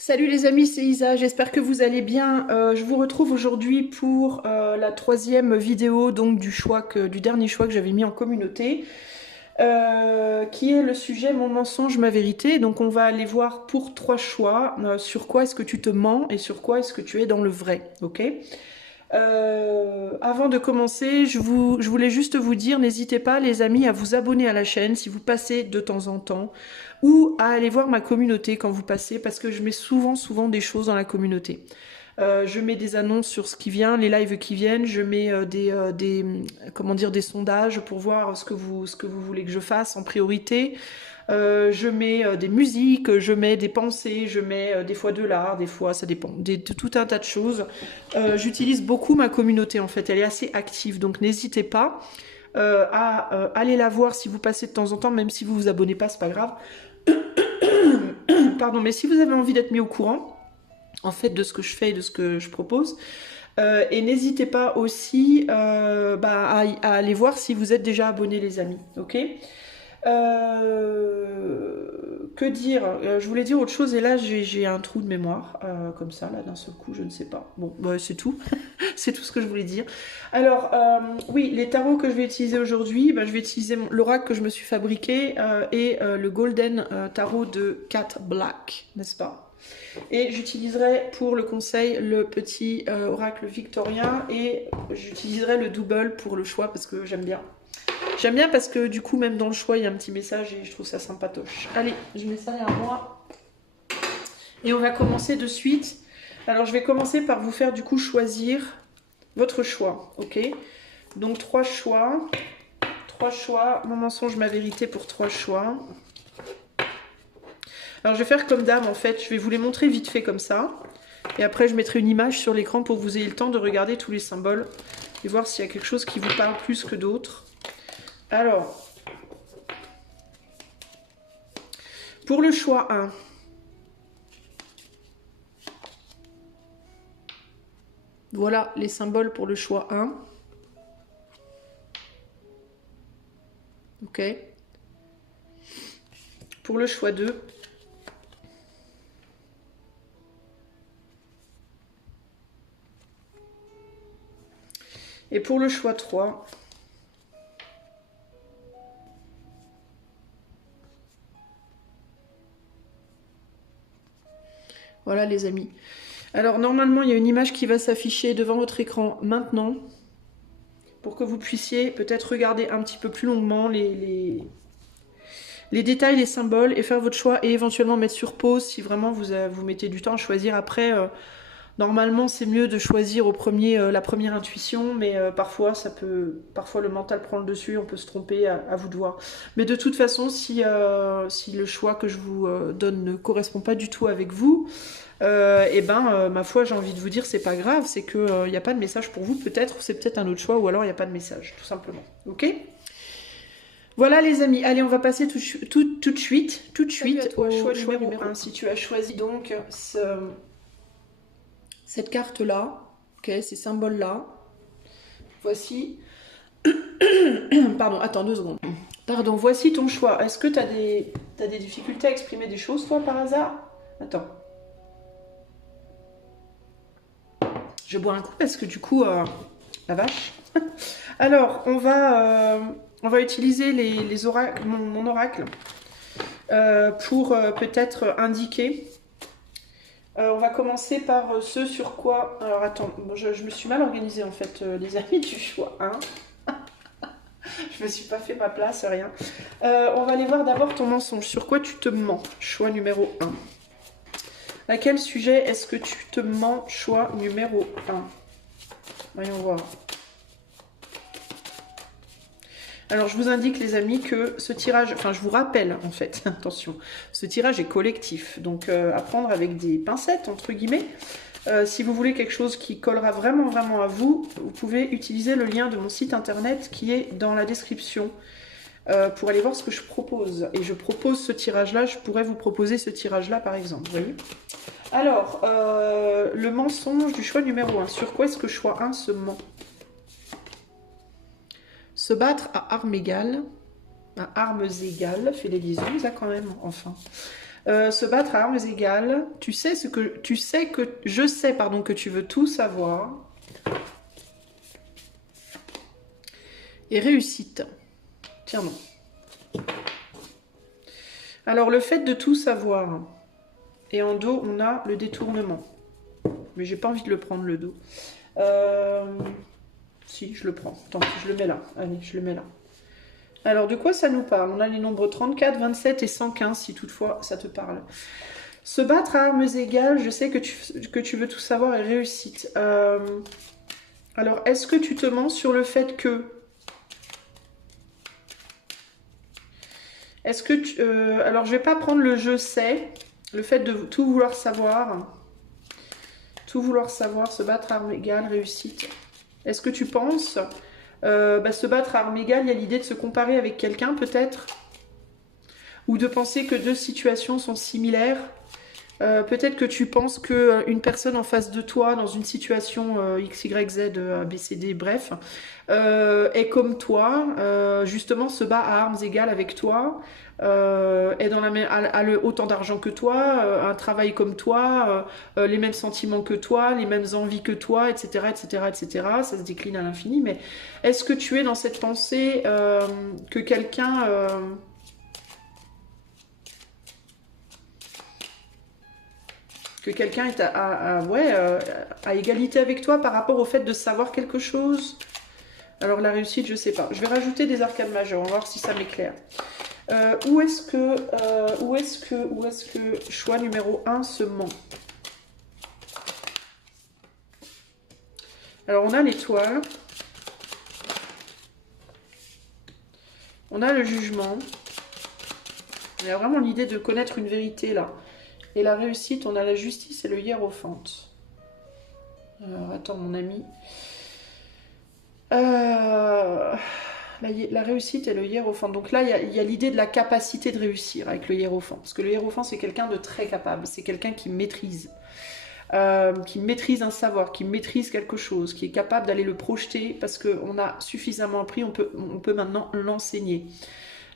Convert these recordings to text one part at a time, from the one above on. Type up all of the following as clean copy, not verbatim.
Salut les amis, c'est Isa, j'espère que vous allez bien. Je vous retrouve aujourd'hui pour la troisième vidéo donc du dernier choix que j'avais mis en communauté, qui est le sujet mon mensonge, ma vérité. Donc on va aller voir pour trois choix sur quoi est-ce que tu te mens et sur quoi est-ce que tu es dans le vrai, ok? Avant de commencer, je voulais juste vous dire, n'hésitez pas les amis à vous abonner à la chaîne si vous passez de temps en temps, ou à aller voir ma communauté quand vous passez, parce que je mets souvent des choses dans la communauté. Je mets des annonces sur ce qui vient, les lives qui viennent, je mets comment dire, des sondages pour voir ce que vous voulez que je fasse en priorité. Je mets des musiques, je mets des pensées, je mets des fois de l'art, des fois ça dépend, de tout un tas de choses. J'utilise beaucoup ma communauté en fait, elle est assez active, donc n'hésitez pas à aller la voir si vous passez de temps en temps, même si vous vous abonnez pas, c'est pas grave. Pardon, mais si vous avez envie d'être mis au courant, en fait, de ce que je fais et de ce que je propose, et n'hésitez pas aussi à aller voir si vous êtes déjà abonnés les amis, ok? Que dire? Je voulais dire autre chose et là j'ai un trou de mémoire, comme ça, là d'un seul coup, je ne sais pas. Bon, bah, c'est tout, c'est tout ce que je voulais dire. Alors, oui, les tarots que je vais utiliser aujourd'hui, bah, je vais utiliser l'oracle que je me suis fabriqué et le Golden Tarot de Cat Black, n'est-ce pas? Et j'utiliserai pour le conseil le petit oracle victorien et j'utiliserai le double pour le choix parce que j'aime bien. J'aime bien parce que du coup, même dans le choix, il y a un petit message et je trouve ça sympatoche. Allez, je mets ça derrière moi. Et on va commencer de suite. Alors, je vais commencer par vous faire du coup choisir votre choix, ok? Donc, trois choix. Trois choix. Mon mensonge, ma vérité pour trois choix. Alors, je vais faire comme d'hab en fait. Je vais vous les montrer vite fait comme ça. Et après, je mettrai une image sur l'écran pour que vous ayez le temps de regarder tous les symboles et voir s'il y a quelque chose qui vous parle plus que d'autres. Alors, pour le choix 1, voilà les symboles pour le choix 1. Ok. Pour le choix 2. Et pour le choix 3. Voilà les amis. Alors normalement il y a une image qui va s'afficher devant votre écran maintenant pour que vous puissiez peut-être regarder un petit peu plus longuement les détails, les symboles et faire votre choix et éventuellement mettre sur pause si vraiment vous mettez du temps à choisir. Après, normalement c'est mieux de choisir au premier la première intuition, mais parfois le mental prend le dessus, on peut se tromper, à vous de voir. Mais de toute façon, si le choix que je vous donne ne correspond pas du tout avec vous, ma foi, j'ai envie de vous dire, c'est pas grave, c'est que il n'y a pas de message pour vous, peut-être, c'est peut-être un autre choix, ou alors il n'y a pas de message, tout simplement. Ok? Voilà les amis, allez on va passer tout de suite au choix numéro 1. Si tu as choisi donc cette carte-là, ok, ces symboles-là, voici... Pardon, attends 2 secondes. Pardon, voici ton choix. Est-ce que tu as des difficultés à exprimer des choses, toi, par hasard? Attends. Je bois un coup parce que du coup, la vache. Alors, on va utiliser les oracles, mon oracle pour peut-être indiquer. On va commencer par ce sur quoi... Alors attends, je me suis mal organisée en fait, les amis du choix 1. Je me suis pas fait ma place, rien. On va aller voir d'abord ton mensonge. Sur quoi tu te mens? Choix numéro 1. À quel sujet est-ce que tu te mens? Choix numéro 1. Voyons voir. Alors, je vous indique, les amis, que ce tirage... Enfin, je vous rappelle, en fait, attention, ce tirage est collectif. Donc, à prendre avec des pincettes, entre guillemets. Si vous voulez quelque chose qui collera vraiment à vous, vous pouvez utiliser le lien de mon site internet qui est dans la description pour aller voir ce que je propose. Et je propose ce tirage-là, je pourrais vous proposer ce tirage-là, par exemple, vous voyez. Alors, le mensonge du choix numéro 1. Sur quoi est-ce que choix 1 se ment? Se battre à armes égales, fait les liaisons, ça quand même, enfin. Se battre à armes égales. Tu sais je sais, pardon, que tu veux tout savoir. Et réussite. Tiens non. Alors le fait de tout savoir. Et en dos, on a le détournement. Mais j'ai pas envie de le prendre, le dos. Si, je le prends. Tant pis, je le mets là. Allez, je le mets là. Alors, de quoi ça nous parle? On a les nombres 34, 27 et 115, si toutefois ça te parle. Se battre à armes égales, je sais que tu veux tout savoir et réussite. Alors, est-ce que tu te mens sur le fait que... Est-ce que tu... alors, je vais pas prendre le je sais, le fait de tout vouloir savoir. Tout vouloir savoir, se battre à armes égales, réussite. Est-ce que tu penses... se battre à armes égales, il y a l'idée de se comparer avec quelqu'un peut-être, ou de penser que deux situations sont similaires. Peut-être que tu penses qu'une personne en face de toi dans une situation X, Y, Z, A, B, C, D, bref, est comme toi, justement se bat à armes égales avec toi, est dans la même, a autant d'argent que toi, un travail comme toi, les mêmes sentiments que toi, les mêmes envies que toi, etc., etc., etc. Ça se décline à l'infini, mais est-ce que tu es dans cette pensée que quelqu'un... que quelqu'un est à égalité avec toi par rapport au fait de savoir quelque chose? Alors la réussite, je sais pas. Je vais rajouter des arcanes majeures, on va voir si ça m'éclaire. Où est-ce que choix numéro 1 se ment? Alors on a l'étoile. On a le jugement. Il y a vraiment l'idée de connaître une vérité là. Et la réussite, on a la justice et le hiérophante. Alors, attends, mon ami. La réussite et le hiérophante. Donc là, il y a l'idée de la capacité de réussir avec le hiérophant. Parce que le hiérophant, c'est quelqu'un de très capable. C'est quelqu'un qui maîtrise. Qui maîtrise un savoir, qui maîtrise quelque chose, qui est capable d'aller le projeter parce qu'on a suffisamment appris, on peut maintenant l'enseigner.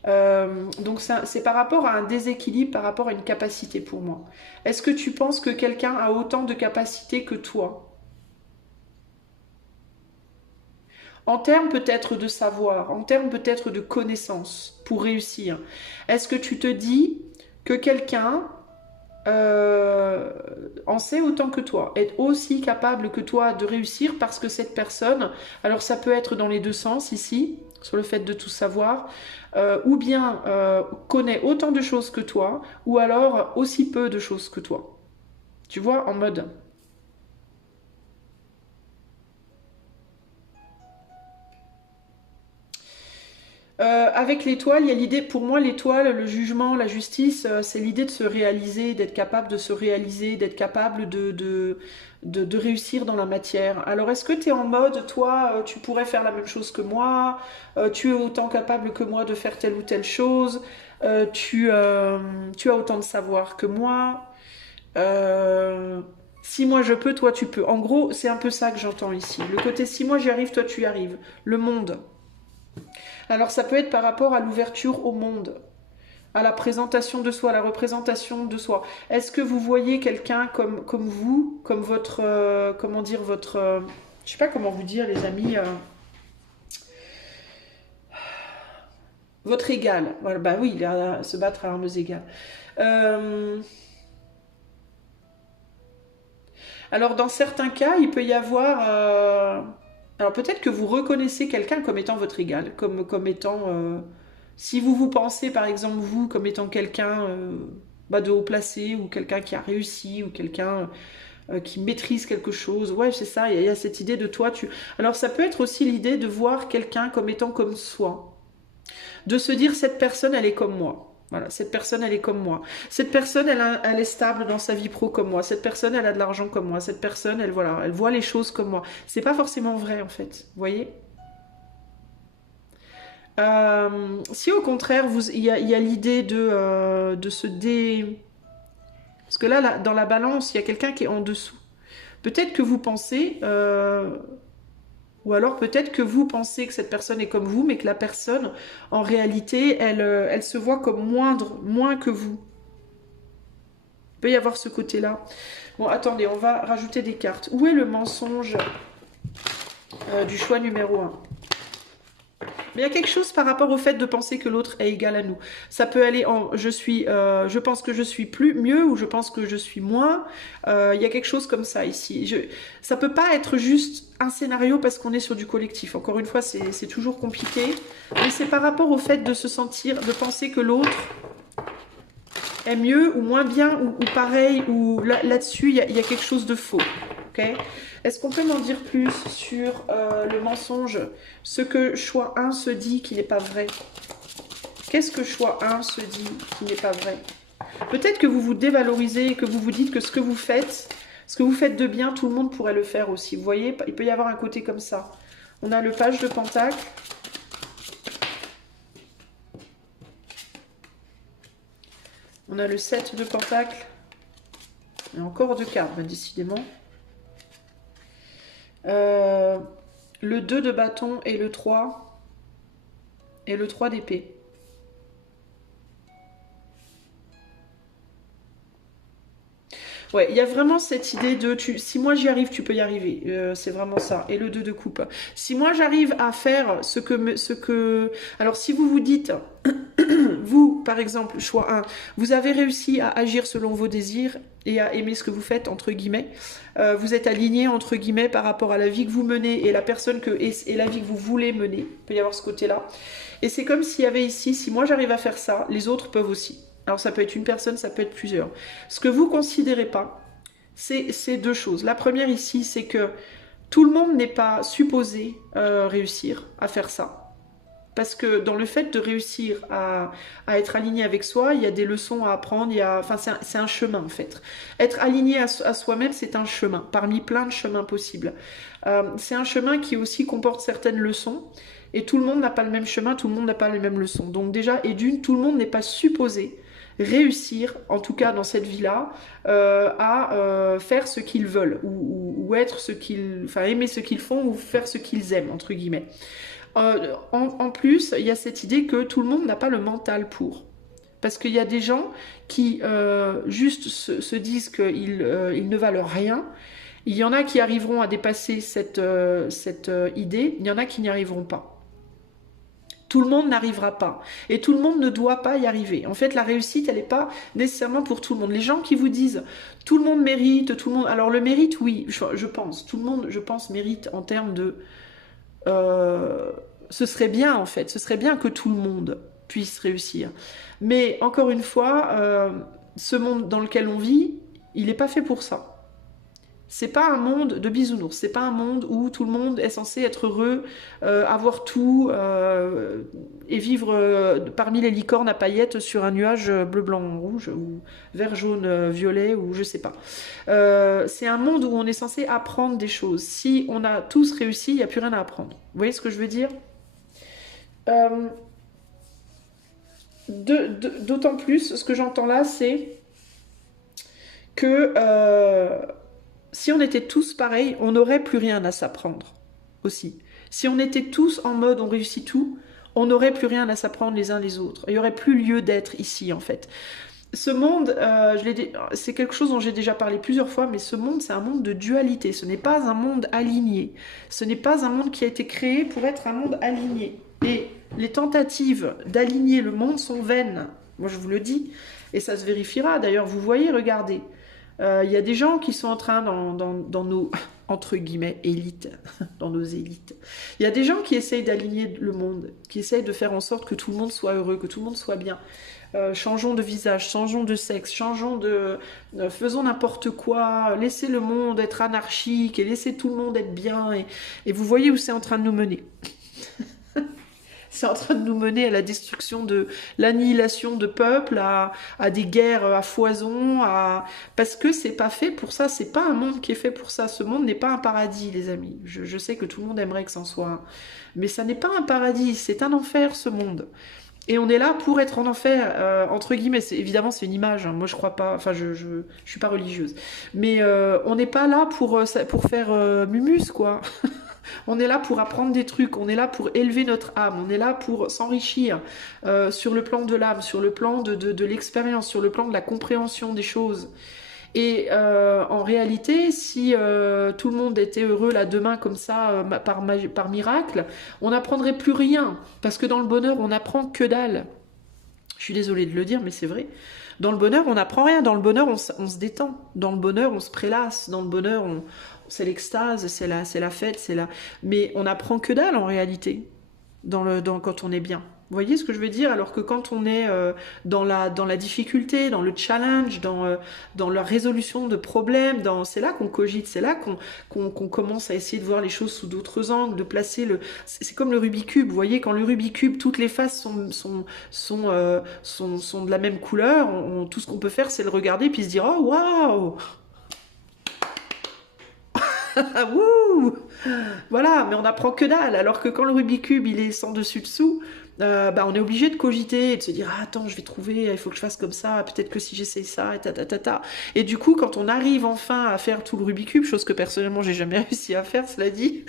Donc c'est par rapport à un déséquilibre, par rapport à une capacité pour moi. Est-ce que tu penses que quelqu'un a autant de capacité que toi? En termes peut-être de savoir, en termes peut-être de connaissances pour réussir. Est-ce que tu te dis que quelqu'un en sait autant que toi, est aussi capable que toi de réussir parce que cette personne, alors ça peut être dans les deux sens ici, sur le fait de tout savoir, ou bien connaît autant de choses que toi, ou alors aussi peu de choses que toi. Tu vois, en mode... avec l'étoile, il y a l'idée, pour moi l'étoile, le jugement, la justice, c'est l'idée de se réaliser, d'être capable de se réaliser, d'être capable de réussir dans la matière. Alors est-ce que tu es en mode, toi, tu pourrais faire la même chose que moi, tu es autant capable que moi de faire telle ou telle chose, tu as autant de savoir que moi, si moi je peux, toi tu peux. En gros, c'est un peu ça que j'entends ici. Le côté si moi j'y arrive, toi tu y arrives. Le monde. Alors ça peut être par rapport à l'ouverture au monde, à la présentation de soi, à la représentation de soi. Est-ce que vous voyez quelqu'un comme vous, comme votre, comment dire, votre, je sais pas comment vous dire les amis, votre égal. Voilà, bah oui, se battre à armes égales. Alors dans certains cas, il peut y avoir... alors peut-être que vous reconnaissez quelqu'un comme étant votre égal, comme étant... si vous pensez par exemple vous comme étant quelqu'un de haut placé, ou quelqu'un qui a réussi, ou quelqu'un qui maîtrise quelque chose, ouais c'est ça, il y a cette idée de toi, Alors ça peut être aussi l'idée de voir quelqu'un comme étant comme soi, de se dire cette personne elle est comme moi. Voilà, cette personne, elle est comme moi. Cette personne, elle est stable dans sa vie pro comme moi. Cette personne, elle a de l'argent comme moi. Cette personne, elle voit les choses comme moi. C'est pas forcément vrai, en fait. Vous voyez ? Si au contraire, il y a l'idée de se dé... Parce que là, dans la balance, il y a quelqu'un qui est en dessous. Peut-être que vous pensez... ou alors peut-être que vous pensez que cette personne est comme vous, mais que la personne, en réalité, elle se voit comme moins que vous. peut y avoir ce côté-là. Bon, attendez, on va rajouter des cartes. Où est le mensonge du choix numéro 1? Mais il y a quelque chose par rapport au fait de penser que l'autre est égal à nous. Ça peut aller en je pense que je suis mieux ou je pense que je suis moins. Il y a quelque chose comme ça ici. Ça peut pas être juste un scénario parce qu'on est sur du collectif. Encore une fois, c'est toujours compliqué. Mais c'est par rapport au fait de se sentir, de penser que l'autre est mieux ou moins bien ou pareil. Ou là-dessus, il y a quelque chose de faux. Okay. Est-ce qu'on peut m'en dire plus sur le mensonge? Ce que choix 1 se dit qui n'est pas vrai. Qu'est-ce que choix 1 se dit qui n'est pas vrai? Peut-être que vous vous dévalorisez et que vous vous dites que ce que vous faites de bien, tout le monde pourrait le faire aussi. Vous voyez, il peut y avoir un côté comme ça. On a le page de Pentacle. On a le 7 de Pentacle. Et encore 2 cartes, ben, décidément. Le 2 de bâton et le 3 d'épée. Ouais, il y a vraiment cette idée de si moi j'y arrive, tu peux y arriver. C'est vraiment ça. Et le 2 de coupe. Si moi j'arrive à faire ce que... Alors si vous vous dites, vous par exemple, choix 1, vous avez réussi à agir selon vos désirs et à aimer ce que vous faites, entre guillemets. Vous êtes aligné, entre guillemets, par rapport à la vie que vous menez et la personne et la vie que vous voulez mener. Il peut y avoir ce côté-là. Et c'est comme s'il y avait ici, si moi j'arrive à faire ça, les autres peuvent aussi. Alors ça peut être une personne, ça peut être plusieurs. Ce que vous ne considérez pas, c'est 2 choses. La première ici, c'est que tout le monde n'est pas supposé réussir à faire ça. Parce que dans le fait de réussir à être aligné avec soi, il y a des leçons à apprendre, enfin, c'est un chemin en fait. Être aligné à soi-même, c'est un chemin, parmi plein de chemins possibles. C'est un chemin qui aussi comporte certaines leçons, et tout le monde n'a pas le même chemin, tout le monde n'a pas les mêmes leçons. Donc déjà, et d'une, tout le monde n'est pas supposé réussir, en tout cas dans cette vie-là, à faire ce qu'ils veulent, ou être enfin aimer ce qu'ils font, ou faire ce qu'ils aiment, entre guillemets. En plus, il y a cette idée que tout le monde n'a pas le mental pour. Parce qu'il y a des gens qui juste se disent qu'ils ne valent rien. Il y en a qui arriveront à dépasser cette idée, il y en a qui n'y arriveront pas. Tout le monde n'arrivera pas. Et tout le monde ne doit pas y arriver. En fait, la réussite, elle n'est pas nécessairement pour tout le monde. Les gens qui vous disent « tout le monde mérite », tout le monde... Alors le mérite, oui, je pense. Tout le monde, je pense, mérite en termes de... ce serait bien, en fait. Ce serait bien que tout le monde puisse réussir. Mais, encore une fois, ce monde dans lequel on vit, il n'est pas fait pour ça. C'est pas un monde de bisounours, c'est pas un monde où tout le monde est censé être heureux, avoir tout et vivre parmi les licornes à paillettes sur un nuage bleu, blanc, rouge ou vert, jaune, violet ou je sais pas. C'est un monde où on est censé apprendre des choses. Si on a tous réussi, il n'y a plus rien à apprendre. Vous voyez ce que je veux dire? D'autant plus, ce que j'entends là, c'est que... si on était tous pareils, on n'aurait plus rien à s'apprendre aussi. Si on était tous en mode on réussit tout, on n'aurait plus rien à s'apprendre les uns les autres. Il n'y aurait plus lieu d'être ici en fait. Ce monde, c'est quelque chose dont j'ai déjà parlé plusieurs fois, mais ce monde c'est un monde de dualité. Ce n'est pas un monde aligné. Ce n'est pas un monde qui a été créé pour être un monde aligné. Et les tentatives d'aligner le monde sont vaines. Moi je vous le dis. Et ça se vérifiera. D'ailleurs vous voyez, regardez. Il y a des gens qui sont en train, dans nos, entre guillemets, élites, dans nos élites, il y a des gens qui essayent d'aligner le monde, qui essayent de faire en sorte que tout le monde soit heureux, que tout le monde soit bien. Changeons de visage, changeons de sexe, faisons n'importe quoi, laissez le monde être anarchique et laissez tout le monde être bien. Et vous voyez où c'est en train de nous mener. C'est en train de nous mener à la destruction de l'annihilation de peuples, à des guerres à foison, parce que c'est pas fait pour ça, c'est pas un monde qui est fait pour ça. Ce monde n'est pas un paradis, les amis. Je sais que tout le monde aimerait que c'en soit un. Mais ça n'est pas un paradis, c'est un enfer, ce monde. Et on est là pour être en enfer, entre guillemets. Évidemment, c'est une image. Hein. Moi, je crois pas. Enfin, je suis pas religieuse. Mais on n'est pas là pour faire mumus, quoi. On est là pour apprendre des trucs, on est là pour élever notre âme, on est là pour s'enrichir sur le plan de l'âme, sur le plan de l'expérience, sur le plan de la compréhension des choses. Et en réalité, si tout le monde était heureux là demain comme ça, par miracle, on n'apprendrait plus rien. Parce que dans le bonheur, on n'apprend que dalle. Je suis désolée de le dire, mais c'est vrai. Dans le bonheur, on n'apprend rien. Dans le bonheur, on se détend. Dans le bonheur, on se prélasse. Dans le bonheur, c'est l'extase, c'est la fête, c'est la... Mais on n'apprend que dalle en réalité, quand on est bien. Vous voyez ce que je veux dire? Alors que quand on est dans la difficulté, dans le challenge, dans la résolution de problèmes, c'est là qu'on cogite, c'est là qu'on commence à essayer de voir les choses sous d'autres angles, de placer le... C'est comme le Rubik's Cube, vous voyez, quand le Rubik's Cube, toutes les faces sont de la même couleur, tout ce qu'on peut faire, c'est le regarder puis se dire « Oh, waouh !» Wouh, voilà, mais on n'apprend que dalle. Alors que quand le Rubik's Cube il est sans dessus dessous, on est obligé de cogiter et de se dire ah, attends, je vais trouver, il faut que je fasse comme ça, peut-être que si j'essaye ça, et Et du coup, quand on arrive enfin à faire tout le Rubik's Cube, chose que personnellement j'ai jamais réussi à faire, cela dit,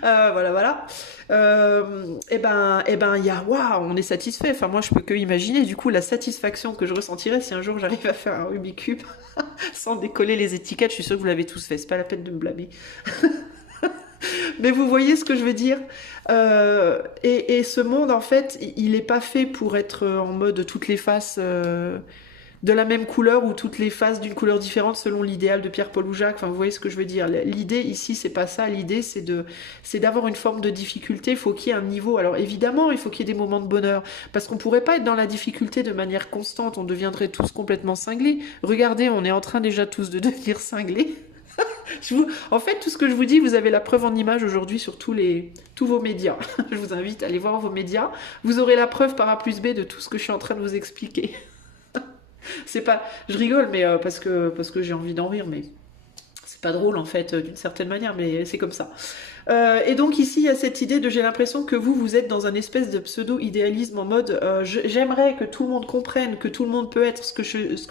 voilà. Il y a waouh, on est satisfait. Enfin, moi, je peux que imaginer du coup la satisfaction que je ressentirais si un jour j'arrive à faire un Rubik's Cube sans décoller les étiquettes. Je suis sûre que vous l'avez tous fait. C'est pas la peine de me blâmer. Mais vous voyez ce que je veux dire. Et ce monde, en fait, il n'est pas fait pour être en mode toutes les faces de la même couleur ou toutes les faces d'une couleur différente selon l'idéal de Pierre, Paul ou Jacques. Enfin, vous voyez ce que je veux dire. L'idée ici, c'est pas ça. L'idée, c'est d'avoir une forme de difficulté. Il faut qu'il y ait un niveau. Alors évidemment, il faut qu'il y ait des moments de bonheur, parce qu'on pourrait pas être dans la difficulté de manière constante. On deviendrait tous complètement cinglés. Regardez, on est en train déjà tous de devenir cinglés. En fait, tout ce que je vous dis, vous avez la preuve en image aujourd'hui sur tous vos médias. Je vous invite à aller voir vos médias. Vous aurez la preuve par A plus B de tout ce que je suis en train de vous expliquer. C'est pas, je rigole, mais parce que j'ai envie d'en rire, mais c'est pas drôle en fait, d'une certaine manière, mais c'est comme ça. Et donc ici, il y a cette idée de j'ai l'impression que vous êtes dans un espèce de pseudo-idéalisme en mode j'aimerais que tout le monde comprenne que tout le monde peut être ce que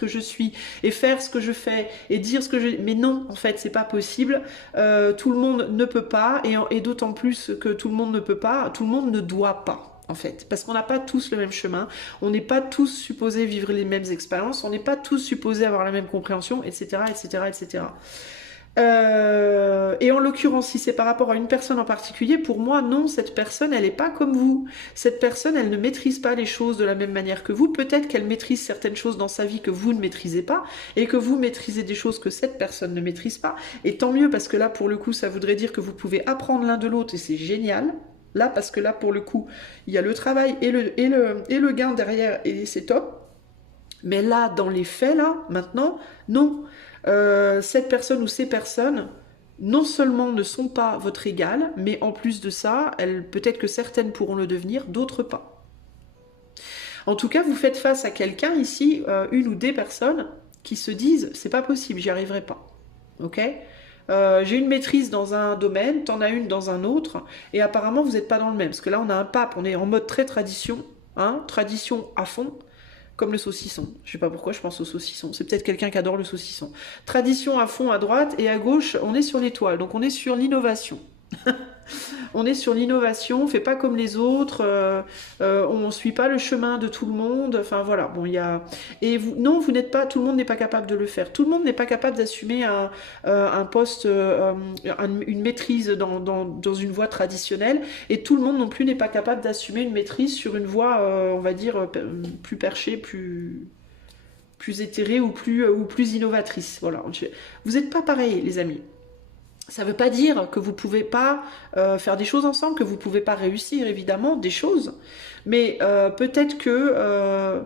je suis et faire ce que je fais et dire ce que je... Mais non, en fait, c'est pas possible. Tout le monde ne peut pas et d'autant plus que tout le monde ne peut pas, tout le monde ne doit pas. En fait, parce qu'on n'a pas tous le même chemin, on n'est pas tous supposés vivre les mêmes expériences, on n'est pas tous supposés avoir la même compréhension, etc., etc., etc. Et en l'occurrence, si c'est par rapport à une personne en particulier, pour moi, non, cette personne, elle n'est pas comme vous. Cette personne, elle ne maîtrise pas les choses de la même manière que vous. Peut-être qu'elle maîtrise certaines choses dans sa vie que vous ne maîtrisez pas, et que vous maîtrisez des choses que cette personne ne maîtrise pas. Et tant mieux, parce que là, pour le coup, ça voudrait dire que vous pouvez apprendre l'un de l'autre, et c'est génial. Là, parce que là, pour le coup, il y a le travail et le gain derrière, et c'est top. Mais là, dans les faits, là, maintenant, non. Cette personne ou ces personnes, non seulement ne sont pas votre égal, mais en plus de ça, peut-être que certaines pourront le devenir, d'autres pas. En tout cas, vous faites face à quelqu'un ici, une ou des personnes, qui se disent « c'est pas possible, j'y arriverai pas ». Ok ? J'ai une maîtrise dans un domaine, t'en as une dans un autre, et apparemment vous n'êtes pas dans le même. Parce que là on a un pape, on est en mode très tradition, hein, tradition à fond, comme le saucisson. Je sais pas pourquoi je pense au saucisson, c'est peut-être quelqu'un qui adore le saucisson. Tradition à fond à droite, et à gauche on est sur l'étoile, donc on est sur l'innovation. On est sur l'innovation, on fait pas comme les autres, on suit pas le chemin de tout le monde, enfin voilà, bon il y a... Et vous, non, vous n'êtes pas, tout le monde n'est pas capable de le faire, tout le monde n'est pas capable d'assumer un poste, une maîtrise dans une voie traditionnelle, et tout le monde non plus n'est pas capable d'assumer une maîtrise sur une voie, on va dire, plus perchée, plus éthérée ou plus innovatrice, voilà. Vous n'êtes pas pareil, les amis. Ça ne veut pas dire que vous ne pouvez pas faire des choses ensemble, que vous ne pouvez pas réussir, évidemment, des choses. Mais peut-être que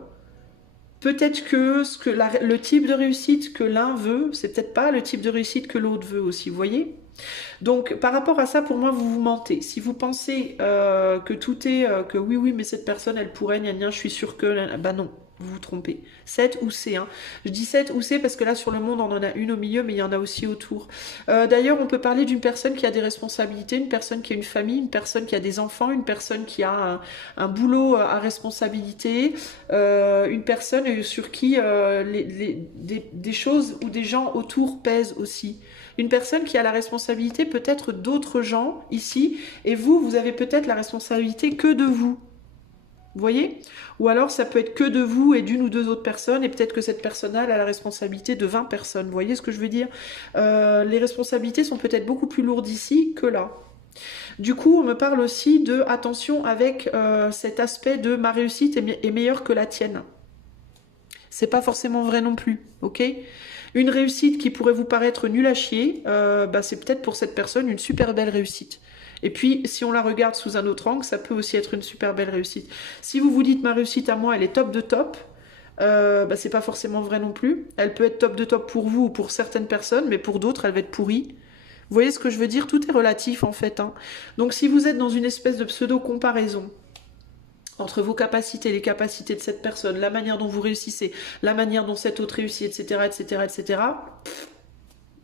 le type de réussite que l'un veut, c'est peut-être pas le type de réussite que l'autre veut aussi, vous voyez ? Donc, par rapport à ça, pour moi, vous vous mentez. Si vous pensez que tout est... que oui, mais cette personne, elle pourrait, gna gna, je suis sûre que... Ben non. Vous vous trompez. 7 ou C. Hein. Je dis 7 ou C parce que là, sur le monde, on en a une au milieu, mais il y en a aussi autour. D'ailleurs, on peut parler d'une personne qui a des responsabilités, une personne qui a une famille, une personne qui a des enfants, une personne qui a un boulot à responsabilité, une personne sur qui des choses ou des gens autour pèsent aussi. Une personne qui a la responsabilité peut-être d'autres gens ici, et vous, vous avez peut-être la responsabilité que de vous. Vous voyez? Ou alors ça peut être que de vous et d'une ou deux autres personnes, et peut-être que cette personne-là a la responsabilité de 20 personnes. Vous voyez ce que je veux dire? Les responsabilités sont peut-être beaucoup plus lourdes ici que là. Du coup, on me parle aussi de attention avec cet aspect de ma réussite est meilleure que la tienne. C'est pas forcément vrai non plus, ok? Une réussite qui pourrait vous paraître nulle à chier, c'est peut-être pour cette personne une super belle réussite. Et puis, si on la regarde sous un autre angle, ça peut aussi être une super belle réussite. Si vous vous dites ma réussite à moi, elle est top de top, c'est pas forcément vrai non plus. Elle peut être top de top pour vous ou pour certaines personnes, mais pour d'autres, elle va être pourrie. Vous voyez ce que je veux dire? Tout est relatif en fait. Hein. Donc si vous êtes dans une espèce de pseudo-comparaison entre vos capacités, les capacités de cette personne, la manière dont vous réussissez, la manière dont cette autre réussit, etc., etc., etc.,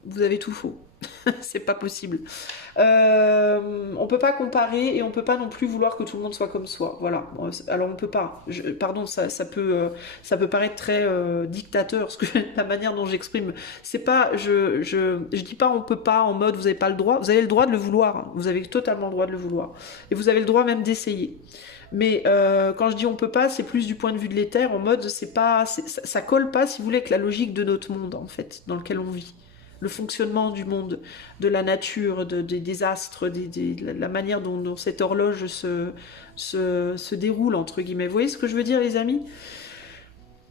vous avez tout faux. C'est pas possible. On peut pas comparer et on peut pas non plus vouloir que tout le monde soit comme soi. Voilà. Alors on peut pas. Pardon, ça peut paraître très dictateur, parce que la manière dont j'exprime, c'est pas. Je dis pas on peut pas en mode vous avez pas le droit. Vous avez le droit de le vouloir. Hein. Vous avez totalement le droit de le vouloir. Et vous avez le droit même d'essayer. Mais quand je dis on peut pas, c'est plus du point de vue de l'éther, en mode ça colle pas, si vous voulez, avec la logique de notre monde en fait, dans lequel on vit. Le fonctionnement du monde, de la nature, des astres, la manière dont cette horloge se déroule, entre guillemets. Vous voyez ce que je veux dire, les amis?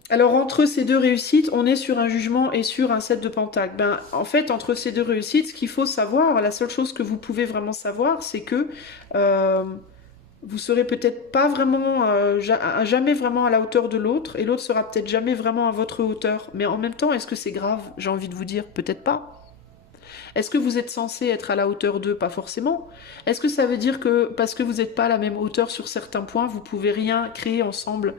Alors, entre ces deux réussites, on est sur un jugement et sur un 7 de pentacle. En fait, entre ces deux réussites, ce qu'il faut savoir, la seule chose que vous pouvez vraiment savoir, c'est que vous serez peut-être pas vraiment, jamais vraiment à la hauteur de l'autre, et l'autre sera peut-être jamais vraiment à votre hauteur. Mais en même temps, est-ce que c'est grave? J'ai envie de vous dire, peut-être pas. Est-ce que vous êtes censé être à la hauteur d'eux? Pas forcément. Est-ce que ça veut dire que parce que vous n'êtes pas à la même hauteur sur certains points, vous pouvez rien créer ensemble?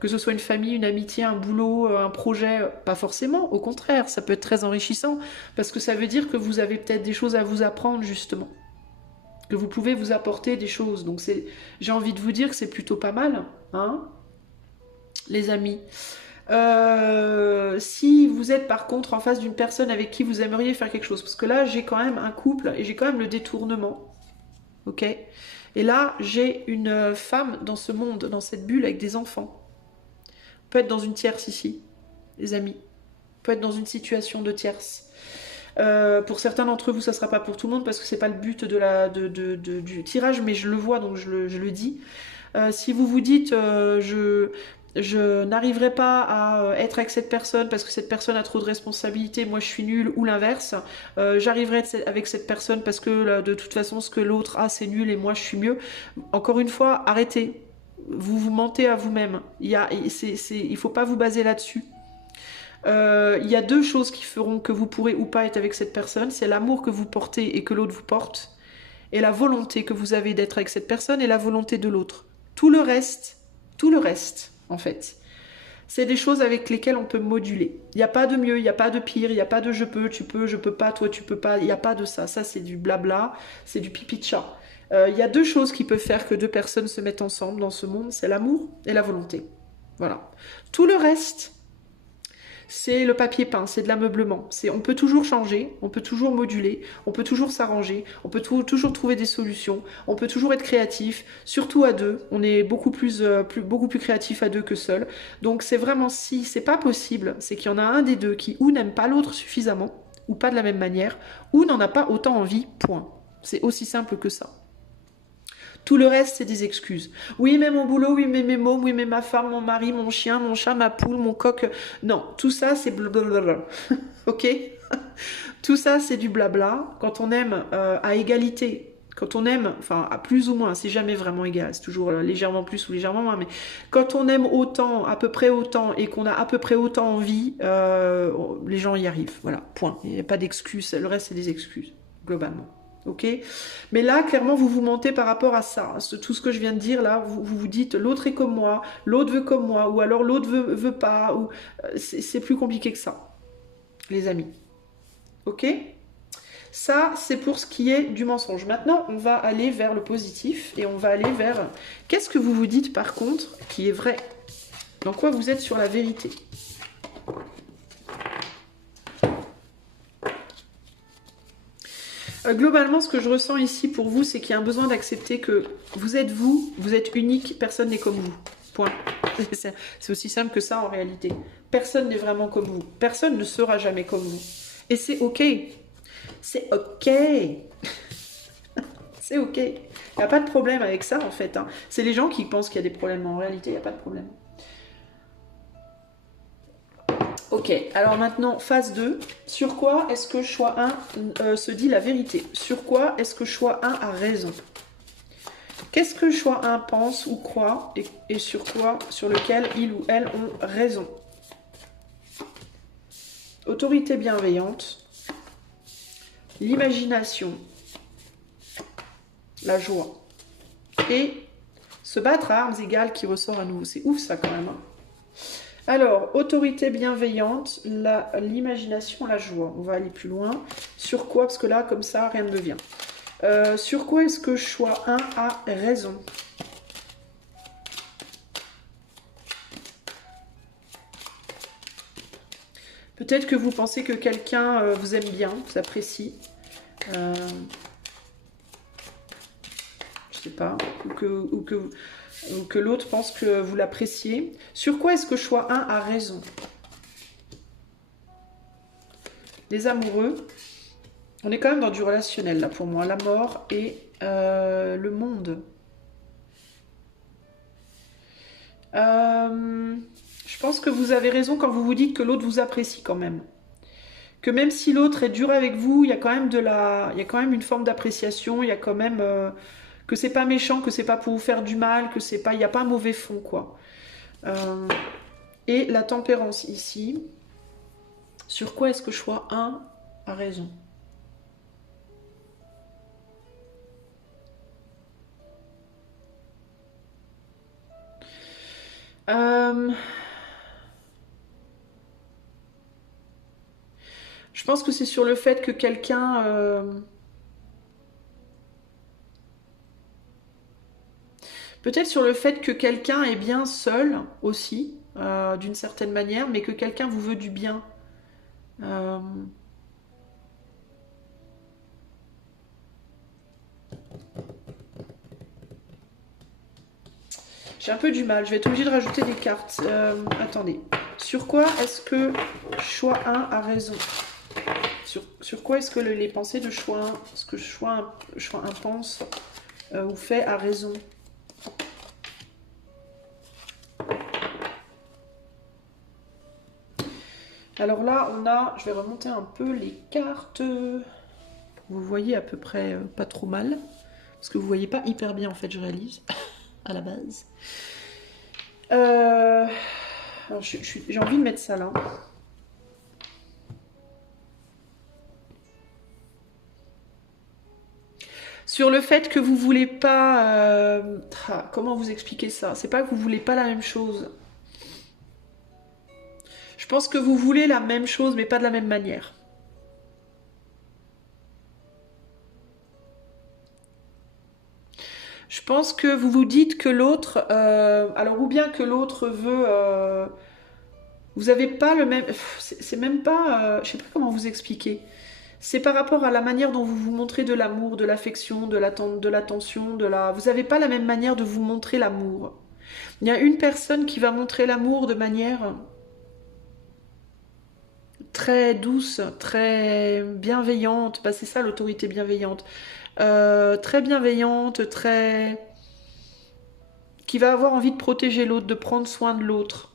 Que ce soit une famille, une amitié, un boulot, un projet? Pas forcément. Au contraire, ça peut être très enrichissant, parce que ça veut dire que vous avez peut-être des choses à vous apprendre, justement. Que vous pouvez vous apporter des choses. Donc j'ai envie de vous dire que c'est plutôt pas mal, hein, les amis. Si vous êtes par contre en face d'une personne avec qui vous aimeriez faire quelque chose, parce que là j'ai quand même un couple et j'ai quand même le détournement, ok? Et là j'ai une femme dans ce monde, dans cette bulle avec des enfants. On peut être dans une tierce ici, les amis. On peut être dans une situation de tierce. Pour certains d'entre vous, ça ne sera pas pour tout le monde parce que c'est pas le but du tirage, mais je le vois, donc je le dis. Si vous vous dites je n'arriverai pas à être avec cette personne parce que cette personne a trop de responsabilités, moi je suis nulle, ou l'inverse, j'arriverai avec cette personne parce que de toute façon ce que l'autre a c'est nul et moi je suis mieux. Encore une fois, arrêtez. Vous vous mentez à vous-même. Il ne faut pas vous baser là-dessus. Il y a deux choses qui feront que vous pourrez ou pas être avec cette personne, c'est l'amour que vous portez et que l'autre vous porte, et la volonté que vous avez d'être avec cette personne et la volonté de l'autre. Tout le reste, en fait, c'est des choses avec lesquelles on peut moduler. Il n'y a pas de mieux, il n'y a pas de pire, il n'y a pas de je peux, tu peux, je peux pas, toi tu peux pas, il n'y a pas de ça. Ça c'est du blabla, c'est du pipi de chat. Il y a deux choses qui peuvent faire que deux personnes se mettent ensemble dans ce monde, c'est l'amour et la volonté. Voilà. Tout le reste, c'est le papier peint, c'est de l'ameublement. On peut toujours changer, on peut toujours moduler, on peut toujours s'arranger, on peut toujours trouver des solutions, on peut toujours être créatif, surtout à deux. On est beaucoup plus créatif à deux que seul. Donc c'est vraiment, si c'est pas possible, c'est qu'il y en a un des deux qui ou n'aime pas l'autre suffisamment, ou pas de la même manière, ou n'en a pas autant envie, point. C'est aussi simple que ça. Tout le reste, c'est des excuses. Oui, mais mon boulot, oui, mais mes mômes, oui, mais ma femme, mon mari, mon chien, mon chat, ma poule, mon coq. Non, tout ça, c'est blablabla. Ok? Tout ça, c'est du blabla. Quand on aime à égalité, quand on aime, enfin, à plus ou moins, c'est jamais vraiment égal, c'est toujours légèrement plus ou légèrement moins, mais quand on aime autant, à peu près autant, et qu'on a à peu près autant envie, les gens y arrivent. Voilà, point. Il n'y a pas d'excuses. Le reste, c'est des excuses, globalement. ok? Mais là, clairement, vous vous mentez par rapport à ça. Tout ce que je viens de dire, là, vous vous dites, l'autre est comme moi, l'autre veut comme moi, ou alors l'autre veut pas, ou c'est plus compliqué que ça, les amis. Ok? Ça, c'est pour ce qui est du mensonge. Maintenant, on va aller vers le positif, et on va aller vers... Qu'est-ce que vous vous dites, par contre, qui est vrai? Dans quoi vous êtes sur la vérité? Globalement, ce que je ressens ici pour vous, c'est qu'il y a un besoin d'accepter que vous, vous êtes unique, personne n'est comme vous. Point. C'est aussi simple que ça en réalité. Personne n'est vraiment comme vous. Personne ne sera jamais comme vous. Et c'est ok. C'est ok. C'est ok. Il n'y a pas de problème avec ça en fait. Hein. C'est les gens qui pensent qu'il y a des problèmes. En réalité, il n'y a pas de problème. Ok, alors maintenant, phase 2. Sur quoi est-ce que choix 1 se dit la vérité? Sur quoi est-ce que choix 1 a raison? Qu'est-ce que choix 1 pense ou croit et sur quoi, sur lequel il ou elle ont raison? Autorité bienveillante, l'imagination, la joie et se battre à armes égales qui ressort à nouveau. C'est ouf ça quand même. Hein. Alors, autorité bienveillante, l'imagination, la joie. On va aller plus loin. Sur quoi? Parce que là, comme ça, rien ne me vient. Sur quoi est-ce que choix 1 a raison? Peut-être que vous pensez que quelqu'un vous aime bien, vous apprécie. Je sais pas. Ou que l'autre pense que vous l'appréciez. Sur quoi est-ce que choix 1 a raison? Les amoureux. On est quand même dans du relationnel, là, pour moi. La mort et le monde. Je pense que vous avez raison quand vous vous dites que l'autre vous apprécie quand même. Que même si l'autre est dur avec vous, il y a quand même il y a quand même une forme d'appréciation. Il y a quand même... que c'est pas méchant, que c'est pas pour vous faire du mal, que c'est pas... Il n'y a pas un mauvais fond, quoi. Et la tempérance, ici. Sur quoi est-ce que choix 1 a raison? Je pense que c'est sur le fait que quelqu'un... Peut-être sur le fait que quelqu'un est bien seul aussi, d'une certaine manière, mais que quelqu'un vous veut du bien. J'ai un peu du mal, je vais être obligée de rajouter des cartes. Attendez. Sur quoi est-ce que choix 1 a raison? Sur quoi est-ce que les pensées de choix 1, ce que choix 1 pense ou fait a raison? Alors là, on a... Je vais remonter un peu les cartes. Vous voyez à peu près pas trop mal. Parce que vous voyez pas hyper bien, en fait, je réalise. À la base. J'ai envie de mettre ça là. Sur le fait que vous voulez pas... comment vous expliquer ça? C'est pas que vous voulez pas la même chose. Je pense que vous voulez la même chose, mais pas de la même manière. Je pense que vous vous dites que l'autre... alors, ou bien que l'autre veut... vous n'avez pas le même... C'est même pas... je sais pas comment vous expliquer. C'est par rapport à la manière dont vous vous montrez de l'amour, de l'affection, de l'attention, Vous n'avez pas la même manière de vous montrer l'amour. Il y a une personne qui va montrer l'amour de manière très douce, très bienveillante. Bah, c'est ça l'autorité bienveillante. Très bienveillante, très... qui va avoir envie de protéger l'autre, de prendre soin de l'autre,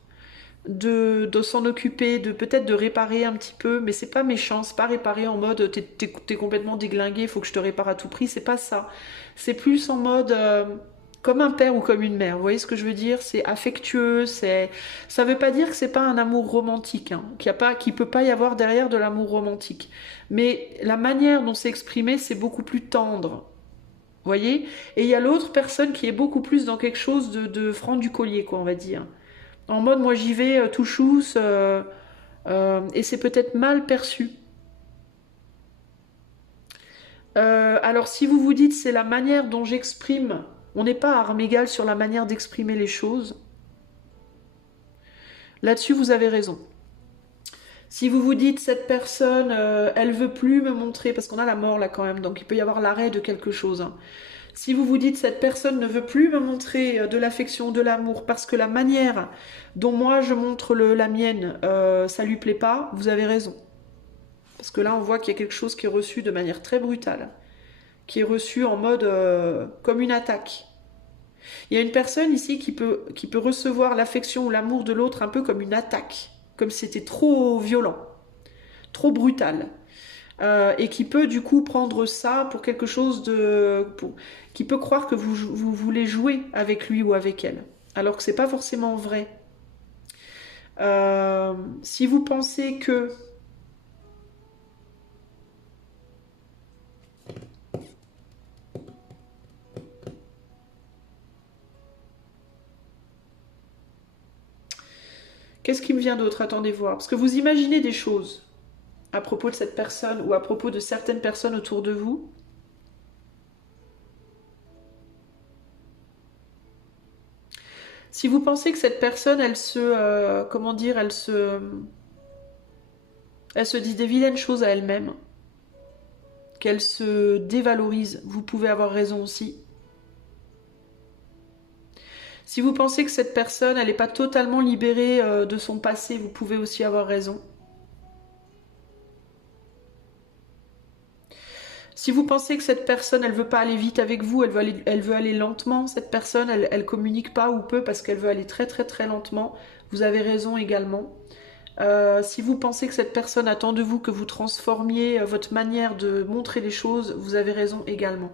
de s'en occuper, de peut-être de réparer un petit peu, mais c'est pas méchant, c'est pas réparer en mode t'es complètement déglingué, faut que je te répare à tout prix, c'est pas ça. C'est plus en mode comme un père ou comme une mère. Vous voyez ce que je veux dire? C'est affectueux, ça veut pas dire que c'est pas un amour romantique, hein, qu'il peut pas y avoir derrière de l'amour romantique. Mais la manière dont c'est exprimé, c'est beaucoup plus tendre. Vous voyez? Et il y a l'autre personne qui est beaucoup plus dans quelque chose de franc du collier, quoi, on va dire. En mode, moi j'y vais tout chousse, et c'est peut-être mal perçu. Alors si vous vous dites c'est la manière dont j'exprime, on n'est pas à armes égales sur la manière d'exprimer les choses. Là-dessus vous avez raison. Si vous vous dites cette personne, elle veut plus me montrer, parce qu'on a la mort là quand même, donc il peut y avoir l'arrêt de quelque chose, hein. Si vous vous dites cette personne ne veut plus me montrer de l'affection, de l'amour, parce que la manière dont moi je montre la mienne, ça lui plaît pas, vous avez raison. Parce que là on voit qu'il y a quelque chose qui est reçu de manière très brutale, qui est reçu en mode comme une attaque. Il y a une personne ici qui peut recevoir l'affection ou l'amour de l'autre un peu comme une attaque, comme si c'était trop violent, trop brutal. Et qui peut du coup prendre ça pour quelque chose qui peut croire que vous voulez jouer avec lui ou avec elle, alors que c'est pas forcément vrai. Si vous pensez que qu'est-ce qui me vient d'autre? Attendez voir. Parce que vous imaginez des choses à propos de cette personne ou à propos de certaines personnes autour de vous. Si vous pensez que cette personne, elle se... comment dire? Elle se dit des vilaines choses à elle-même. Qu'elle se dévalorise. Vous pouvez avoir raison aussi. Si vous pensez que cette personne, elle n'est pas totalement libérée de son passé, vous pouvez aussi avoir raison. Si vous pensez que cette personne, elle veut pas aller vite avec vous, elle veut aller lentement, cette personne, elle communique pas ou peu parce qu'elle veut aller très très très lentement, vous avez raison également. Si vous pensez que cette personne attend de vous que vous transformiez votre manière de montrer les choses, vous avez raison également.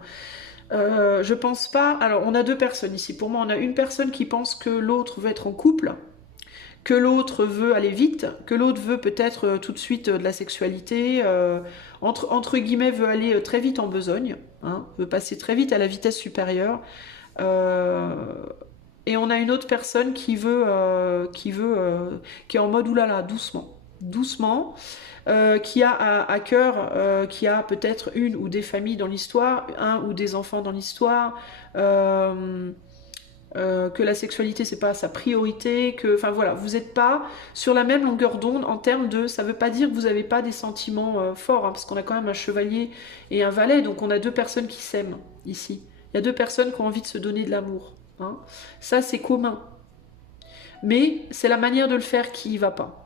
Je pense pas... Alors, on a deux personnes ici. Pour moi, on a une personne qui pense que l'autre veut être en couple, que l'autre veut aller vite, que l'autre veut peut-être tout de suite de la sexualité, entre guillemets, veut aller très vite en besogne, hein, veut passer très vite à la vitesse supérieure. Et on a une autre personne qui est en mode oulala, doucement. Doucement, qui a à cœur, qui a peut-être une ou des familles dans l'histoire, un ou des enfants dans l'histoire, que la sexualité c'est pas sa priorité, que, enfin voilà, vous n'êtes pas sur la même longueur d'onde en termes de, ça veut pas dire que vous n'avez pas des sentiments forts, hein, parce qu'on a quand même un chevalier et un valet, donc on a deux personnes qui s'aiment ici. Il y a deux personnes qui ont envie de se donner de l'amour, hein. Ça c'est commun, mais c'est la manière de le faire qui y va pas.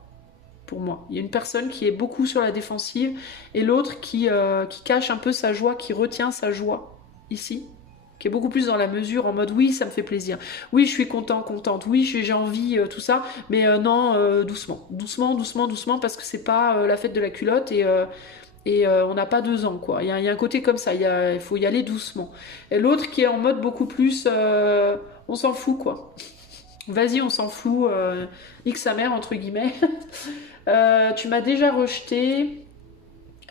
Pour moi, il y a une personne qui est beaucoup sur la défensive et l'autre qui cache un peu sa joie, qui retient sa joie ici, qui est beaucoup plus dans la mesure, en mode oui, ça me fait plaisir, oui, je suis contente, oui, j'ai envie, tout ça, mais non, doucement, parce que c'est pas la fête de la culotte et on n'a pas 2 ans, quoi. Il y a un côté comme ça, il faut y aller doucement. Et l'autre qui est en mode beaucoup plus, on s'en fout, quoi. Vas-y, on s'en fout, nique sa mère, entre guillemets. Tu m'as déjà rejeté.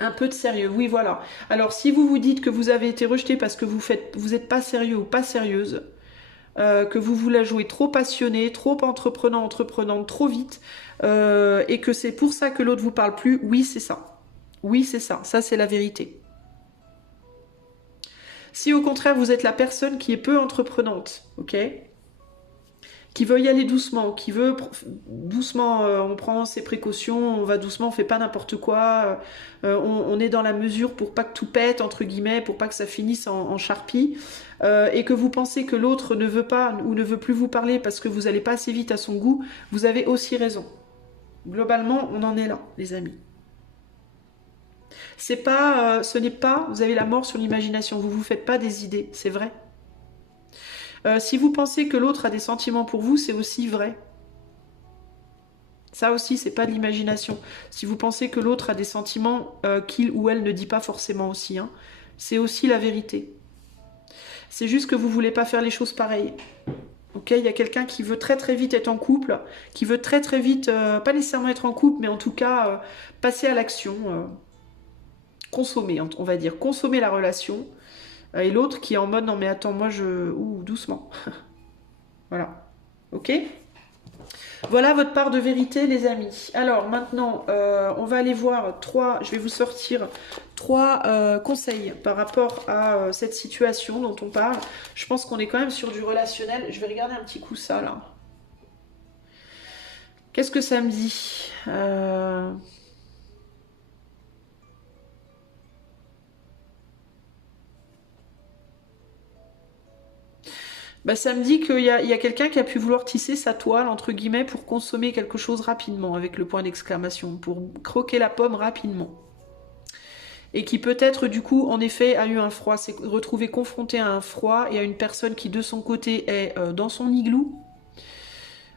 Un peu de sérieux, oui voilà. Alors si vous vous dites que vous avez été rejeté parce que vous n'êtes pas sérieux ou pas sérieuse, que vous voulez jouer trop passionné, trop entreprenante, trop vite, et que c'est pour ça que l'autre vous parle plus, oui c'est ça. Oui c'est ça, ça c'est la vérité. Si au contraire vous êtes la personne qui est peu entreprenante, ok, qui veut y aller doucement, qui veut doucement, on prend ses précautions, on va doucement, on fait pas n'importe quoi, on est dans la mesure pour pas que tout pète, entre guillemets, pour pas que ça finisse en charpie, et que vous pensez que l'autre ne veut pas ou ne veut plus vous parler parce que vous allez pas assez vite à son goût, vous avez aussi raison. Globalement, on en est là, les amis. C'est pas, ce n'est pas, vous avez la mort sur l'imagination, vous vous faites pas des idées, c'est vrai. Si vous pensez que l'autre a des sentiments pour vous, c'est aussi vrai. Ça aussi, c'est pas de l'imagination. Si vous pensez que l'autre a des sentiments qu'il ou elle ne dit pas forcément aussi, hein, c'est aussi la vérité. C'est juste que vous voulez pas faire les choses pareilles. Ok, il y a quelqu'un qui veut très très vite être en couple, qui veut très très vite, pas nécessairement être en couple, mais en tout cas passer à l'action, consommer, on va dire, consommer la relation. Et l'autre qui est en mode non mais attends, moi je... Ouh, doucement. Voilà. Ok? Voilà votre part de vérité, les amis. Alors maintenant, on va aller voir je vais vous sortir 3 conseils par rapport à cette situation dont on parle. Je pense qu'on est quand même sur du relationnel. Je vais regarder un petit coup ça, là. Qu'est-ce que ça me dit? Bah, ça me dit qu'il y a quelqu'un qui a pu vouloir tisser sa toile, entre guillemets, pour consommer quelque chose rapidement, avec le point d'exclamation, pour croquer la pomme rapidement. Et qui peut-être, du coup, en effet, a eu un froid, s'est retrouvé confronté à un froid et à une personne qui, de son côté, est dans son igloo,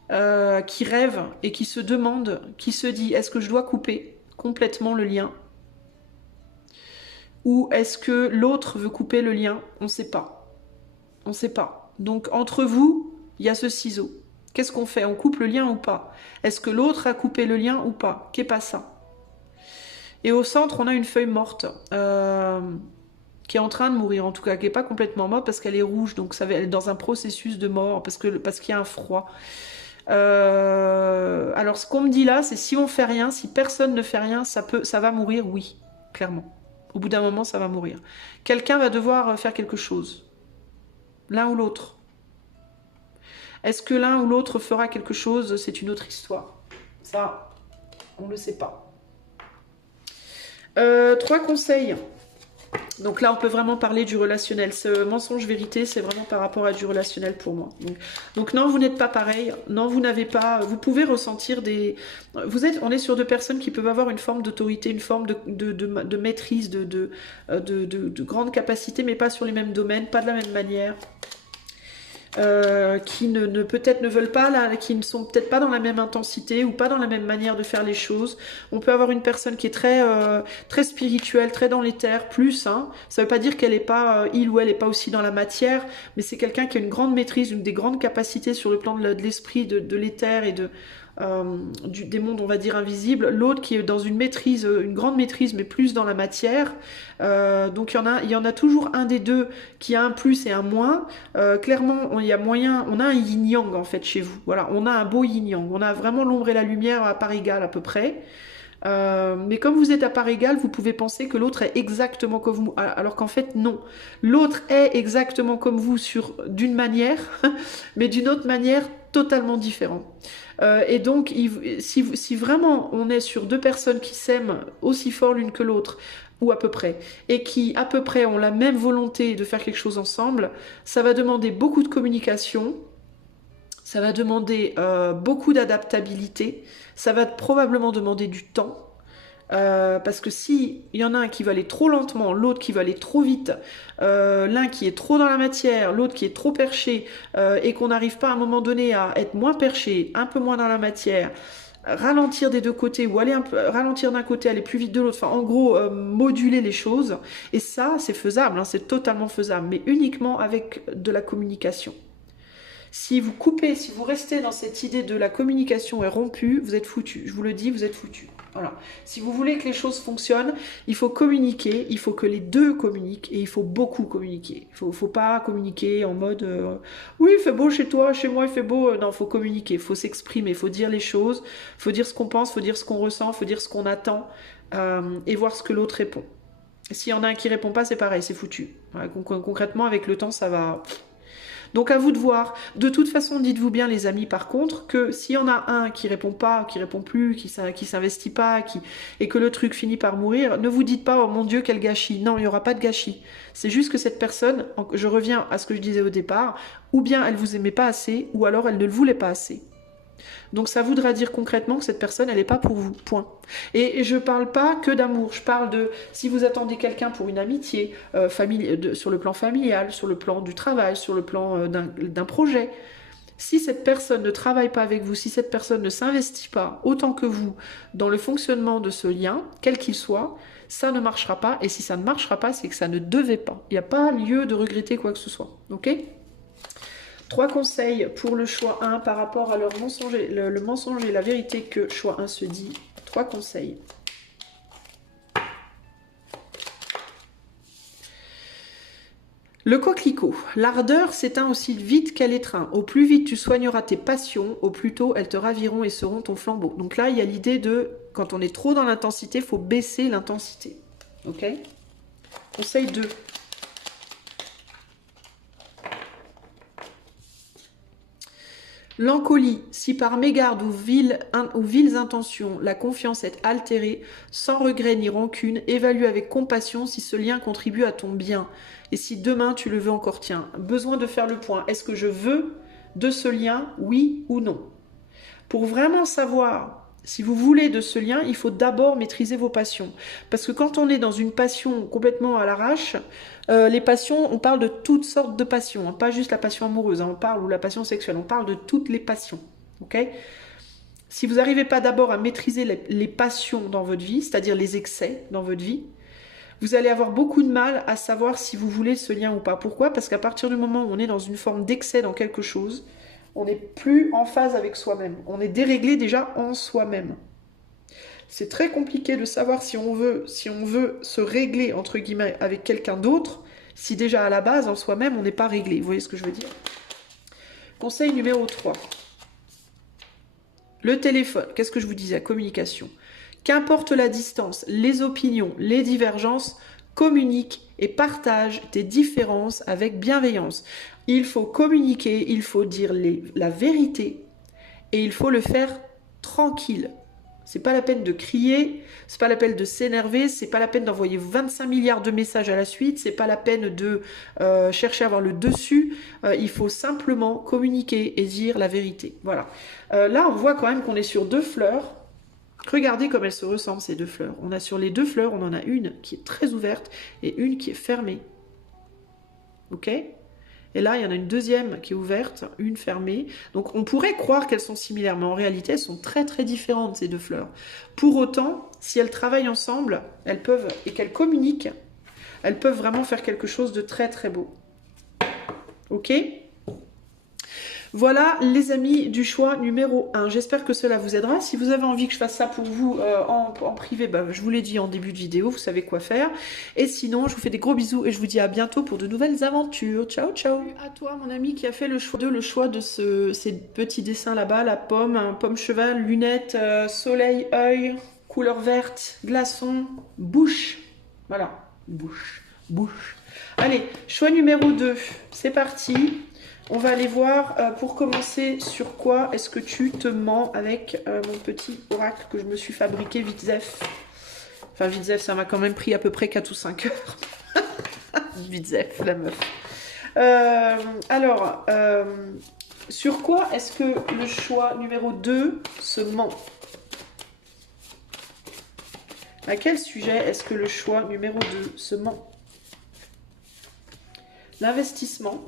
qui rêve et qui se demande, qui se dit, est-ce que je dois couper complètement le lien? Ou est-ce que l'autre veut couper le lien? On ne sait pas. On ne sait pas. Donc, entre vous, il y a ce ciseau. Qu'est-ce qu'on fait? On coupe le lien ou pas? Est-ce que l'autre a coupé le lien ou pas? Qu'est pas ça? Et au centre, on a une feuille morte qui est en train de mourir, en tout cas, qui n'est pas complètement morte parce qu'elle est rouge, donc elle est dans un processus de mort, parce qu'il y a un froid. Alors, ce qu'on me dit là, c'est si on fait rien, si personne ne fait rien, ça va mourir, oui, clairement. Au bout d'un moment, ça va mourir. Quelqu'un va devoir faire quelque chose. L'un ou l'autre. Est-ce que l'un ou l'autre fera quelque chose? C'est une autre histoire. Ça, on ne le sait pas. 3 conseils. Donc là, on peut vraiment parler du relationnel. Ce mensonge-vérité, c'est vraiment par rapport à du relationnel pour moi. Donc non, vous n'êtes pas pareil. Non, vous n'avez pas... Vous pouvez ressentir des... On est sur 2 personnes qui peuvent avoir une forme d'autorité, une forme de maîtrise, de grande capacité, mais pas sur les mêmes domaines, pas de la même manière. Qui peut-être ne veulent pas, là, qui ne sont peut-être pas dans la même intensité ou pas dans la même manière de faire les choses. On peut avoir une personne qui est très spirituelle, très dans l'éther, plus. Hein. Ça ne veut pas dire qu'elle est pas, il ou elle n'est pas aussi dans la matière, mais c'est quelqu'un qui a une grande maîtrise, une des grandes capacités sur le plan de l'esprit, de l'éther et des mondes, on va dire, invisibles. L'autre qui est dans une maîtrise, une grande maîtrise, mais plus dans la matière. Donc il y en a toujours un des deux qui a un plus et un moins. Clairement, il y a moyen, on a un yin-yang en fait chez vous. Voilà, on a un beau yin-yang. On a vraiment l'ombre et la lumière à part égale à peu près. Mais comme vous êtes à part égale, vous pouvez penser que l'autre est exactement comme vous, alors qu'en fait non. L'autre est exactement comme vous d'une manière, mais d'une autre manière totalement différente. Et donc, si vraiment on est sur 2 personnes qui s'aiment aussi fort l'une que l'autre, ou à peu près, et qui à peu près ont la même volonté de faire quelque chose ensemble, ça va demander beaucoup de communication, ça va demander beaucoup d'adaptabilité, ça va probablement demander du temps, parce que si il y en a un qui va aller trop lentement, l'autre qui va aller trop vite, l'un qui est trop dans la matière, l'autre qui est trop perché, et qu'on n'arrive pas à un moment donné à être moins perché, un peu moins dans la matière, ralentir des 2 côtés ou aller ralentir d'un côté, aller plus vite de l'autre, enfin en gros moduler les choses, et ça c'est faisable, hein, c'est totalement faisable, mais uniquement avec de la communication. Si vous coupez, si vous restez dans cette idée de la communication est rompue, vous êtes foutu. Je vous le dis, vous êtes foutu. Voilà. Si vous voulez que les choses fonctionnent, il faut communiquer, il faut que les 2 communiquent et il faut beaucoup communiquer. Il faut pas communiquer en mode oui, il fait beau chez toi, chez moi il fait beau. Non, il faut communiquer, il faut s'exprimer, il faut dire les choses, il faut dire ce qu'on pense, il faut dire ce qu'on ressent, il faut dire ce qu'on attend et voir ce que l'autre répond. S'il y en a un qui répond pas, c'est pareil, c'est foutu. Voilà, concrètement, avec le temps, ça va... Donc à vous de voir. De toute façon, dites-vous bien les amis par contre que s'il y en a un qui répond pas, qui répond plus, qui s'investit pas, et que le truc finit par mourir, ne vous dites pas oh mon Dieu quel gâchis. Non, il n'y aura pas de gâchis. C'est juste que cette personne, je reviens à ce que je disais au départ, ou bien elle vous aimait pas assez, ou alors elle ne le voulait pas assez. Donc ça voudra dire concrètement que cette personne, elle n'est pas pour vous, point. Et je parle pas que d'amour, je parle de si vous attendez quelqu'un pour une amitié, sur le plan familial, sur le plan du travail, sur le plan d'un projet. Si cette personne ne travaille pas avec vous, si cette personne ne s'investit pas autant que vous dans le fonctionnement de ce lien, quel qu'il soit, ça ne marchera pas. Et si ça ne marchera pas, c'est que ça ne devait pas. Il n'y a pas lieu de regretter quoi que ce soit. Ok ? 3 conseils pour le choix 1 par rapport à leur mensonge, le mensonge et la vérité que choix 1 se dit. 3 conseils. Le coquelicot. L'ardeur s'éteint aussi vite qu'elle étreint. Au plus vite tu soigneras tes passions, au plus tôt elles te raviront et seront ton flambeau. Donc là, il y a l'idée de, quand on est trop dans l'intensité, il faut baisser l'intensité. Ok ? Conseil 2. L'encolie, si par mégarde ou viles intentions, la confiance est altérée, sans regret ni rancune, évalue avec compassion si ce lien contribue à ton bien. Et si demain tu le veux encore, tiens, besoin de faire le point. Est-ce que je veux de ce lien, oui ou non? Pour vraiment savoir si vous voulez de ce lien, il faut d'abord maîtriser vos passions. Parce que quand on est dans une passion complètement à l'arrache, les passions, on parle de toutes sortes de passions, hein, pas juste la passion amoureuse, hein, on parle ou la passion sexuelle, on parle de toutes les passions. Ok ? Si vous n'arrivez pas d'abord à maîtriser les passions dans votre vie, c'est-à-dire les excès dans votre vie, vous allez avoir beaucoup de mal à savoir si vous voulez ce lien ou pas. Pourquoi ? Parce qu'à partir du moment où on est dans une forme d'excès dans quelque chose, on n'est plus en phase avec soi-même. On est déréglé déjà en soi-même. C'est très compliqué de savoir si on veut se régler, entre guillemets, avec quelqu'un d'autre, si déjà à la base, en soi-même, on n'est pas réglé. Vous voyez ce que je veux dire? Conseil numéro 3. Le téléphone. Qu'est-ce que je vous disais? La communication. Qu'importe la distance, les opinions, les divergences, communique et partage tes différences avec bienveillance. Il faut communiquer, il faut dire la vérité et il faut le faire tranquille. C'est pas la peine de crier, c'est pas la peine de s'énerver, c'est pas la peine d'envoyer 25 milliards de messages à la suite, c'est pas la peine de chercher à avoir le dessus. Il faut simplement communiquer et dire la vérité. Voilà. Là, on voit quand même qu'on est sur 2 fleurs. Regardez comme elles se ressemblent, ces 2 fleurs. On a sur les 2 fleurs, on en a une qui est très ouverte et une qui est fermée. Ok ? Et là, il y en a une deuxième qui est ouverte, une fermée. Donc, on pourrait croire qu'elles sont similaires, mais en réalité, elles sont très, très différentes, ces 2 fleurs. Pour autant, si elles travaillent ensemble, elles peuvent, et qu'elles communiquent, elles peuvent vraiment faire quelque chose de très, très beau. Ok ? Voilà les amis du choix numéro 1. J'espère que cela vous aidera. Si vous avez envie que je fasse ça pour vous en privé, bah, je vous l'ai dit en début de vidéo, vous savez quoi faire. Et sinon, je vous fais des gros bisous et je vous dis à bientôt pour de nouvelles aventures. Ciao, ciao. À toi, mon ami, qui a fait le choix de ces petits dessins là-bas, la pomme, pomme cheval, lunettes, soleil, œil, couleur verte, glaçon, bouche. Voilà, bouche, bouche. Allez, choix numéro 2, c'est parti. On va aller voir, pour commencer, sur quoi est-ce que tu te mens avec mon petit oracle que je me suis fabriqué vite zef. Enfin, vite zef, ça m'a quand même pris à peu près 4 ou 5 heures. Vite zef, la meuf. Alors, sur quoi est-ce que le choix numéro 2 se ment? À quel sujet est-ce que le choix numéro 2 se ment? L'investissement.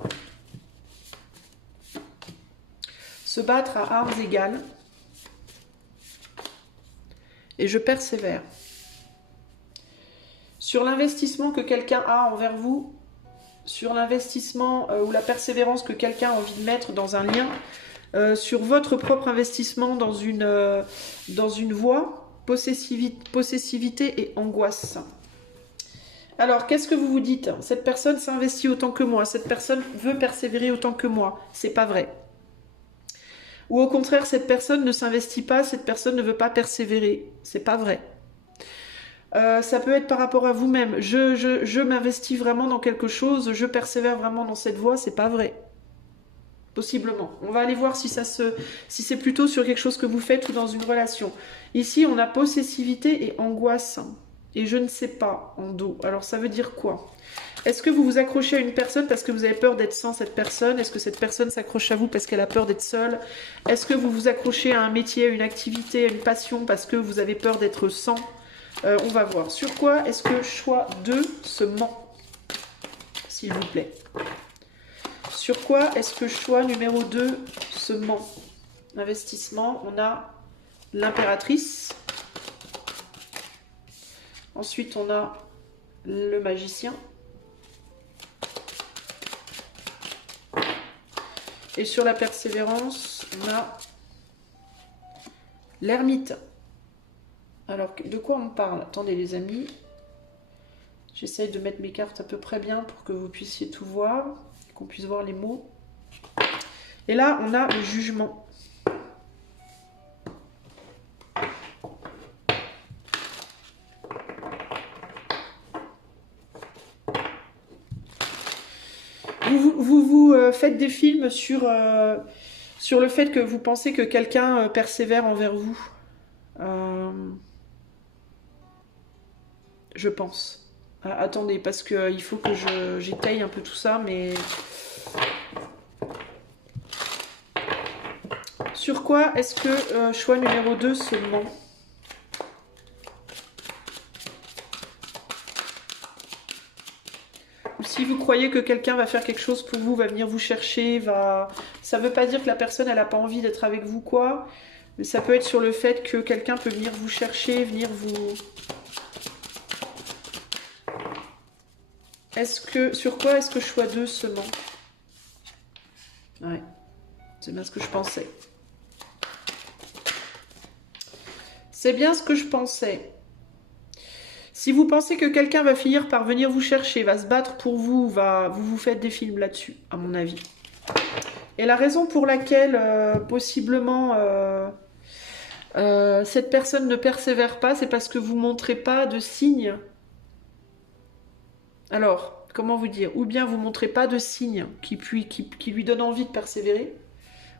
Se battre à armes égales. Et je persévère. Sur l'investissement que quelqu'un a envers vous, sur l'investissement ou la persévérance que quelqu'un a envie de mettre dans un lien, sur votre propre investissement dans une voie, possessivité et angoisse. Alors, qu'est-ce que vous vous dites? Cette personne s'investit autant que moi, cette personne veut persévérer autant que moi. C'est pas vrai. Ou au contraire, cette personne ne s'investit pas, cette personne ne veut pas persévérer. C'est pas vrai. Ça peut être par rapport à vous-même. Je m'investis vraiment dans quelque chose, je persévère vraiment dans cette voie, c'est pas vrai. Possiblement. On va aller voir si c'est plutôt sur quelque chose que vous faites ou dans une relation. Ici, on a possessivité et angoisse. Et je ne sais pas en dos. Alors, ça veut dire quoi? Est-ce que vous vous accrochez à une personne parce que vous avez peur d'être sans cette personne? Est-ce que cette personne s'accroche à vous parce qu'elle a peur d'être seule? Est-ce que vous vous accrochez à un métier, à une activité, à une passion parce que vous avez peur d'être sans? On va voir. Sur quoi est-ce que choix 2 se ment? S'il vous plaît. sur quoi est-ce que choix numéro 2 se ment? Investissement, on a l'impératrice. Ensuite, on a le magicien. Et sur la persévérance, on a l'ermite. Alors, de quoi on parle? Attendez les amis. J'essaye de mettre mes cartes à peu près bien pour que vous puissiez tout voir, qu'on puisse voir les mots. Et là, on a le jugement. Vous faites des films sur le fait que vous pensez que quelqu'un persévère envers vous. Je pense. Attendez, parce qu'il faut que j'étaye un peu tout ça, mais... Sur quoi est-ce que choix numéro 2 se ment? Ou si vous croyez que quelqu'un va faire quelque chose pour vous, va venir vous chercher, ça ne veut pas dire que la personne, elle n'a pas envie d'être avec vous, quoi. Mais ça peut être sur le fait que quelqu'un peut venir vous chercher, venir vous... Sur quoi est-ce que choix 2 se ment? Ouais, c'est bien ce que je pensais. C'est bien ce que je pensais. Si vous pensez que quelqu'un va finir par venir vous chercher, va se battre pour vous, vous faites des films là-dessus, à mon avis. Et la raison pour laquelle, possiblement, cette personne ne persévère pas, c'est parce que vous ne montrez pas de signes. Alors, comment vous dire? Ou bien vous ne montrez pas de signes qui lui donnent envie de persévérer.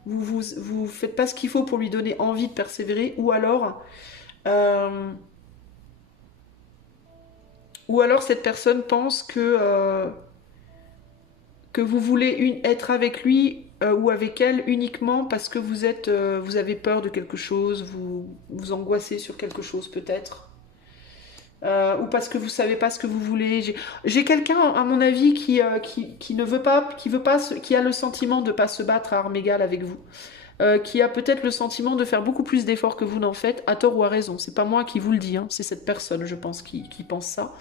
Vous faites pas ce qu'il faut pour lui donner envie de persévérer. Ou alors cette personne pense que vous voulez être avec lui ou avec elle uniquement parce que vous avez peur de quelque chose, vous angoissez sur quelque chose peut-être. Ou parce que vous savez pas ce que vous voulez. J'ai quelqu'un, à mon avis, qui ne veut pas, qui a le sentiment de pas se battre à armes égales avec vous, qui a peut-être le sentiment de faire beaucoup plus d'efforts que vous n'en faites, à tort ou à raison. C'est pas moi qui vous le dis, hein, c'est cette personne, je pense, qui pense ça.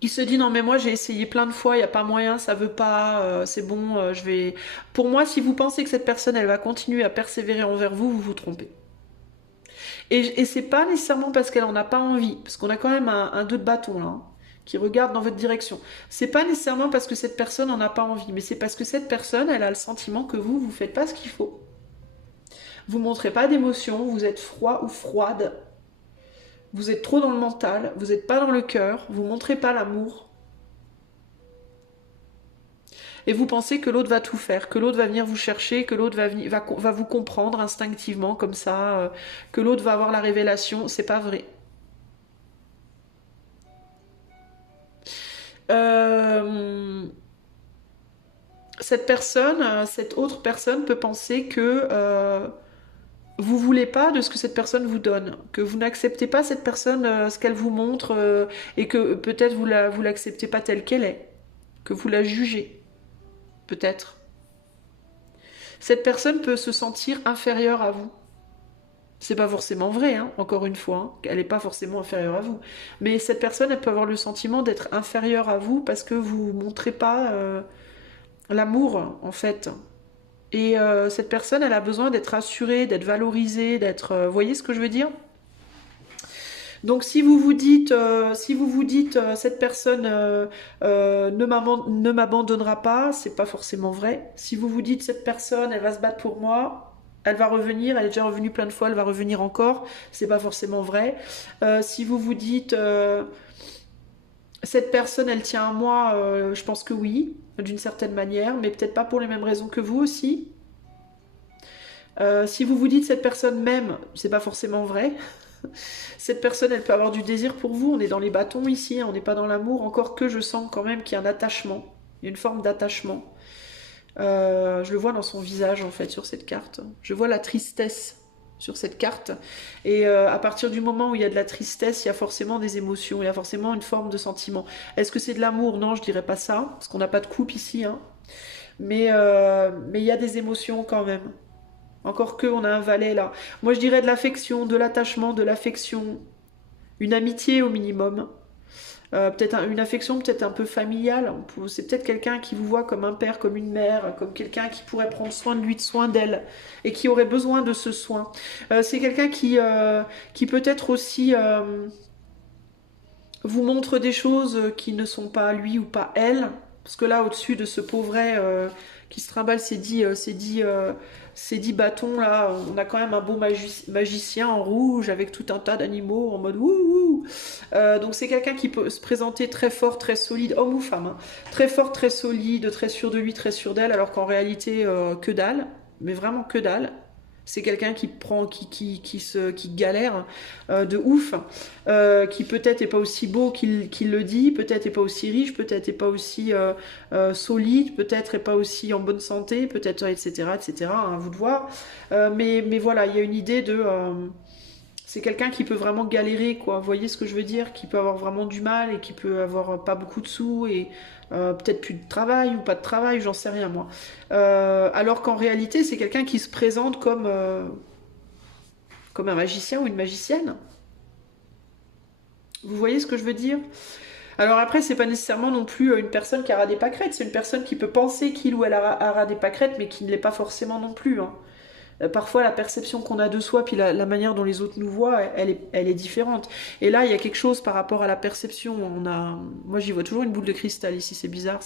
Qui se dit non mais moi j'ai essayé plein de fois, il n'y a pas moyen, ça veut pas, c'est bon, je vais... Pour moi, si vous pensez que cette personne, elle va continuer à persévérer envers vous, vous vous trompez. Et c'est pas nécessairement parce qu'elle en a pas envie, parce qu'on a quand même un 2 de bâton là, hein, qui regarde dans votre direction. C'est pas nécessairement parce que cette personne en a pas envie, mais c'est parce que cette personne, elle a le sentiment que vous faites pas ce qu'il faut. Vous montrez pas d'émotion, vous êtes froid ou froide, vous êtes trop dans le mental, vous n'êtes pas dans le cœur, vous montrez pas l'amour. Et vous pensez que l'autre va tout faire, que l'autre va venir vous chercher, que l'autre va vous comprendre instinctivement comme ça, que l'autre va avoir la révélation. C'est pas vrai. Cette autre personne peut penser que vous voulez pas de ce que cette personne vous donne, que vous n'acceptez pas cette personne, ce qu'elle vous montre, et que peut-être vous l'acceptez pas telle qu'elle est, que vous la jugez. Peut-être. Cette personne peut se sentir inférieure à vous. C'est pas forcément vrai, hein, encore une fois, hein, elle n'est pas forcément inférieure à vous. Mais cette personne, elle peut avoir le sentiment d'être inférieure à vous parce que vous ne montrez pas l'amour, en fait. Et cette personne, elle a besoin d'être assurée, d'être valorisée, d'être... vous voyez ce que je veux dire? Donc si vous vous dites, cette personne ne m'abandonnera pas, c'est pas forcément vrai. Si vous vous dites cette personne, elle va se battre pour moi, elle va revenir, elle est déjà revenue plein de fois, elle va revenir encore, c'est pas forcément vrai. Si vous vous dites cette personne, elle tient à moi, je pense que oui, d'une certaine manière, mais peut-être pas pour les mêmes raisons que vous aussi. Si vous vous dites cette personne m'aime, c'est pas forcément vrai. Cette personne, elle peut avoir du désir pour vous. On est dans les bâtons ici, hein, on n'est pas dans l'amour. Encore que je sens quand même qu'il y a un attachement. Il y a une forme d'attachement. Je le vois dans son visage, en fait, sur cette carte. Je vois la tristesse. sur cette carte. Et à partir du moment où il y a de la tristesse, il y a forcément des émotions, il y a forcément une forme de sentiment. Est-ce que c'est de l'amour? Non, je dirais pas ça, parce qu'on n'a pas de couple ici. Hein. Mais il y a des émotions quand même. Encore que, on a un valet là. Moi, je dirais de l'affection, de l'attachement, de l'affection. Une amitié au minimum. Peut-être une affection peut-être un peu familiale. C'est peut-être quelqu'un qui vous voit comme un père, comme une mère, comme quelqu'un qui pourrait prendre soin de lui, de soin d'elle, et qui aurait besoin de ce soin. C'est quelqu'un qui peut-être aussi vous montre des choses qui ne sont pas lui ou pas elle. Parce que là, au-dessus de ce pauvret qui se trimballe ces 10 bâtons, là, on a quand même un beau magicien en rouge avec tout un tas d'animaux en mode wouhou. Donc c'est quelqu'un qui peut se présenter très fort, très solide, homme ou femme, hein, très fort, très solide, très sûr de lui, très sûr d'elle, alors qu'en réalité, que dalle, mais vraiment que dalle. C'est quelqu'un qui prend, qui galère de ouf, qui peut-être est pas aussi beau qu'il le dit, peut-être est pas aussi riche, peut-être est pas aussi solide, peut-être est pas aussi en bonne santé, peut-être etc. etc. Hein, à vous de voir. Mais voilà, il y a une idée de c'est quelqu'un qui peut vraiment galérer, quoi. Vous voyez ce que je veux dire? Qui peut avoir vraiment du mal et qui peut avoir pas beaucoup de sous et peut-être plus de travail ou pas de travail, j'en sais rien moi. Alors qu'en réalité, c'est quelqu'un qui se présente comme un magicien ou une magicienne. Vous voyez ce que je veux dire? Alors après, c'est pas nécessairement non plus une personne qui aura des pâquerettes, c'est une personne qui peut penser qu'il ou elle aura des pâquerettes, mais qui ne l'est pas forcément non plus. Hein. Parfois, la perception qu'on a de soi, puis la manière dont les autres nous voient, elle est différente. Et là, il y a quelque chose par rapport à la perception. Moi, j'y vois toujours une boule de cristal ici, c'est bizarre.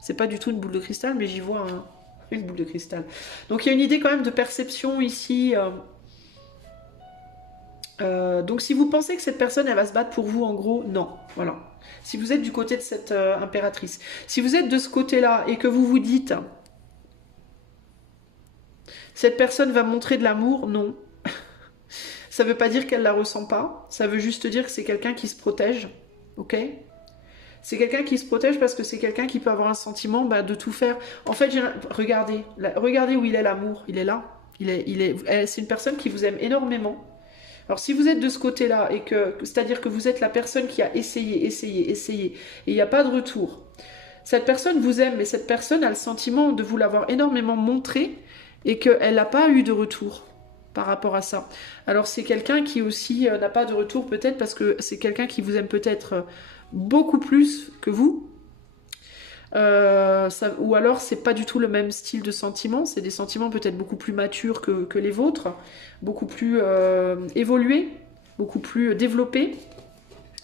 C'est pas du tout une boule de cristal, mais j'y vois une boule de cristal. Donc, il y a une idée quand même de perception ici. Donc, si vous pensez que cette personne, elle va se battre pour vous, en gros, non. Voilà. Si vous êtes du côté de cette impératrice. Si vous êtes de ce côté-là et que vous vous dites... Cette personne va montrer de l'amour, non. Ça ne veut pas dire qu'elle ne la ressent pas. Ça veut juste dire que c'est quelqu'un qui se protège. Ok? C'est quelqu'un qui se protège parce que c'est quelqu'un qui peut avoir un sentiment de tout faire. En fait, regardez où il est l'amour. Il est là. C'est une personne qui vous aime énormément. Alors si vous êtes de ce côté-là, c'est-à-dire que vous êtes la personne qui a essayé, et il n'y a pas de retour. Cette personne vous aime, mais cette personne a le sentiment de vous l'avoir énormément montré, et qu'elle n'a pas eu de retour par rapport à ça. Alors c'est quelqu'un qui aussi n'a pas de retour peut-être parce que c'est quelqu'un qui vous aime peut-être beaucoup plus que vous. Ou alors c'est pas du tout le même style de sentiment, c'est des sentiments peut-être beaucoup plus matures que les vôtres, beaucoup plus évolués, beaucoup plus développés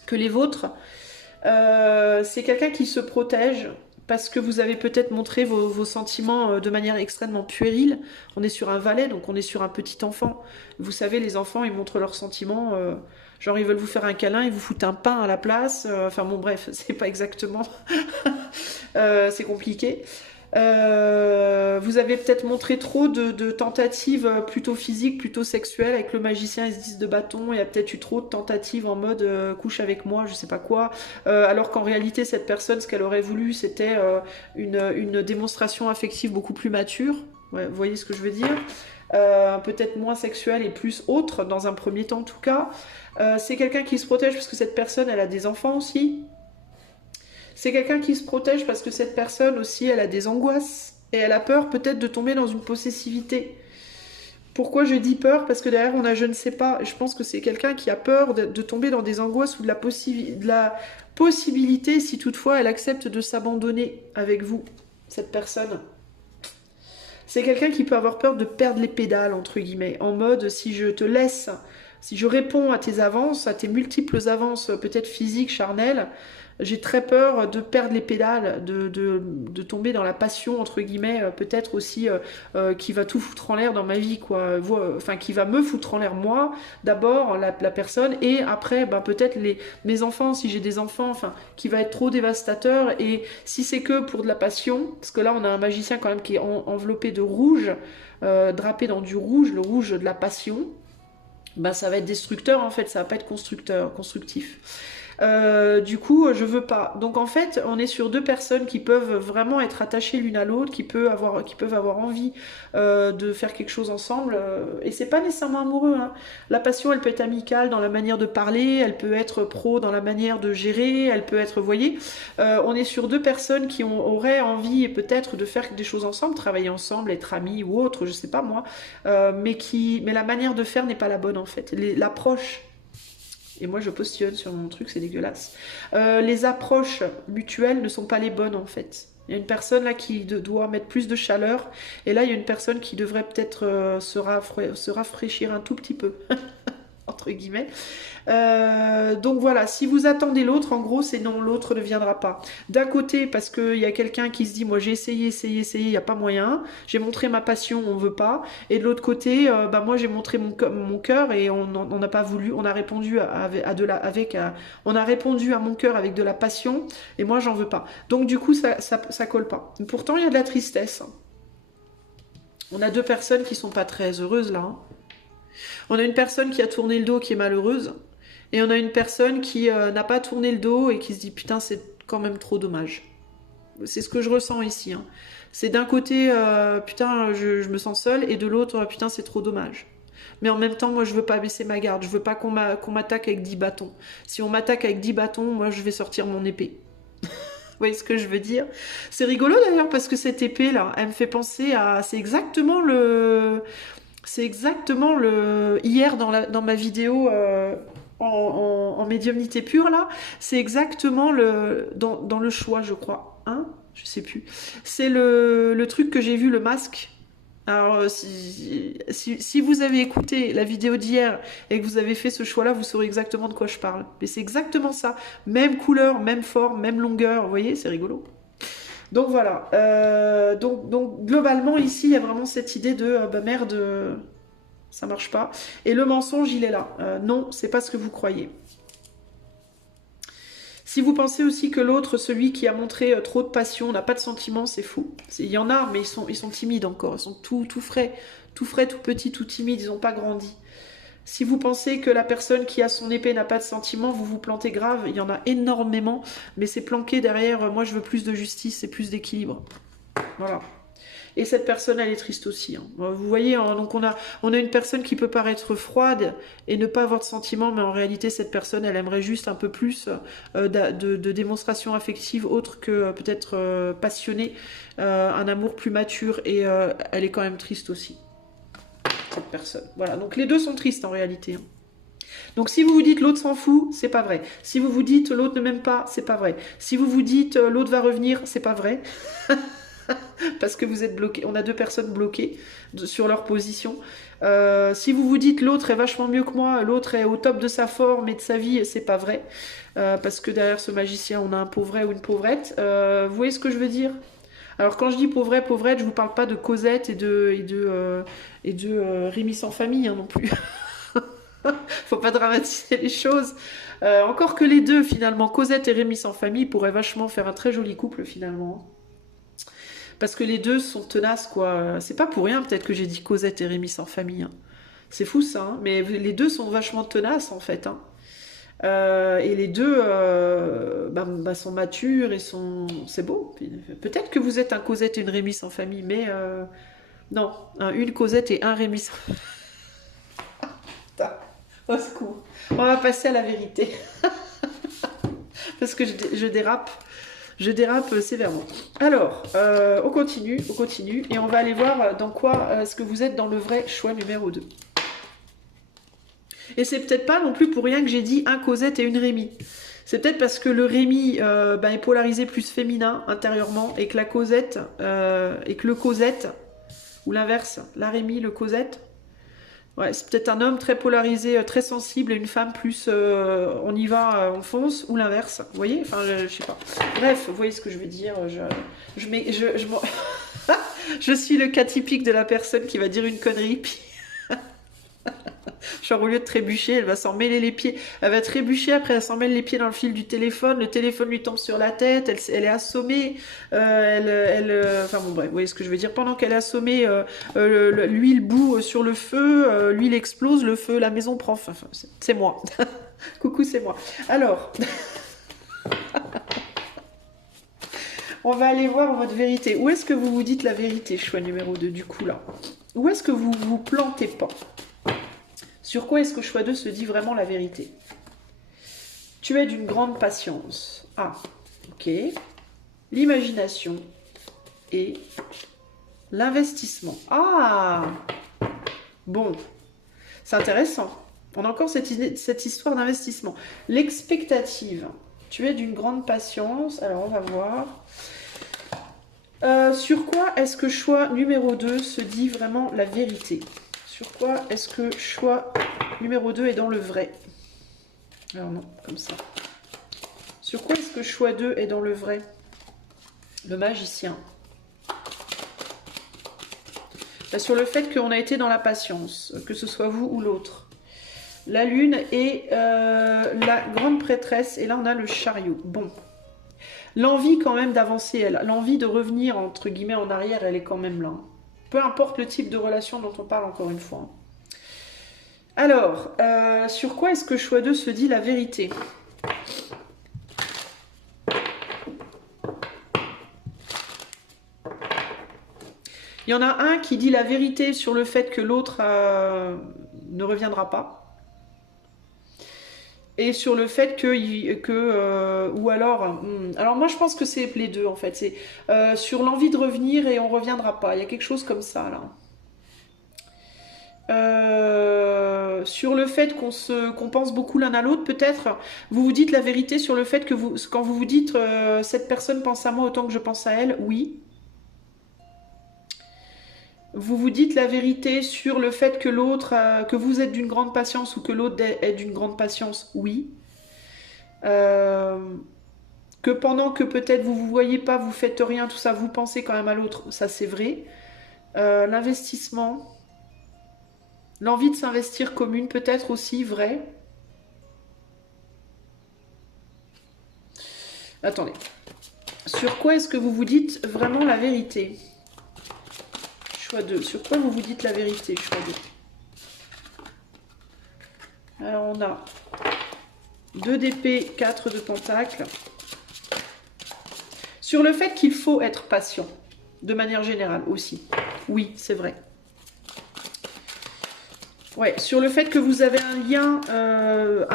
que les vôtres. C'est quelqu'un qui se protège parce que vous avez peut-être montré vos sentiments de manière extrêmement puérile. On est sur un valet, donc on est sur un petit enfant. Vous savez, les enfants, ils montrent leurs sentiments, genre ils veulent vous faire un câlin, ils vous foutent un pain à la place. Enfin bon, bref, c'est pas exactement... c'est compliqué. Vous avez peut-être montré trop de tentatives plutôt physiques, plutôt sexuelles avec le magicien et ce 10 de bâton. Il y a peut-être eu trop de tentatives en mode couche avec moi, je sais pas quoi. Alors qu'en réalité, cette personne, ce qu'elle aurait voulu, c'était une démonstration affective beaucoup plus mature. Ouais, vous voyez ce que je veux dire? Peut-être moins sexuelle et plus autre, dans un premier temps en tout cas. C'est quelqu'un qui se protège parce que cette personne, elle a des enfants aussi. C'est quelqu'un qui se protège parce que cette personne aussi, elle a des angoisses. Et elle a peur peut-être de tomber dans une possessivité. Pourquoi je dis peur? Parce que derrière, on a je ne sais pas. Je pense que c'est quelqu'un qui a peur de tomber dans des angoisses ou de la possibilité, si toutefois elle accepte de s'abandonner avec vous, cette personne. C'est quelqu'un qui peut avoir peur de perdre les pédales, entre guillemets. En mode, si je te laisse, si je réponds à tes avances, à tes multiples avances, peut-être physiques, charnelles, j'ai très peur de perdre les pédales, de tomber dans la passion, entre guillemets, peut-être aussi qui va tout foutre en l'air dans ma vie, quoi. Enfin, qui va me foutre en l'air, moi, d'abord, la personne, et après, peut-être mes enfants, si j'ai des enfants, enfin, qui va être trop dévastateur, et si c'est que pour de la passion, parce que là, on a un magicien quand même qui est enveloppé de rouge, drapé dans du rouge, le rouge de la passion, ça va être destructeur, en fait, ça va pas être constructif. Du coup, je veux pas. Donc en fait, on est sur deux personnes qui peuvent vraiment être attachées l'une à l'autre, qui peuvent avoir envie de faire quelque chose ensemble. Et c'est pas nécessairement amoureux, hein. La passion, elle peut être amicale dans la manière de parler, elle peut être pro dans la manière de gérer, elle peut être, vous voyez, on est sur deux personnes qui auraient envie peut-être de faire des choses ensemble, travailler ensemble, être amis ou autre, je sais pas moi, mais la manière de faire n'est pas la bonne en fait. L'approche, et moi je postillonne sur mon truc, c'est dégueulasse. Les approches mutuelles ne sont pas les bonnes en fait. Il y a une personne là qui doit mettre plus de chaleur, et là il y a une personne qui devrait peut-être se rafraîchir un tout petit peu, entre guillemets. Donc voilà, si vous attendez l'autre, en gros, c'est non, l'autre ne viendra pas. D'un côté, parce qu'il y a quelqu'un qui se dit, moi j'ai essayé, il n'y a pas moyen, j'ai montré ma passion, on veut pas. Et de l'autre côté, moi j'ai montré mon cœur et on n'a pas voulu, on a répondu on a répondu à mon cœur avec de la passion et moi j'en veux pas. Donc du coup, ça colle pas. Pourtant, il y a de la tristesse. On a deux personnes qui sont pas très heureuses là, hein. On a une personne qui a tourné le dos, qui est malheureuse. Et on a une personne qui n'a pas tourné le dos et qui se dit putain, c'est quand même trop dommage. C'est ce que je ressens ici, hein. C'est d'un côté putain, je me sens seule, et de l'autre putain, c'est trop dommage. Mais en même temps, moi je veux pas baisser ma garde, je veux pas qu'on m'attaque avec 10 bâtons. Si on m'attaque avec 10 bâtons, moi je vais sortir mon épée. Vous voyez ce que je veux dire? C'est rigolo d'ailleurs parce que cette épée là, elle me fait penser à... C'est exactement le... Hier dans ma vidéo en médiumnité pure là, c'est exactement dans le choix, je crois. Hein, je sais plus. C'est le truc que j'ai vu, le masque. Alors, si vous avez écouté la vidéo d'hier et que vous avez fait ce choix-là, vous saurez exactement de quoi je parle. Mais c'est exactement ça. Même couleur, même forme, même longueur. Vous voyez, c'est rigolo. Donc voilà. Donc globalement, ici, il y a vraiment cette idée de merde, ça marche pas. Et le mensonge, il est là. Non, c'est pas ce que vous croyez. Si vous pensez aussi que l'autre, celui qui a montré trop de passion, n'a pas de sentiments, c'est fou. Il y en a, mais ils sont timides encore. Ils sont tout frais, tout petits, tout timides. Ils n'ont pas grandi. Si vous pensez que la personne qui a son épée n'a pas de sentiments, vous vous plantez grave. Il y en a énormément, mais c'est planqué derrière. Moi, je veux plus de justice et plus d'équilibre. Voilà. Et cette personne, elle est triste aussi, hein. Vous voyez, hein, donc on a une personne qui peut paraître froide et ne pas avoir de sentiments, mais en réalité, cette personne, elle aimerait juste un peu plus de démonstration affective autre que peut-être passionnée, un amour plus mature, et elle est quand même triste aussi, cette personne. Voilà, donc les deux sont tristes en réalité, hein. Donc si vous vous dites l'autre s'en fout, c'est pas vrai. Si vous vous dites l'autre ne m'aime pas, c'est pas vrai. Si vous vous dites l'autre va revenir, c'est pas vrai. Parce que vous êtes bloqué. On a deux personnes bloquées sur leur position. Si vous vous dites l'autre est vachement mieux que moi, l'autre est au top de sa forme et de sa vie, c'est pas vrai. Parce que derrière ce magicien, on a un pauvret ou une pauvrette. Vous voyez ce que je veux dire? Alors quand je dis pauvret, pauvrette, je vous parle pas de Cosette et de Rémi sans famille, hein, non plus. Faut pas dramatiser les choses. Encore que les deux, finalement, Cosette et Rémi sans famille pourraient vachement faire un très joli couple, finalement. Parce que les deux sont tenaces, quoi. C'est pas pour rien, peut-être, que j'ai dit Cosette et Rémi sans famille, hein. C'est fou, ça, hein. Mais les deux sont vachement tenaces, en fait, hein. Et les deux sont matures et sont... C'est beau. Peut-être que vous êtes un Cosette et une Rémi sans famille, mais non. Une Cosette et un Rémi sans... Au secours. On va passer à la vérité. Parce que je dérape. Je dérape sévèrement. Alors, on continue, et on va aller voir dans quoi est-ce que vous êtes dans le vrai choix numéro 2. Et c'est peut-être pas non plus pour rien que j'ai dit un Cosette et une Rémi. C'est peut-être parce que le Rémi est polarisé plus féminin intérieurement, et que la Cosette, le Cosette, ou l'inverse, la Rémi, le Cosette, ouais, c'est peut-être un homme très polarisé, très sensible, et une femme plus on y va, on fonce, ou l'inverse. Vous voyez? Enfin, je sais pas. Bref, vous voyez ce que je veux dire. Je suis le cas typique de la personne qui va dire une connerie, puis genre au lieu de trébucher, elle va s'en mêler les pieds. Elle va trébucher, après elle s'en mêle les pieds dans le fil du téléphone. Le téléphone lui tombe sur la tête, elle est assommée. Enfin bon bref, vous voyez ce que je veux dire. Pendant qu'elle est assommée, l'huile bout sur le feu, l'huile explose, le feu, la maison prend feu. Enfin, c'est moi. Coucou, c'est moi. Alors, on va aller voir votre vérité. Où est-ce que vous vous dites la vérité, choix numéro 2, du coup, là? Où est-ce que vous vous plantez pas? Sur quoi est-ce que choix 2 se dit vraiment la vérité? Tu es d'une grande patience. Ah, ok. L'imagination et l'investissement. Ah, bon, c'est intéressant. On a encore cette histoire d'investissement. L'expectative. Tu es d'une grande patience. Alors, on va voir. Sur quoi est-ce que choix numéro 2 se dit vraiment la vérité? Sur quoi est-ce que choix numéro 2 est dans le vrai? Alors non, comme ça. Sur quoi est-ce que choix 2 est dans le vrai? Le magicien. Là, sur le fait qu'on a été dans la patience, que ce soit vous ou l'autre. La lune et la grande prêtresse. Et là, on a le chariot. Bon. L'envie quand même d'avancer, l'envie de revenir, entre guillemets, en arrière, elle est quand même là. Peu importe le type de relation dont on parle, encore une fois. Alors, sur quoi est-ce que choix 2 se dit la vérité? Il y en a un qui dit la vérité sur le fait que l'autre ne reviendra pas. Et sur le fait ou alors moi je pense que c'est les deux en fait, c'est sur l'envie de revenir et on reviendra pas, il y a quelque chose comme ça là. Sur le fait qu'on pense beaucoup l'un à l'autre, peut-être vous vous dites la vérité sur le fait que quand vous vous dites cette personne pense à moi autant que je pense à elle, oui. Vous vous dites la vérité sur le fait que l'autre, que vous êtes d'une grande patience ou que l'autre est d'une grande patience, oui. Que pendant que peut-être vous ne voyez pas, vous faites rien, tout ça, vous pensez quand même à l'autre, ça c'est vrai. L'investissement, l'envie de s'investir commune, peut-être aussi vrai. Attendez. Sur quoi est-ce que vous vous dites vraiment la vérité? Choix 2. Sur quoi vous vous dites la vérité? Choix 2. Alors on a 2 d'épée, 4 de pentacle. Sur le fait qu'il faut être patient, de manière générale aussi. Oui, c'est vrai. Ouais, sur le fait que vous avez un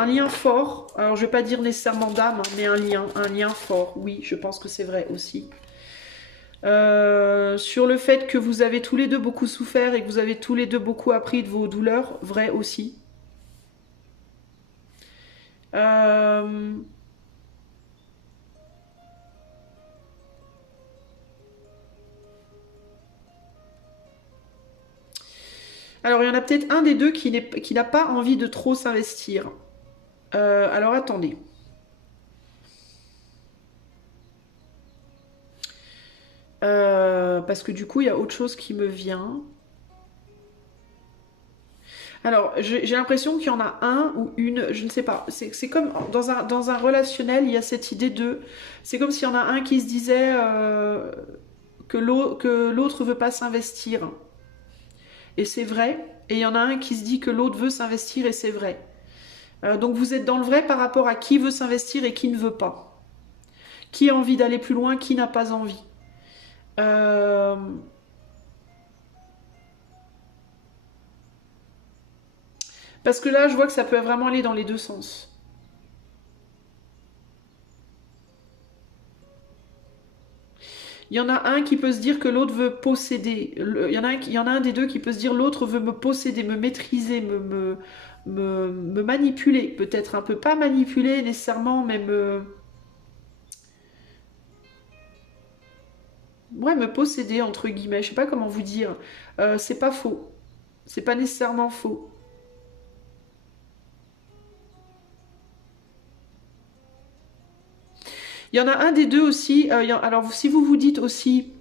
lien fort. Alors je ne vais pas dire nécessairement d'âme, hein, mais un lien fort. Oui, je pense que c'est vrai aussi. Sur le fait que vous avez tous les deux beaucoup souffert et que vous avez tous les deux beaucoup appris de vos douleurs, vrai aussi. Alors il y en a peut-être un des deux qui n'a pas envie de trop s'investir. Alors attendez. Parce que du coup, il y a autre chose qui me vient. Alors, j'ai l'impression qu'il y en a un ou une, je ne sais pas. C'est comme dans un relationnel, il y a cette idée de... C'est comme s'il y en a un qui se disait que l'autre ne veut pas s'investir. Et c'est vrai. Et il y en a un qui se dit que l'autre veut s'investir et c'est vrai. Donc vous êtes dans le vrai par rapport à qui veut s'investir et qui ne veut pas. Qui a envie d'aller plus loin, qui n'a pas envie. Parce que là, je vois que ça peut vraiment aller dans les deux sens. Il y en a un qui peut se dire que l'autre veut posséder. Il y en a un des deux qui peut se dire l'autre veut me posséder, me maîtriser, me manipuler. Peut-être un peu pas manipuler nécessairement, mais me posséder, entre guillemets. Je sais pas comment vous dire. C'est pas faux. C'est pas nécessairement faux. Il y en a un des deux aussi. Alors, si vous vous dites aussi,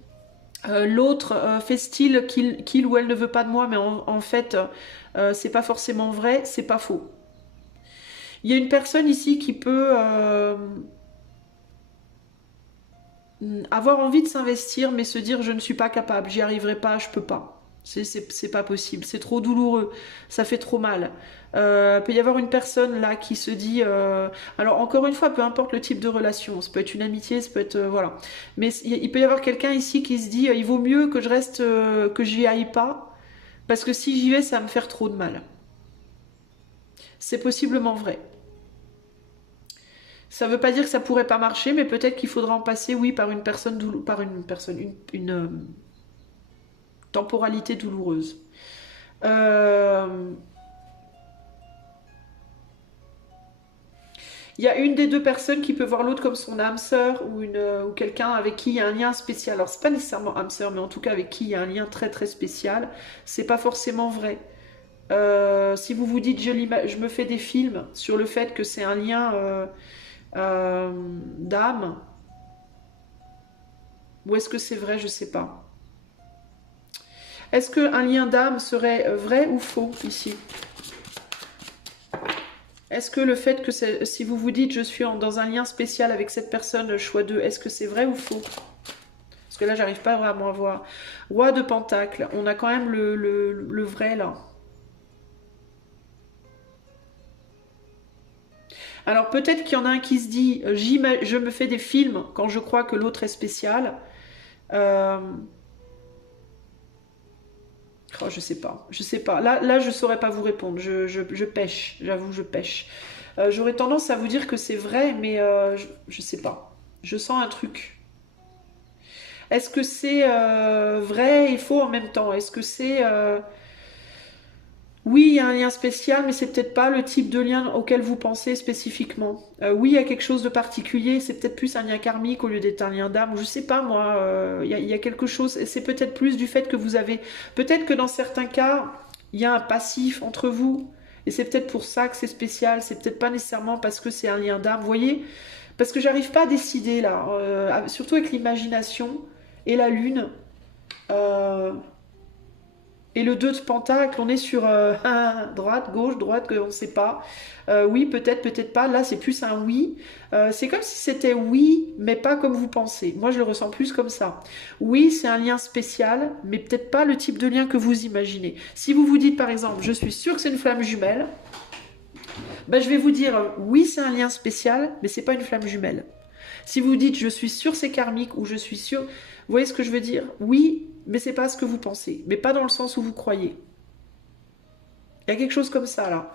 l'autre fait style qu'il ou elle ne veut pas de moi, mais en fait, c'est pas forcément vrai, c'est pas faux. Il y a une personne ici qui peut avoir envie de s'investir, mais se dire je ne suis pas capable, j'y arriverai pas, je peux pas. C'est pas possible, c'est trop douloureux, ça fait trop mal. Peut y avoir une personne là qui se dit... alors encore une fois, peu importe le type de relation, ça peut être une amitié, ça peut être... voilà. Mais il peut y avoir quelqu'un ici qui se dit, il vaut mieux que je reste, que j'y aille pas, parce que si j'y vais, ça va me faire trop de mal. C'est possiblement vrai. Ça veut pas dire que ça pourrait pas marcher, mais peut-être qu'il faudra en passer, oui, par une personne, par une personne, temporalité douloureuse. Il y a une des deux personnes qui peut voir l'autre comme son âme sœur ou quelqu'un avec qui il y a un lien spécial. Alors c'est pas nécessairement âme sœur, mais en tout cas avec qui il y a un lien très très spécial. C'est pas forcément vrai. Si vous vous dites je me fais des films sur le fait que c'est un lien d'âme, ou est-ce que c'est vrai, je sais pas. Est-ce qu'un lien d'âme serait vrai ou faux ici? Est-ce que le fait que si vous vous dites je suis dans un lien spécial avec cette personne, choix 2, est-ce que c'est vrai ou faux? Parce que là, j'arrive pas vraiment à voir. Roi de Pentacle, on a quand même le vrai là. Alors peut-être qu'il y en a un qui se dit je me fais des films quand je crois que l'autre est spécial. Oh, je sais pas, je sais pas. Là, je saurais pas vous répondre. Je pêche, j'avoue, je pêche. J'aurais tendance à vous dire que c'est vrai, mais je sais pas. Je sens un truc. Est-ce que c'est vrai et faux en même temps? Est-ce que c'est oui, il y a un lien spécial, mais c'est peut-être pas le type de lien auquel vous pensez spécifiquement. Oui, il y a quelque chose de particulier, c'est peut-être plus un lien karmique au lieu d'être un lien d'âme. Je sais pas moi, il y a quelque chose, et c'est peut-être plus du fait que vous avez... Peut-être que dans certains cas, il y a un passif entre vous, et c'est peut-être pour ça que c'est spécial, c'est peut-être pas nécessairement parce que c'est un lien d'âme, vous voyez? Parce que j'arrive pas à décider là, surtout avec l'imagination et la lune. Euh, Et le 2 de pentacle, on est sur droite, gauche, droite, on ne sait pas. Oui, peut-être, peut-être pas. Là, c'est plus un oui. C'est comme si c'était oui, mais pas comme vous pensez. Moi, je le ressens plus comme ça. Oui, c'est un lien spécial, mais peut-être pas le type de lien que vous imaginez. Si vous vous dites, par exemple, je suis sûre que c'est une flamme jumelle, ben, je vais vous dire, oui, c'est un lien spécial, mais c'est pas une flamme jumelle. Si vous dites, je suis sûre c'est karmique, ou je suis sûre... Vous voyez ce que je veux dire? Oui, mais c'est pas ce que vous pensez. Mais pas dans le sens où vous croyez. Il y a quelque chose comme ça, là.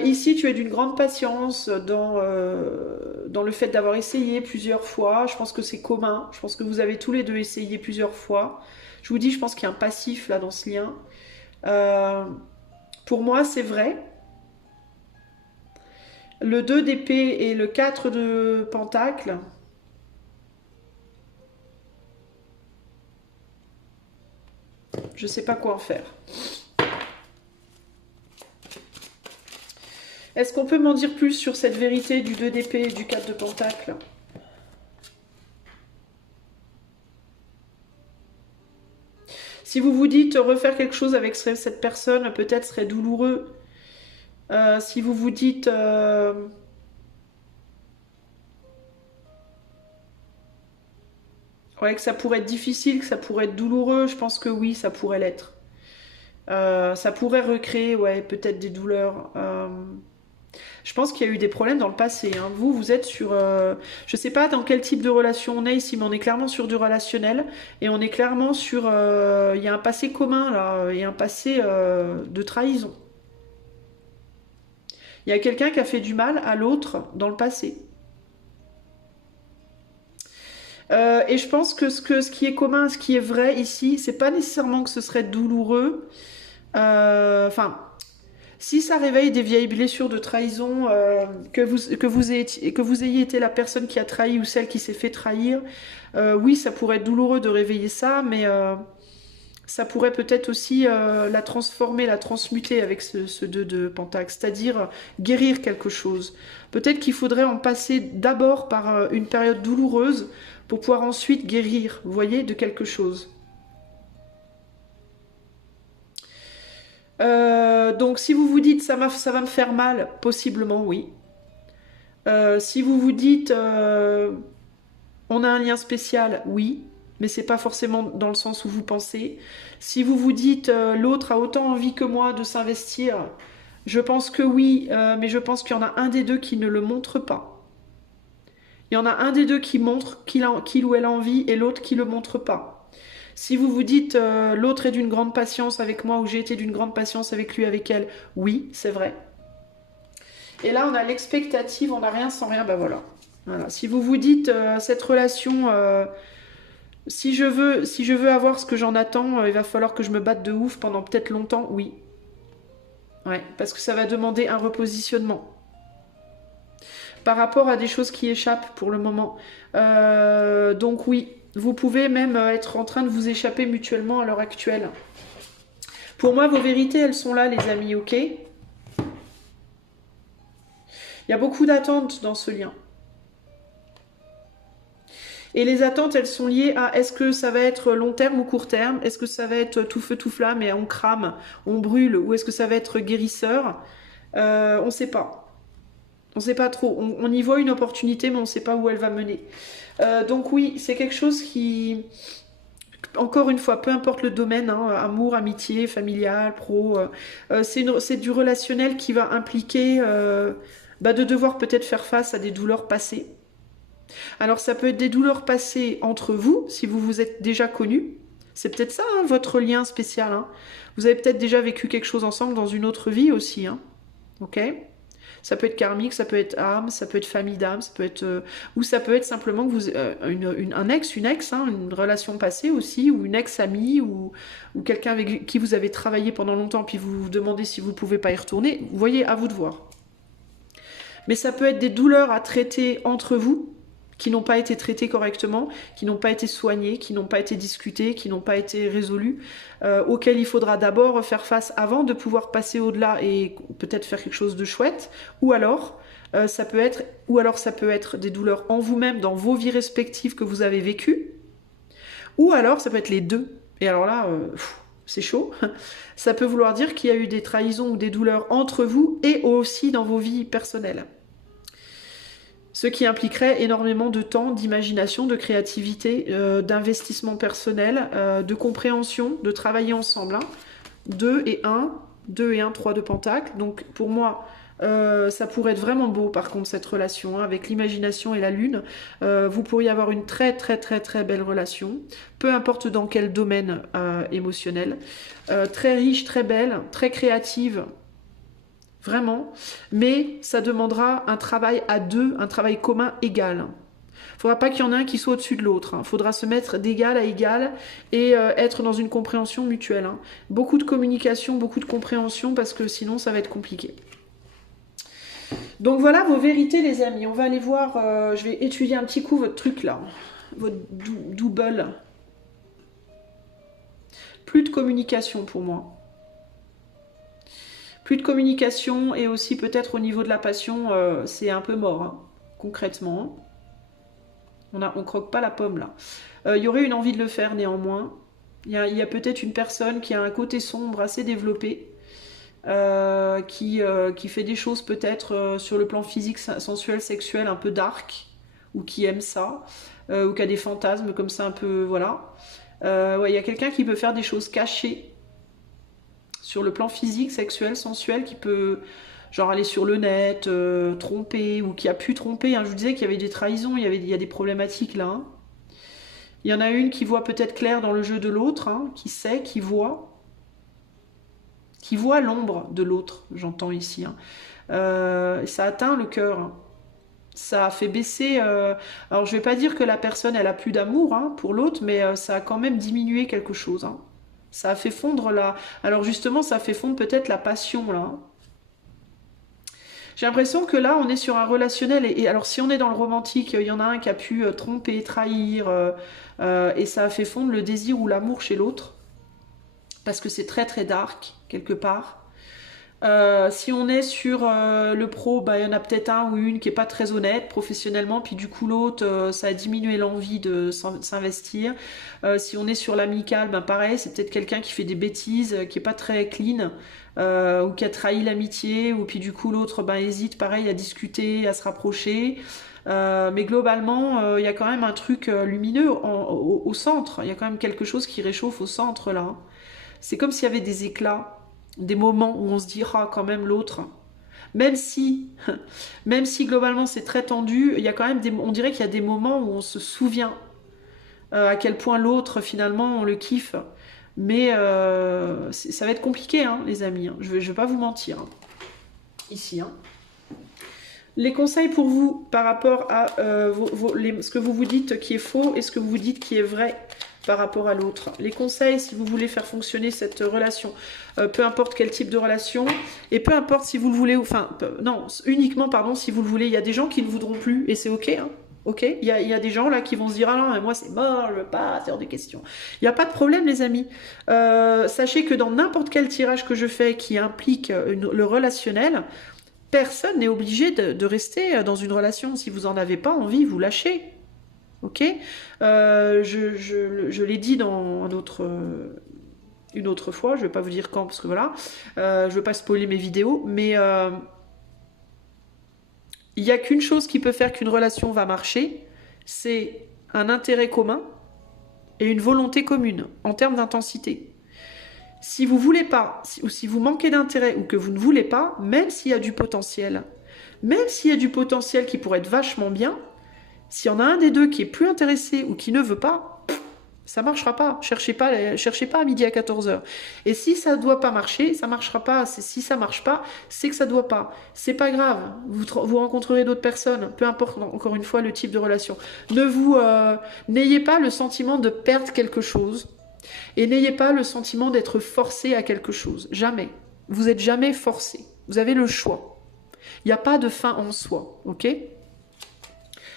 Ici, tu es d'une grande patience dans le fait d'avoir essayé plusieurs fois. Je pense que c'est commun. Je pense que vous avez tous les deux essayé plusieurs fois. Je vous dis, je pense qu'il y a un passif, là, dans ce lien. Pour moi, c'est vrai. Le 2 d'épée et le 4 de pentacle... Je sais pas quoi en faire. Est-ce qu'on peut m'en dire plus sur cette vérité du 2 d'épée et du 4 de pentacle? Si vous vous dites refaire quelque chose avec cette personne, peut-être serait douloureux. Si vous vous dites... ouais, que ça pourrait être difficile, que ça pourrait être douloureux, je pense que oui, ça pourrait l'être. Ça pourrait recréer, ouais, peut-être des douleurs. Je pense qu'il y a eu des problèmes dans le passé. Hein. Vous êtes sur... je sais pas dans quel type de relation on est ici, mais on est clairement sur du relationnel. Et on est clairement sur... il y a un passé commun, là, et un passé de trahison. Il y a quelqu'un qui a fait du mal à l'autre dans le passé. Et je pense que ce qui est commun, ce qui est vrai ici, c'est pas nécessairement que ce serait douloureux. Enfin, si ça réveille des vieilles blessures de trahison, que vous ayez été la personne qui a trahi ou celle qui s'est fait trahir, oui, ça pourrait être douloureux de réveiller ça, mais ça pourrait peut-être aussi la transformer, la transmuter avec ce 2 de pentacle, c'est-à-dire guérir quelque chose. Peut-être qu'il faudrait en passer d'abord par une période douloureuse pour pouvoir ensuite guérir, vous voyez, de quelque chose. Donc si vous vous dites ça va me faire mal, possiblement oui. Si vous vous dites on a un lien spécial, oui. mais c'est pas forcément dans le sens où vous pensez. Si vous vous dites l'autre a autant envie que moi de s'investir, je pense que oui, mais je pense qu'il y en a un des deux qui ne le montre pas. Il y en a un des deux qui montre qu'il ou elle a envie et l'autre qui le montre pas. Si vous vous dites l'autre est d'une grande patience avec moi ou j'ai été d'une grande patience avec lui, avec elle, oui, c'est vrai. Et là, on a l'expectative, on n'a rien sans rien, ben voilà. Voilà. Si vous vous dites cette relation, si je veux avoir ce que j'en attends, il va falloir que je me batte de ouf pendant peut-être longtemps, oui. Ouais, parce que ça va demander un repositionnement. Par rapport à des choses qui échappent pour le moment. Donc oui, vous pouvez même être en train de vous échapper mutuellement à l'heure actuelle. Pour moi, vos vérités, elles sont là, les amis, ok? Il y a beaucoup d'attentes dans ce lien. Et les attentes, elles sont liées à est-ce que ça va être long terme ou court terme? Est-ce que ça va être tout feu, tout flamme et on crame, on brûle? Ou est-ce que ça va être guérisseur? On ne sait pas. On ne sait pas trop. On y voit une opportunité, mais on ne sait pas où elle va mener. Donc oui, c'est quelque chose qui... Encore une fois, peu importe le domaine, hein, amour, amitié, familial, pro, c'est du relationnel qui va impliquer de devoir peut-être faire face à des douleurs passées. Alors ça peut être des douleurs passées entre vous, si vous vous êtes déjà connus. C'est peut-être ça, hein, votre lien spécial. Hein. Vous avez peut-être déjà vécu quelque chose ensemble dans une autre vie aussi. Hein. Ok ? Ça peut être karmique, ça peut être âme, ça peut être famille d'âme, ça peut être ou ça peut être simplement que vous un ex, une ex, hein, une relation passée aussi, ou une ex-amie, ou quelqu'un avec qui vous avez travaillé pendant longtemps, puis vous vous demandez si vous ne pouvez pas y retourner. Vous voyez, à vous de voir. Mais ça peut être des douleurs à traiter entre vous, qui n'ont pas été traitées correctement, qui n'ont pas été soignées, qui n'ont pas été discutées, qui n'ont pas été résolues, auxquelles il faudra d'abord faire face avant de pouvoir passer au-delà et peut-être faire quelque chose de chouette, ou alors ça peut être des douleurs en vous-même, dans vos vies respectives que vous avez vécues, ou alors ça peut être les deux. Et alors là, c'est chaud. Ça peut vouloir dire qu'il y a eu des trahisons ou des douleurs entre vous et aussi dans vos vies personnelles. Ce qui impliquerait énormément de temps, d'imagination, de créativité, d'investissement personnel, de compréhension, de travailler ensemble. Hein. 2 et 1, 3 de pentacle. Donc pour moi, ça pourrait être vraiment beau par contre cette relation, hein, avec l'imagination et la lune. Vous pourriez avoir une très très très très belle relation, peu importe dans quel domaine émotionnel. Très riche, très belle, très créative. Vraiment, mais ça demandera un travail à deux, un travail commun égal. Il ne faudra pas qu'il y en ait un qui soit au-dessus de l'autre. Il faudra se mettre d'égal à égal et être dans une compréhension mutuelle. Hein. Beaucoup de communication, beaucoup de compréhension, parce que sinon ça va être compliqué. Donc voilà vos vérités les amis. On va aller voir, je vais étudier un petit coup votre truc là, votre double. Plus de communication pour moi. Plus de communication et aussi peut-être au niveau de la passion, c'est un peu mort, hein, concrètement. On croque pas la pomme là. Y aurait une envie de le faire néanmoins. Il y a peut-être une personne qui a un côté sombre assez développé, qui fait des choses peut-être sur le plan physique, sensuel, sexuel, un peu dark, ou qui aime ça, ou qui a des fantasmes comme ça un peu, voilà. Ouais, y a quelqu'un qui peut faire des choses cachées, sur le plan physique, sexuel, sensuel, qui peut genre aller sur le net, tromper, ou qui a pu tromper. Hein. Je vous disais qu'il y avait des trahisons, il y a des problématiques là. Hein. Il y en a une qui voit peut-être clair dans le jeu de l'autre, hein, qui sait, qui voit l'ombre de l'autre, j'entends ici. Hein. Ça atteint le cœur. Hein. Ça a fait baisser... alors je vais pas dire que la personne, elle a plus d'amour hein, pour l'autre, mais ça a quand même diminué quelque chose. Hein. Ça a fait fondre la... Alors justement, ça fait fondre peut-être la passion, là. J'ai l'impression que là, on est sur un relationnel. Et alors, si on est dans le romantique, il y en a un qui a pu tromper, trahir, et ça a fait fondre le désir ou l'amour chez l'autre. Parce que c'est très, très dark, quelque part. Si on est sur le pro, il y en a peut-être un ou une qui n'est pas très honnête professionnellement, puis du coup l'autre, ça a diminué l'envie de s'investir. Si on est sur l'amical, pareil, c'est peut-être quelqu'un qui fait des bêtises, qui n'est pas très clean, ou qui a trahi l'amitié, ou puis du coup l'autre hésite, pareil, à discuter, à se rapprocher. Mais globalement, il y a quand même un truc lumineux au centre. Il y a quand même quelque chose qui réchauffe au centre, là. C'est comme s'il y avait des éclats, des moments où on se dira quand même l'autre. Même si, même si globalement c'est très tendu, il y a quand même on dirait qu'il y a des moments où on se souvient à quel point l'autre, finalement, on le kiffe. Mais ça va être compliqué, hein, les amis. Hein. Je vais pas vous mentir. Hein. Ici. Hein. Les conseils pour vous par rapport à ce que vous vous dites qui est faux et ce que vous vous dites qui est vrai par rapport à l'autre. Les conseils, si vous voulez faire fonctionner cette relation, peu importe quel type de relation, et peu importe si vous le voulez, enfin, non, uniquement, pardon, si vous le voulez, il y a des gens qui ne voudront plus, et c'est ok, hein. Ok, il y a des gens là qui vont se dire ah non, mais moi c'est mort, je veux pas faire de questions. Il n'y a pas de problème, les amis. Sachez que dans n'importe quel tirage que je fais qui implique le relationnel, personne n'est obligé de rester dans une relation. Si vous n'en avez pas envie, vous lâchez. Ok, je l'ai dit dans une autre fois, je ne vais pas vous dire quand, parce que voilà, je ne veux pas spoiler mes vidéos, mais il n'y a qu'une chose qui peut faire qu'une relation va marcher, c'est un intérêt commun et une volonté commune en termes d'intensité. Si vous voulez pas, ou si vous manquez d'intérêt ou que vous ne voulez pas, même s'il y a du potentiel qui pourrait être vachement bien, s'il y en a un des deux qui est plus intéressé ou qui ne veut pas, ça marchera pas. Cherchez pas à midi à 14h. Et si ça doit pas marcher, ça marchera pas. Si ça marche pas, c'est que ça doit pas. C'est pas grave. Vous rencontrerez d'autres personnes, peu importe encore une fois le type de relation. N'ayez pas le sentiment de perdre quelque chose et n'ayez pas le sentiment d'être forcé à quelque chose. Jamais. Vous êtes jamais forcé. Vous avez le choix. Il n'y a pas de fin en soi, ok ?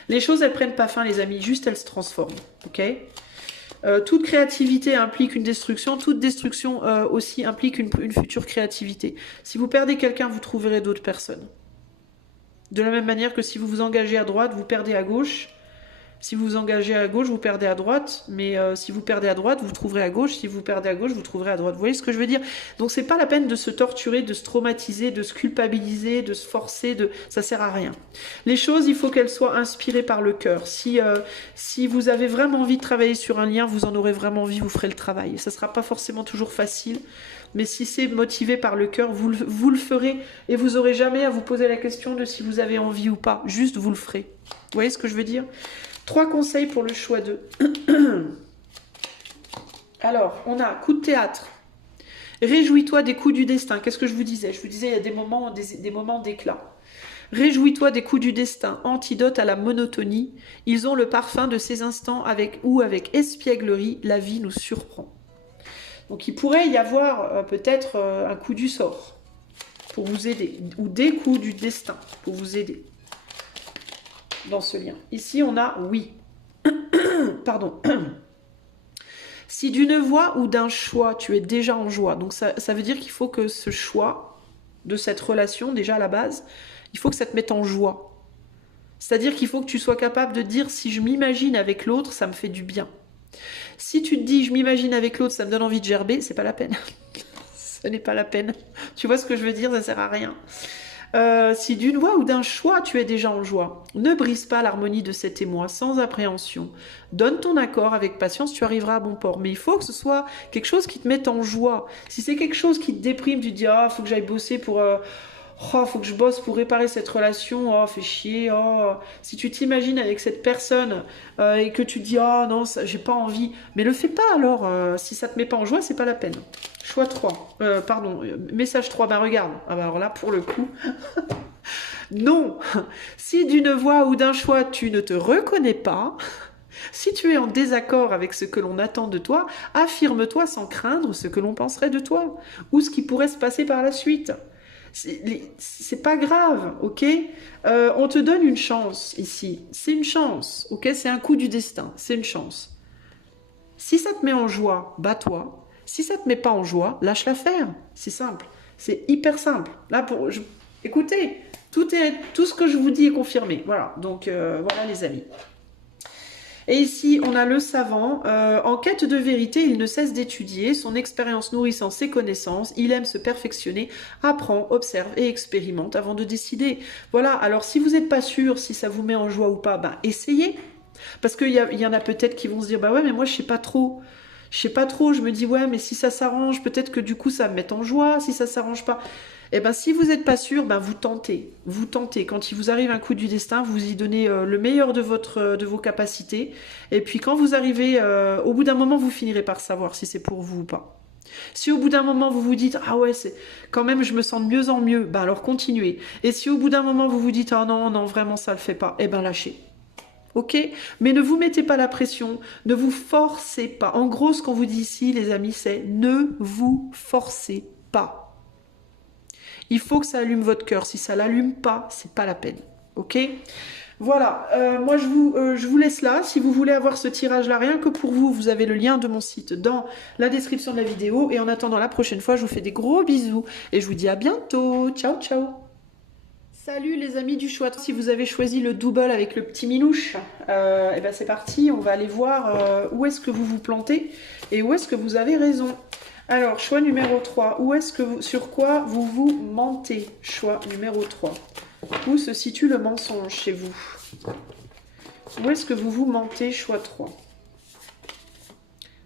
Les choses, elles prennent pas fin, les amis, juste elles se transforment, ok ? Toute créativité implique une destruction, toute destruction aussi implique une future créativité. Si vous perdez quelqu'un, vous trouverez d'autres personnes. De la même manière que si vous vous engagez à droite, vous perdez à gauche. Si vous vous engagez à gauche, vous perdez à droite. Mais si vous perdez à droite, vous trouverez à gauche. Si vous perdez à gauche, vous trouverez à droite. Vous voyez ce que je veux dire? Donc c'est pas la peine de se torturer, de se traumatiser, de se culpabiliser, de se forcer. Ça sert à rien. Les choses, il faut qu'elles soient inspirées par le cœur. Si vous avez vraiment envie de travailler sur un lien, vous en aurez vraiment envie, vous ferez le travail. Ça sera pas forcément toujours facile. Mais si c'est motivé par le cœur, vous le ferez. Et vous n'aurez jamais à vous poser la question de si vous avez envie ou pas. Juste, vous le ferez. Vous voyez ce que je veux dire? 3 conseils pour le choix 2. Alors, on a coup de théâtre. Réjouis-toi des coups du destin. Qu'est-ce que je vous disais? Je vous disais, il y a des moments d'éclat. Réjouis-toi des coups du destin. Antidote à la monotonie. Ils ont le parfum de ces instants avec espièglerie, la vie nous surprend. Donc, il pourrait y avoir peut-être un coup du sort pour vous aider. Ou des coups du destin pour vous aider. Dans ce lien. Ici, on a oui. Pardon. Si d'une voix ou d'un choix, tu es déjà en joie. Donc, ça veut dire qu'il faut que ce choix de cette relation, déjà à la base, il faut que ça te mette en joie. C'est-à-dire qu'il faut que tu sois capable de dire si je m'imagine avec l'autre, ça me fait du bien. Si tu te dis je m'imagine avec l'autre, ça me donne envie de gerber, c'est pas la peine. Ce n'est pas la peine. Tu vois ce que je veux dire? Ça sert à rien. Si d'une voix ou d'un choix tu es déjà en joie, ne brise pas l'harmonie de cet émoi sans appréhension. Donne ton accord avec patience, tu arriveras à bon port. Mais il faut que ce soit quelque chose qui te mette en joie. Si c'est quelque chose qui te déprime, tu te dis ah faut que j'aille bosser pour faut que je bosse pour réparer cette relation, fais chier, si tu t'imagines avec cette personne et que tu te dis non, j'ai pas envie, mais le fais pas alors, si ça te met pas en joie, c'est pas la peine. Choix 3, message 3, regarde, alors là pour le coup, non, si d'une voix ou d'un choix tu ne te reconnais pas, si tu es en désaccord avec ce que l'on attend de toi, affirme-toi sans craindre ce que l'on penserait de toi, ou ce qui pourrait se passer par la suite. C'est pas grave, ok? On te donne une chance ici, c'est une chance, ok? C'est un coup du destin, c'est une chance. Si ça te met en joie, bats-toi. Si ça te met pas en joie, lâche l'affaire. C'est simple, c'est hyper simple. Là, écoutez, tout ce que je vous dis est confirmé. Voilà, donc voilà les amis. Et ici, on a le savant. En quête de vérité, il ne cesse d'étudier. Son expérience nourrissant ses connaissances. Il aime se perfectionner, apprend, observe et expérimente avant de décider. Voilà, alors si vous n'êtes pas sûr si ça vous met en joie ou pas, ben essayez. Parce qu'il y en a peut-être qui vont se dire, bah ouais, mais moi je sais pas trop. Je sais pas trop, je me dis, ouais, mais si ça s'arrange, peut-être que du coup ça me met en joie, si ça s'arrange pas. Eh ben, si vous n'êtes pas sûr, ben vous tentez. Vous tentez. Quand il vous arrive un coup du destin, vous y donnez le meilleur de vos capacités. Et puis quand vous arrivez, au bout d'un moment, vous finirez par savoir si c'est pour vous ou pas. Si au bout d'un moment vous vous dites ah ouais c'est quand même je me sens de mieux en mieux, ben alors continuez. Et si au bout d'un moment vous vous dites ah non non vraiment ça le fait pas, eh ben lâchez. Ok, mais ne vous mettez pas la pression, ne vous forcez pas. En gros, ce qu'on vous dit ici, les amis, c'est ne vous forcez pas. Il faut que ça allume votre cœur. Si ça l'allume pas, c'est pas la peine. Ok? Voilà, moi je vous laisse là. Si vous voulez avoir ce tirage-là, rien que pour vous, vous avez le lien de mon site dans la description de la vidéo. Et en attendant la prochaine fois, je vous fais des gros bisous et je vous dis à bientôt. Ciao, ciao! Salut les amis du choix. Si vous avez choisi le double avec le petit minouche, et ben c'est parti, on va aller voir où est-ce que vous vous plantez et où est-ce que vous avez raison. Alors, choix numéro 3, sur quoi vous vous mentez? Choix numéro 3. Où se situe le mensonge chez vous? Où est-ce que vous vous mentez? Choix 3.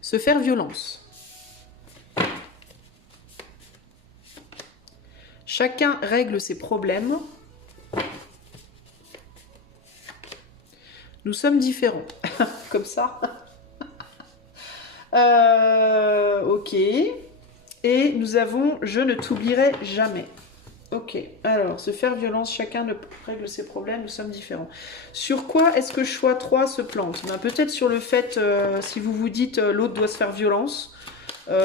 Se faire violence. Chacun règle ses problèmes. Nous sommes différents. Comme ça. Ok. Et nous avons je ne t'oublierai jamais. Ok. Alors, se faire violence, chacun règle ses problèmes, nous sommes différents. Sur quoi est-ce que choix 3 se plante? Ben, peut-être sur le fait, si vous vous dites l'autre doit se faire violence,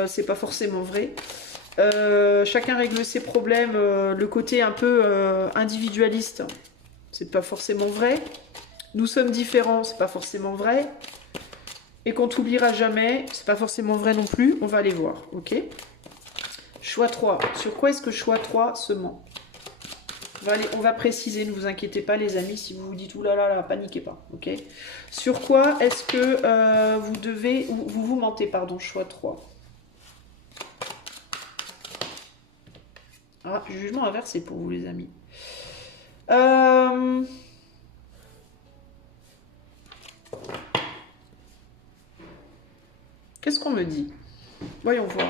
c'est pas forcément vrai. Chacun règle ses problèmes, le côté un peu individualiste, c'est pas forcément vrai. Nous sommes différents, c'est pas forcément vrai. Et qu'on t'oubliera jamais, c'est pas forcément vrai non plus. On va aller voir, ok? Choix 3. Sur quoi est-ce que choix 3 se ment? On va préciser, ne vous inquiétez pas les amis, si vous vous dites oulala, là, paniquez pas, ok? Sur quoi est-ce que vous vous mentez, pardon, choix 3. Ah, jugement inversé pour vous les amis. Qu'est-ce qu'on me dit? Voyons voir.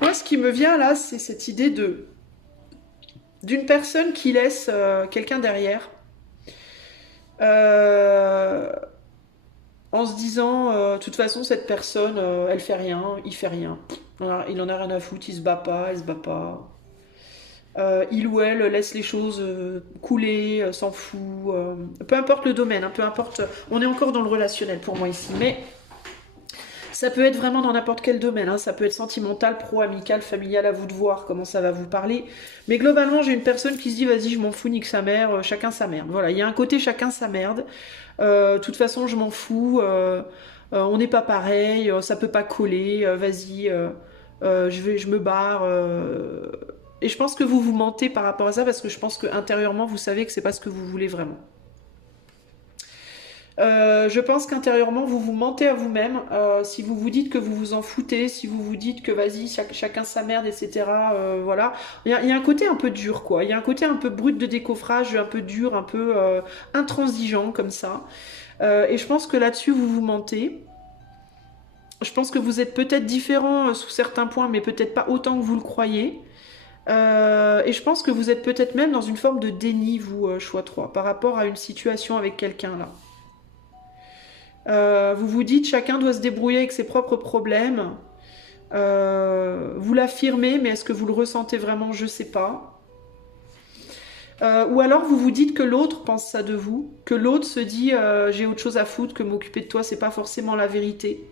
Moi, ce qui me vient là, c'est cette idée d'une personne qui laisse quelqu'un derrière en se disant de toute façon cette personne elle fait rien, il fait rien, il en a rien à foutre, il se bat pas, elle se bat pas. Il ou elle laisse les choses couler, s'en fout. Peu importe le domaine, hein, peu importe. On est encore dans le relationnel pour moi ici, mais ça peut être vraiment dans n'importe quel domaine. Hein, ça peut être sentimental, pro, amical, familial, à vous de voir comment ça va vous parler. Mais globalement, j'ai une personne qui se dit vas-y, je m'en fous, nique sa mère, chacun sa merde. Voilà, il y a un côté chacun sa merde. De toute façon, je m'en fous. On n'est pas pareil, ça peut pas coller. Vas-y, je me barre. Et je pense que vous vous mentez par rapport à ça parce que je pense que intérieurement vous savez que c'est pas ce que vous voulez vraiment. Je pense qu'intérieurement vous vous mentez à vous-même. Si vous vous dites que vous vous en foutez, si vous vous dites que vas-y chacun sa merde, etc. Voilà. Il y a un côté un peu dur quoi. Il y a un côté un peu brut de décoffrage, un peu dur, un peu intransigeant comme ça. Et je pense que là-dessus vous vous mentez. Je pense que vous êtes peut-être différent sous certains points, mais peut-être pas autant que vous le croyez. Et je pense que vous êtes peut-être même dans une forme de déni, vous, choix 3, par rapport à une situation avec quelqu'un là. Vous vous dites chacun doit se débrouiller avec ses propres problèmes. Vous l'affirmez, mais est-ce que vous le ressentez vraiment? Je sais pas. Ou alors vous vous dites que l'autre pense ça de vous, que l'autre se dit j'ai autre chose à foutre que m'occuper de toi, c'est pas forcément la vérité.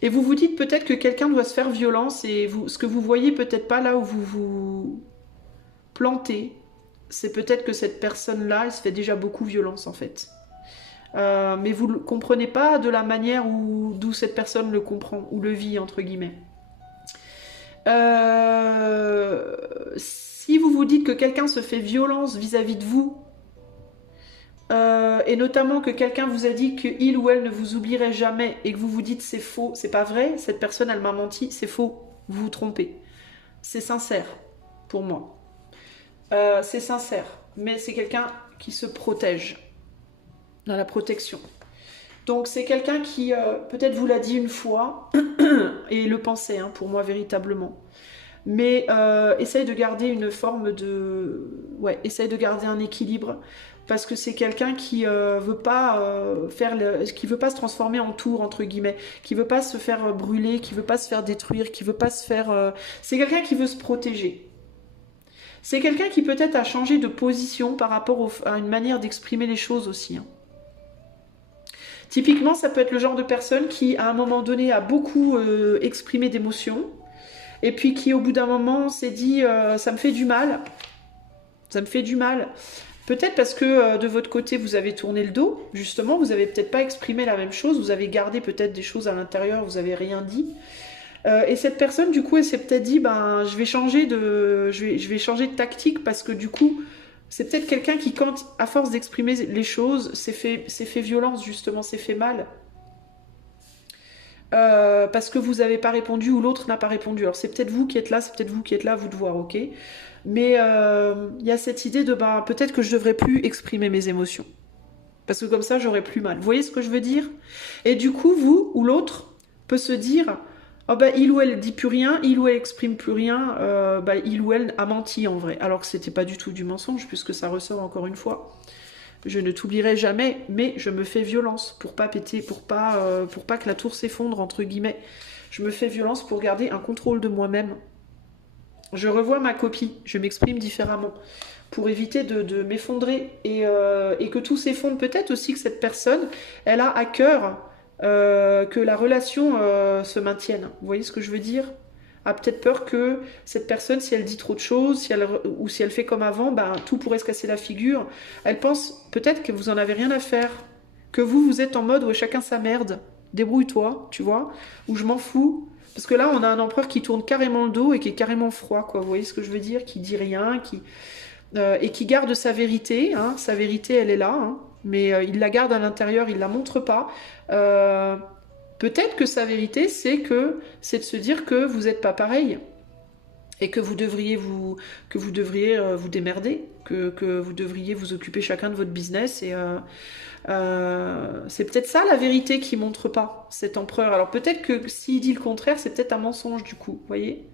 Et vous vous dites peut-être que quelqu'un doit se faire violence et ce que vous voyez peut-être pas là où vous vous plantez, c'est peut-être que cette personne-là, elle se fait déjà beaucoup violence en fait. mais vous ne le comprenez pas de la manière d'où cette personne le comprend, ou le vit, entre guillemets. Si vous vous dites que quelqu'un se fait violence vis-à-vis de vous, et notamment que quelqu'un vous a dit qu'il ou elle ne vous oublierait jamais, et que vous vous dites c'est faux, c'est pas vrai, cette personne elle m'a menti, c'est faux, vous vous trompez. C'est sincère, pour moi. C'est sincère, mais c'est quelqu'un qui se protège, dans la protection. Donc c'est quelqu'un qui peut-être vous l'a dit une fois, et le pensait, hein, pour moi véritablement. Mais essaye de garder une forme de... Ouais, essaye de garder un équilibre, parce que c'est quelqu'un qui veut pas qui veut pas se transformer en tour, entre guillemets, qui veut pas se faire brûler, qui veut pas se faire détruire, qui veut pas se faire... C'est quelqu'un qui veut se protéger. C'est quelqu'un qui peut-être a changé de position par rapport à une manière d'exprimer les choses aussi, hein. Typiquement, ça peut être le genre de personne qui, à un moment donné, a beaucoup exprimé d'émotions, et puis qui, au bout d'un moment, s'est dit ça me fait du mal. Ça me fait du mal. Peut-être parce que de votre côté, vous avez tourné le dos, justement, vous n'avez peut-être pas exprimé la même chose, vous avez gardé peut-être des choses à l'intérieur, vous n'avez rien dit. Et cette personne, du coup, elle s'est peut-être dit, ben, je vais changer de tactique, parce que du coup, c'est peut-être quelqu'un qui, quand, à force d'exprimer les choses, s'est fait violence, justement, s'est fait mal. Parce que vous n'avez pas répondu ou l'autre n'a pas répondu. Alors c'est peut-être vous qui êtes là, c'est peut-être vous qui êtes là, à vous de voir, ok. Mais il y a cette idée de, ben, peut-être que je devrais plus exprimer mes émotions. Parce que comme ça, j'aurais plus mal. Vous voyez ce que je veux dire? Et du coup, vous ou l'autre peut se dire, oh ben, il ou elle dit plus rien, il ou elle exprime plus rien, ben, il ou elle a menti en vrai. Alors que c'était pas du tout du mensonge, puisque ça ressort encore une fois. Je ne t'oublierai jamais, mais je me fais violence pour pas péter, pour pas que la tour s'effondre, entre guillemets. Je me fais violence pour garder un contrôle de moi-même. Je revois ma copie, je m'exprime différemment pour éviter de m'effondrer et que tout s'effondre. Peut-être aussi que cette personne, elle a à cœur que la relation se maintienne. Vous voyez ce que je veux dire? A peut-être peur que cette personne, si elle dit trop de choses, ou si elle fait comme avant, ben, tout pourrait se casser la figure. Elle pense peut-être que vous en avez rien à faire, que vous êtes en mode où chacun sa merde, débrouille-toi, tu vois, ou je m'en fous. Parce que là, on a un empereur qui tourne carrément le dos et qui est carrément froid, quoi. Vous voyez ce que je veux dire? Qui dit rien, et qui garde sa vérité. Hein. Sa vérité, elle est là, hein. Mais il la garde à l'intérieur, il la montre pas. Peut-être que sa vérité, c'est de se dire que vous n'êtes pas pareil et que vous devriez vous démerder, que vous devriez vous occuper chacun de votre business. Et c'est peut-être ça la vérité qui montre pas cet empereur. Alors peut-être que s'il dit le contraire, c'est peut-être un mensonge du coup, vous voyez.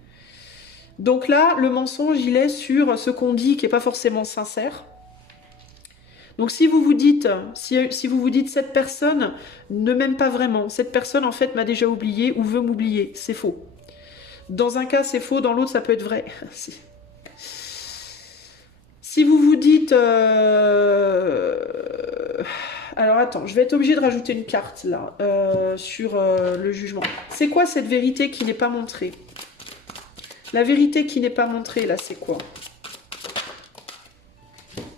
Donc là, le mensonge, il est sur ce qu'on dit qui n'est pas forcément sincère. Donc si vous vous dites cette personne ne m'aime pas vraiment, cette personne en fait m'a déjà oublié ou veut m'oublier, c'est faux. Dans un cas c'est faux, dans l'autre ça peut être vrai. Si vous vous dites alors attends, je vais être obligée de rajouter une carte là sur le jugement. C'est quoi cette vérité qui n'est pas montrée? La vérité qui n'est pas montrée là, c'est quoi?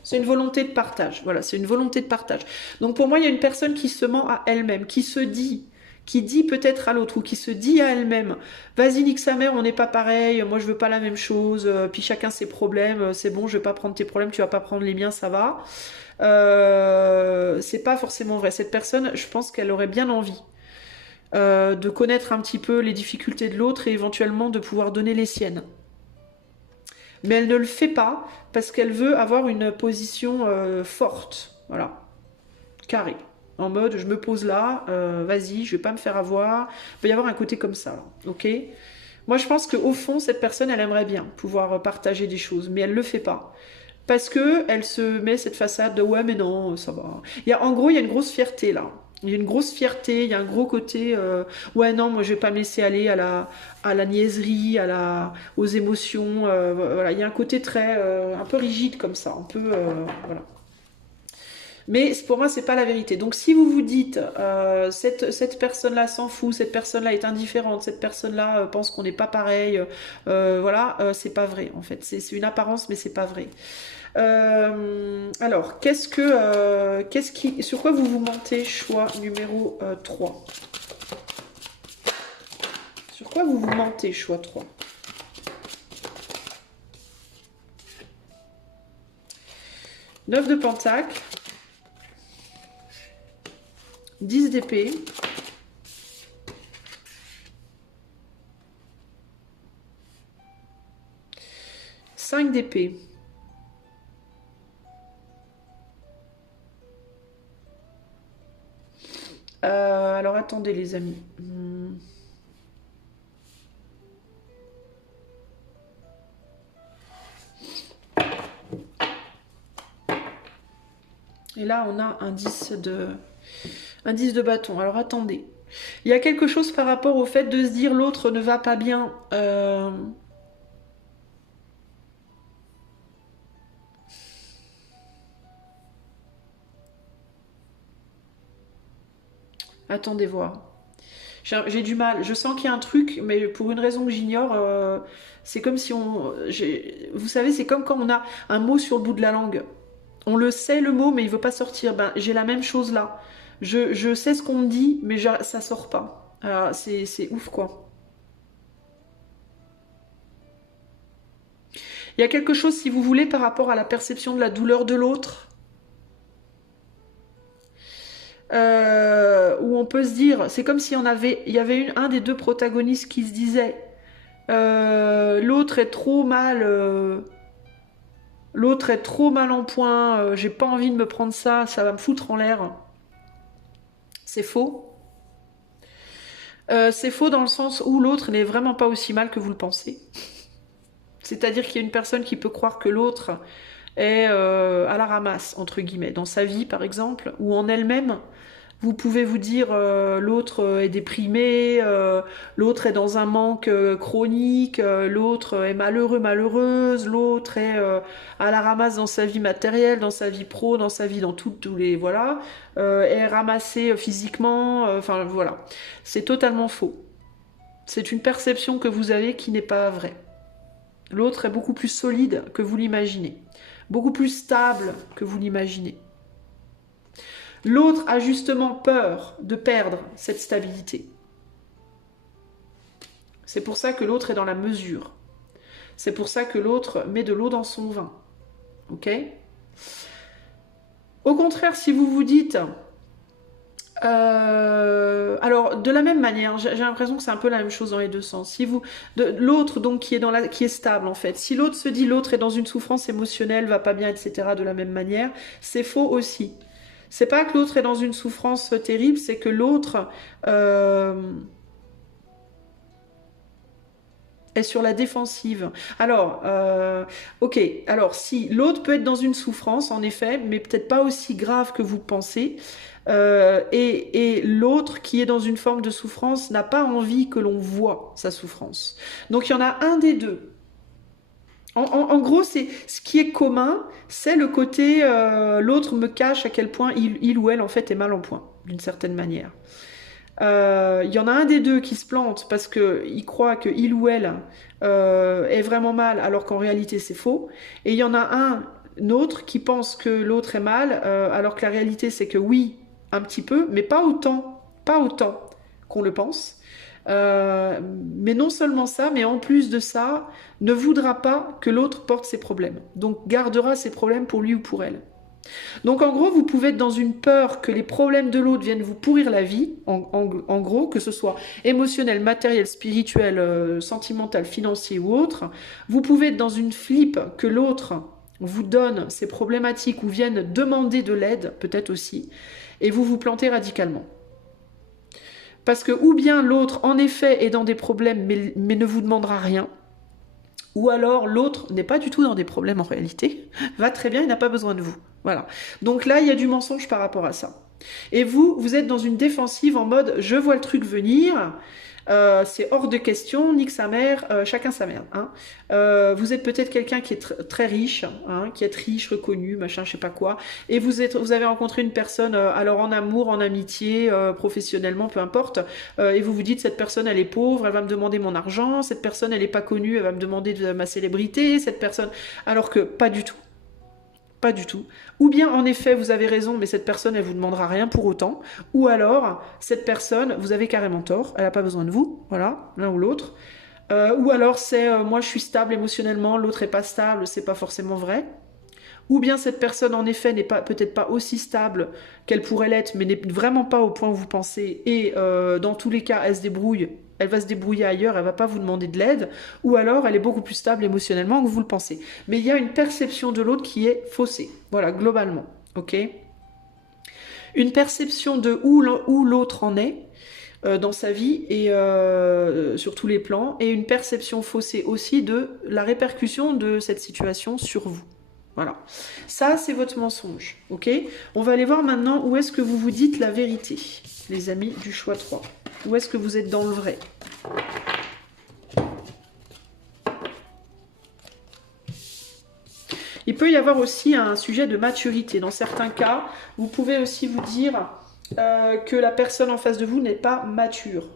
C'est une volonté de partage. Voilà, c'est une volonté de partage. Donc pour moi, il y a une personne qui se ment à elle-même, qui dit peut-être à l'autre, ou qui se dit à elle-même, vas-y, nique sa mère, on n'est pas pareil, moi je veux pas la même chose, puis chacun ses problèmes, c'est bon, je vais pas prendre tes problèmes, tu vas pas prendre les miens, ça va. C'est pas forcément vrai. Cette personne, je pense qu'elle aurait bien envie de connaître un petit peu les difficultés de l'autre et éventuellement de pouvoir donner les siennes. Mais elle ne le fait pas parce qu'elle veut avoir une position forte, voilà, carrée, en mode je me pose là, vas-y, je vais pas me faire avoir. Il peut y avoir un côté comme ça, ok. Moi je pense qu'au fond cette personne elle aimerait bien pouvoir partager des choses, mais elle le fait pas parce que elle se met cette façade de ouais mais non ça va. En gros il y a une grosse fierté là. Il y a une grosse fierté, il y a un gros côté ouais non moi je vais pas me laisser aller à la niaiserie, aux émotions, voilà, il y a un côté très un peu rigide comme ça, un peu voilà. Mais pour moi, c'est pas la vérité. Donc si vous vous dites, cette personne-là s'en fout, cette personne-là est indifférente, cette personne-là pense qu'on n'est pas pareil, voilà, c'est pas vrai en fait. C'est une apparence, mais c'est pas vrai. Alors, sur quoi vous vous mentez? Choix numéro 3. Sur quoi vous vous mentez? Choix 3. Neuf de Pentacle. 10 d'épée. 5 d'épée. Alors attendez les amis. Et là on a un 10 de bâton. Alors attendez. Il y a quelque chose par rapport au fait de se dire l'autre ne va pas bien. Attendez voir. J'ai du mal. Je sens qu'il y a un truc, mais pour une raison que j'ignore, c'est comme si on... Vous savez, c'est comme quand on a un mot sur le bout de la langue. On le sait le mot, mais il veut pas sortir. Ben, j'ai la même chose là. Je sais ce qu'on me dit, mais ça sort pas. C'est ouf quoi. Il y a quelque chose, si vous voulez, par rapport à la perception de la douleur de l'autre. Où on peut se dire, c'est comme si il y avait un des deux protagonistes qui se disait l'autre est trop mal en point, j'ai pas envie de me prendre ça, ça va me foutre en l'air. C'est faux. C'est faux dans le sens où l'autre n'est vraiment pas aussi mal que vous le pensez. C'est-à-dire qu'il y a une personne qui peut croire que l'autre est à la ramasse, entre guillemets, dans sa vie par exemple, ou en elle-même. Vous pouvez vous dire l'autre est déprimé, l'autre est dans un manque chronique, l'autre est malheureux, malheureuse, l'autre est à la ramasse dans sa vie matérielle, dans sa vie pro, dans sa vie dans tous les... Voilà, est ramassé physiquement, enfin voilà. C'est totalement faux. C'est une perception que vous avez qui n'est pas vraie. L'autre est beaucoup plus solide que vous l'imaginez, beaucoup plus stable que vous l'imaginez. L'autre a justement peur de perdre cette stabilité. C'est pour ça que l'autre est dans la mesure. C'est pour ça que l'autre met de l'eau dans son vin. Ok? Au contraire, si vous vous dites... alors, de la même manière, j'ai l'impression que c'est un peu la même chose dans les deux sens. Si vous, l'autre donc qui est stable en fait. Si l'autre se dit l'autre est dans une souffrance émotionnelle, va pas bien, etc. De la même manière, c'est faux aussi. C'est pas que l'autre est dans une souffrance terrible, c'est que l'autre est sur la défensive. Alors, ok, alors si l'autre peut être dans une souffrance, en effet, mais peut-être pas aussi grave que vous pensez, et l'autre qui est dans une forme de souffrance n'a pas envie que l'on voit sa souffrance. Donc il y en a un des deux. En gros, c'est ce qui est commun, c'est le côté l'autre me cache à quel point il ou elle en fait est mal en point, d'une certaine manière. Il y en a un des deux qui se plante parce qu'il croit que il ou elle est vraiment mal alors qu'en réalité c'est faux. Et il y en a un autre qui pense que l'autre est mal alors que la réalité c'est que oui, un petit peu, mais pas autant qu'on le pense. Mais non seulement ça, mais en plus de ça, ne voudra pas que l'autre porte ses problèmes. Donc gardera ses problèmes pour lui ou pour elle. Donc en gros, vous pouvez être dans une peur que les problèmes de l'autre viennent vous pourrir la vie, en gros, que ce soit émotionnel, matériel, spirituel, sentimental, financier ou autre. Vous pouvez être dans une flip que l'autre vous donne ses problématiques ou vienne demander de l'aide, peut-être aussi, et vous vous plantez radicalement. Parce que ou bien l'autre, en effet, est dans des problèmes, mais ne vous demandera rien, ou alors l'autre n'est pas du tout dans des problèmes en réalité, va très bien, il n'a pas besoin de vous. Voilà. Donc là, il y a du mensonge par rapport à ça. Et vous, vous êtes dans une défensive en mode « je vois le truc venir ». C'est hors de question, nique sa mère, chacun sa merde. Hein. Vous êtes peut-être quelqu'un qui est très riche, hein, qui est riche, reconnu, machin, je sais pas quoi, et vous avez rencontré une personne, alors en amour, en amitié, professionnellement, peu importe, et vous vous dites cette personne elle est pauvre, elle va me demander mon argent, cette personne elle est pas connue, elle va me demander de ma célébrité, cette personne, alors que pas du tout. Pas du tout. Ou bien, en effet, vous avez raison, mais cette personne, elle vous demandera rien pour autant. Ou alors, cette personne, vous avez carrément tort, elle n'a pas besoin de vous, voilà, l'un ou l'autre. Ou alors, c'est moi, je suis stable émotionnellement, l'autre est pas stable, c'est pas forcément vrai. Ou bien cette personne, en effet, n'est pas peut-être pas aussi stable qu'elle pourrait l'être, mais n'est vraiment pas au point où vous pensez. Et dans tous les cas, elle se débrouille. Elle va se débrouiller ailleurs, elle va pas vous demander de l'aide, ou alors elle est beaucoup plus stable émotionnellement que vous le pensez. Mais il y a une perception de l'autre qui est faussée, voilà, globalement, ok. Une perception de où l'autre en est dans sa vie et sur tous les plans, et une perception faussée aussi de la répercussion de cette situation sur vous. Voilà, ça c'est votre mensonge, ok. On va aller voir maintenant où est-ce que vous vous dites la vérité, les amis du choix 3. Où est-ce que vous êtes dans le vrai? Il peut y avoir aussi un sujet de maturité. Dans certains cas, vous pouvez aussi vous dire que la personne en face de vous n'est pas mature.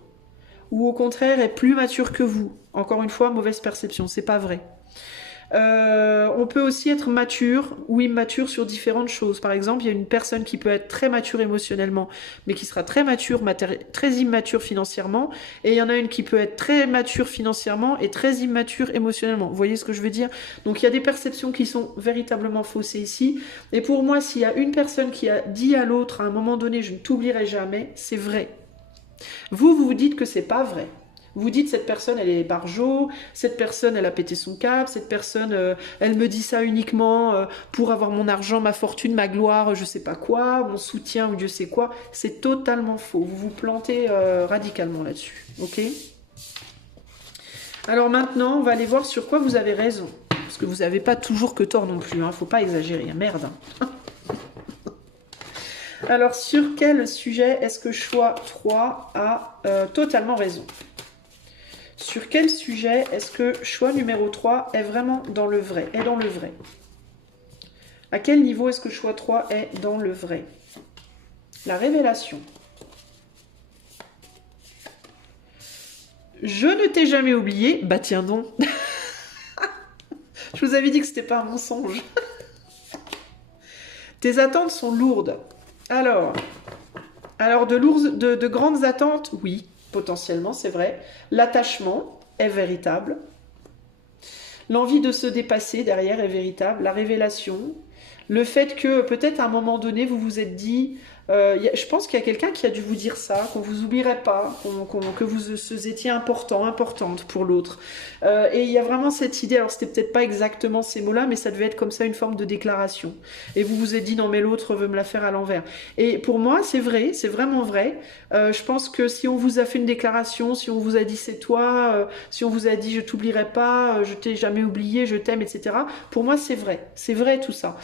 Ou au contraire est plus mature que vous. Encore une fois, mauvaise perception, c'est pas vrai. On peut aussi être mature ou immature sur différentes choses. Par exemple, il y a une personne qui peut être très mature émotionnellement, mais qui sera très mature, très immature financièrement. Et il y en a une qui peut être très mature financièrement et très immature émotionnellement. Vous voyez ce que je veux dire? Donc il y a des perceptions qui sont véritablement faussées ici. Et pour moi, s'il y a une personne qui a dit à l'autre à un moment donné, je ne t'oublierai jamais, c'est vrai. Vous vous dites que c'est pas vrai. Vous dites cette personne elle est barjot, cette personne elle a pété son câble, cette personne elle me dit ça uniquement pour avoir mon argent, ma fortune, ma gloire, je sais pas quoi, mon soutien ou Dieu sait quoi. C'est totalement faux. Vous vous plantez radicalement là-dessus. Ok? Alors maintenant on va aller voir sur quoi vous avez raison. Parce que vous n'avez pas toujours que tort non plus. Hein. Faut pas exagérer. Merde. Alors sur quel sujet est-ce que choix 3 a totalement raison? Sur quel sujet est-ce que choix numéro 3 est vraiment dans le vrai, est dans le vrai? À quel niveau est-ce que choix 3 est dans le vrai? La révélation. Je ne t'ai jamais oublié. Bah tiens donc. Je vous avais dit que c'était pas un mensonge. Tes attentes sont lourdes. Alors de grandes attentes, oui. Potentiellement, c'est vrai. L'attachement est véritable. L'envie de se dépasser derrière est véritable. La révélation. Le fait que peut-être à un moment donné, vous vous êtes dit... je pense qu'il y a quelqu'un qui a dû vous dire ça, qu'on vous oublierait pas, que vous étiez important, importante pour l'autre. Et il y a vraiment cette idée, alors c'était peut-être pas exactement ces mots-là, mais ça devait être comme ça une forme de déclaration. Et vous vous êtes dit, non mais l'autre veut me la faire à l'envers. Et pour moi, c'est vrai, c'est vraiment vrai. Je pense que si on vous a fait une déclaration, si on vous a dit c'est toi, si on vous a dit je t'oublierai pas, je t'ai jamais oublié, je t'aime, etc. Pour moi, c'est vrai tout ça.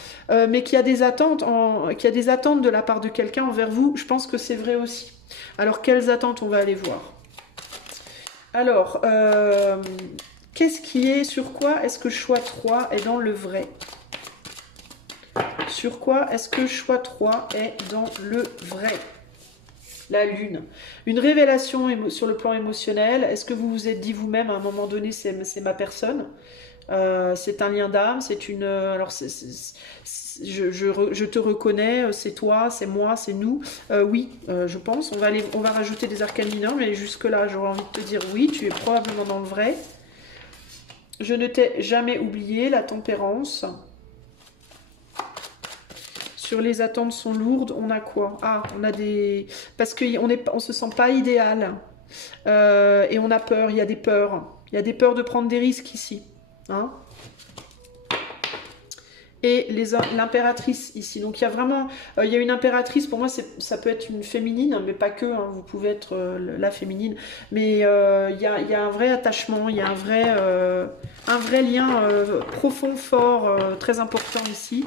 Mais qu'il y a des attentes, de la part de quelqu'un envers vous, je pense que c'est vrai aussi. Alors, quelles attentes on va aller voir? Alors, qu'est-ce qui est, sur quoi est-ce que choix 3 est dans le vrai? Sur quoi est-ce que choix 3 est dans le vrai? La lune. Une révélation sur le plan émotionnel. Est-ce que vous vous êtes dit vous-même à un moment donné, c'est ma personne? C'est un lien d'âme, c'est une... alors je te reconnais, c'est toi, c'est moi, c'est nous. Oui, je pense. On va rajouter des arcanes mineurs, mais jusque-là, j'aurais envie de te dire oui, tu es probablement dans le vrai. Je ne t'ai jamais oublié, la tempérance. Sur les attentes sont lourdes, on a quoi? Ah, on a des... Parce qu'on se sent pas idéal. Et on a peur, il y a des peurs. Il y a des peurs de prendre des risques ici. Hein? Et l'impératrice ici. Donc il y a vraiment... il y a une impératrice, pour moi ça peut être une féminine, mais pas que, hein, vous pouvez être la féminine. Mais il y a un vrai attachement, il y a un vrai... un vrai lien profond, fort, très important ici.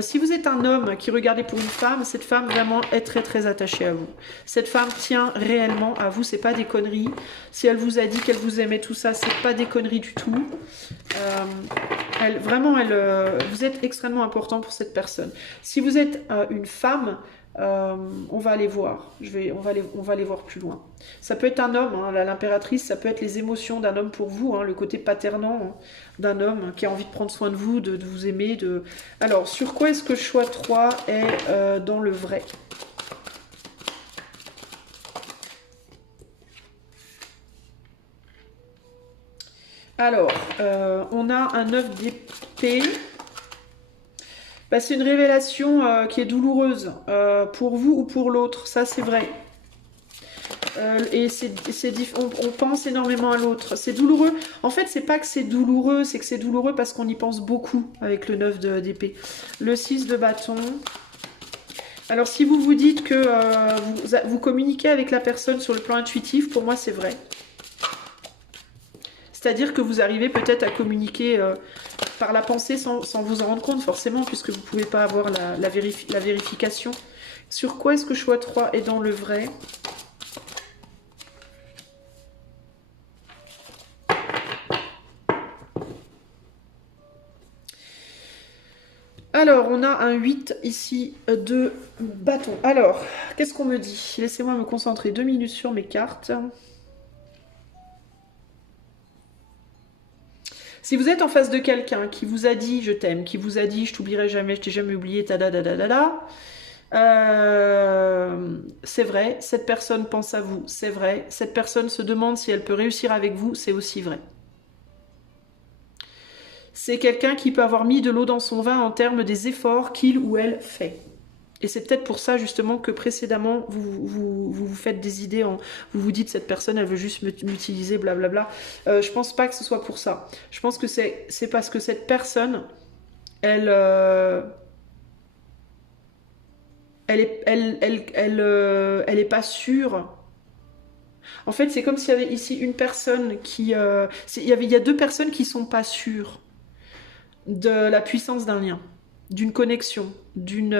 Si vous êtes un homme qui regardait pour une femme, cette femme vraiment est très très attachée à vous. Cette femme tient réellement à vous, c'est pas des conneries. Si elle vous a dit qu'elle vous aimait, tout ça, c'est pas des conneries du tout. Vous êtes extrêmement important pour cette personne. Si vous êtes une femme, on va aller voir. On va aller voir plus loin. Ça peut être un homme, hein, l'impératrice, ça peut être les émotions d'un homme pour vous, hein, le côté paternant hein, d'un homme qui a envie de prendre soin de vous, de vous aimer. Alors, sur quoi est-ce que choix 3 est dans le vrai? Alors, on a un 9 d'épée. Bah, c'est une révélation qui est douloureuse pour vous ou pour l'autre, ça c'est vrai. Et on pense énormément à l'autre. C'est douloureux. En fait, c'est pas que c'est douloureux, c'est que c'est douloureux parce qu'on y pense beaucoup avec le 9 d'épée. Le 6 de bâton. Alors, si vous vous dites que vous communiquez avec la personne sur le plan intuitif, pour moi, c'est vrai. C'est-à-dire que vous arrivez peut-être à communiquer par la pensée sans vous en rendre compte, forcément, puisque vous ne pouvez pas avoir la vérification. Sur quoi est-ce que choix 3 est dans le vrai? Alors, on a un 8 ici de bâton. Alors, qu'est-ce qu'on me dit? Laissez-moi me concentrer 2 minutes sur mes cartes. Si vous êtes en face de quelqu'un qui vous a dit « je t'aime », qui vous a dit « je t'oublierai jamais, je t'ai jamais oublié », c'est vrai, cette personne pense à vous, c'est vrai. Cette personne se demande si elle peut réussir avec vous, c'est aussi vrai. C'est quelqu'un qui peut avoir mis de l'eau dans son vin en termes des efforts qu'il ou elle fait. Et c'est peut-être pour ça justement que précédemment vous faites des idées, vous vous dites cette personne elle veut juste m'utiliser, blablabla. Je pense pas que ce soit pour ça. Je pense que c'est parce que cette personne, elle est pas sûre. En fait, c'est comme s'il y avait ici une personne qui, il y a deux personnes qui sont pas sûres de la puissance d'un lien, d'une connexion, d'une...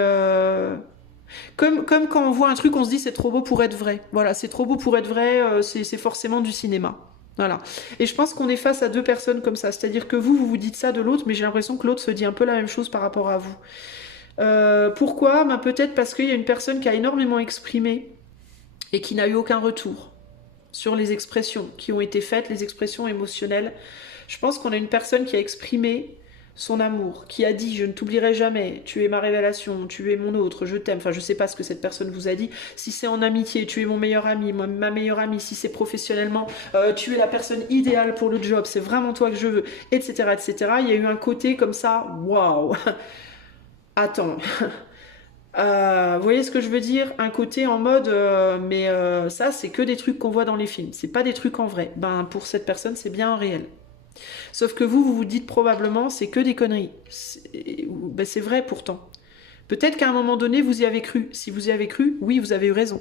Comme quand on voit un truc, on se dit c'est trop beau pour être vrai. Voilà, c'est trop beau pour être vrai, c'est forcément du cinéma. Voilà. Et je pense qu'on est face à deux personnes comme ça. C'est-à-dire que vous vous dites ça de l'autre, mais j'ai l'impression que l'autre se dit un peu la même chose par rapport à vous. Pourquoi? Ben, peut-être parce qu'il y a une personne qui a énormément exprimé et qui n'a eu aucun retour sur les expressions qui ont été faites, les expressions émotionnelles. Je pense qu'on a une personne qui a exprimé son amour, qui a dit « je ne t'oublierai jamais, tu es ma révélation, tu es mon autre, je t'aime ». Enfin, je ne sais pas ce que cette personne vous a dit. Si c'est en amitié, tu es mon meilleur ami, ma meilleure amie. Si c'est professionnellement, tu es la personne idéale pour le job, c'est vraiment toi que je veux, etc., etc. Il y a eu un côté comme ça, waouh. Attends. Vous voyez ce que je veux dire? Un côté en mode, ça, c'est que des trucs qu'on voit dans les films. C'est pas des trucs en vrai. Ben, pour cette personne, c'est bien en réel. Sauf que vous vous dites probablement, c'est que des conneries. C'est vrai pourtant. Peut-être qu'à un moment donné, vous y avez cru. Si vous y avez cru, oui, vous avez eu raison.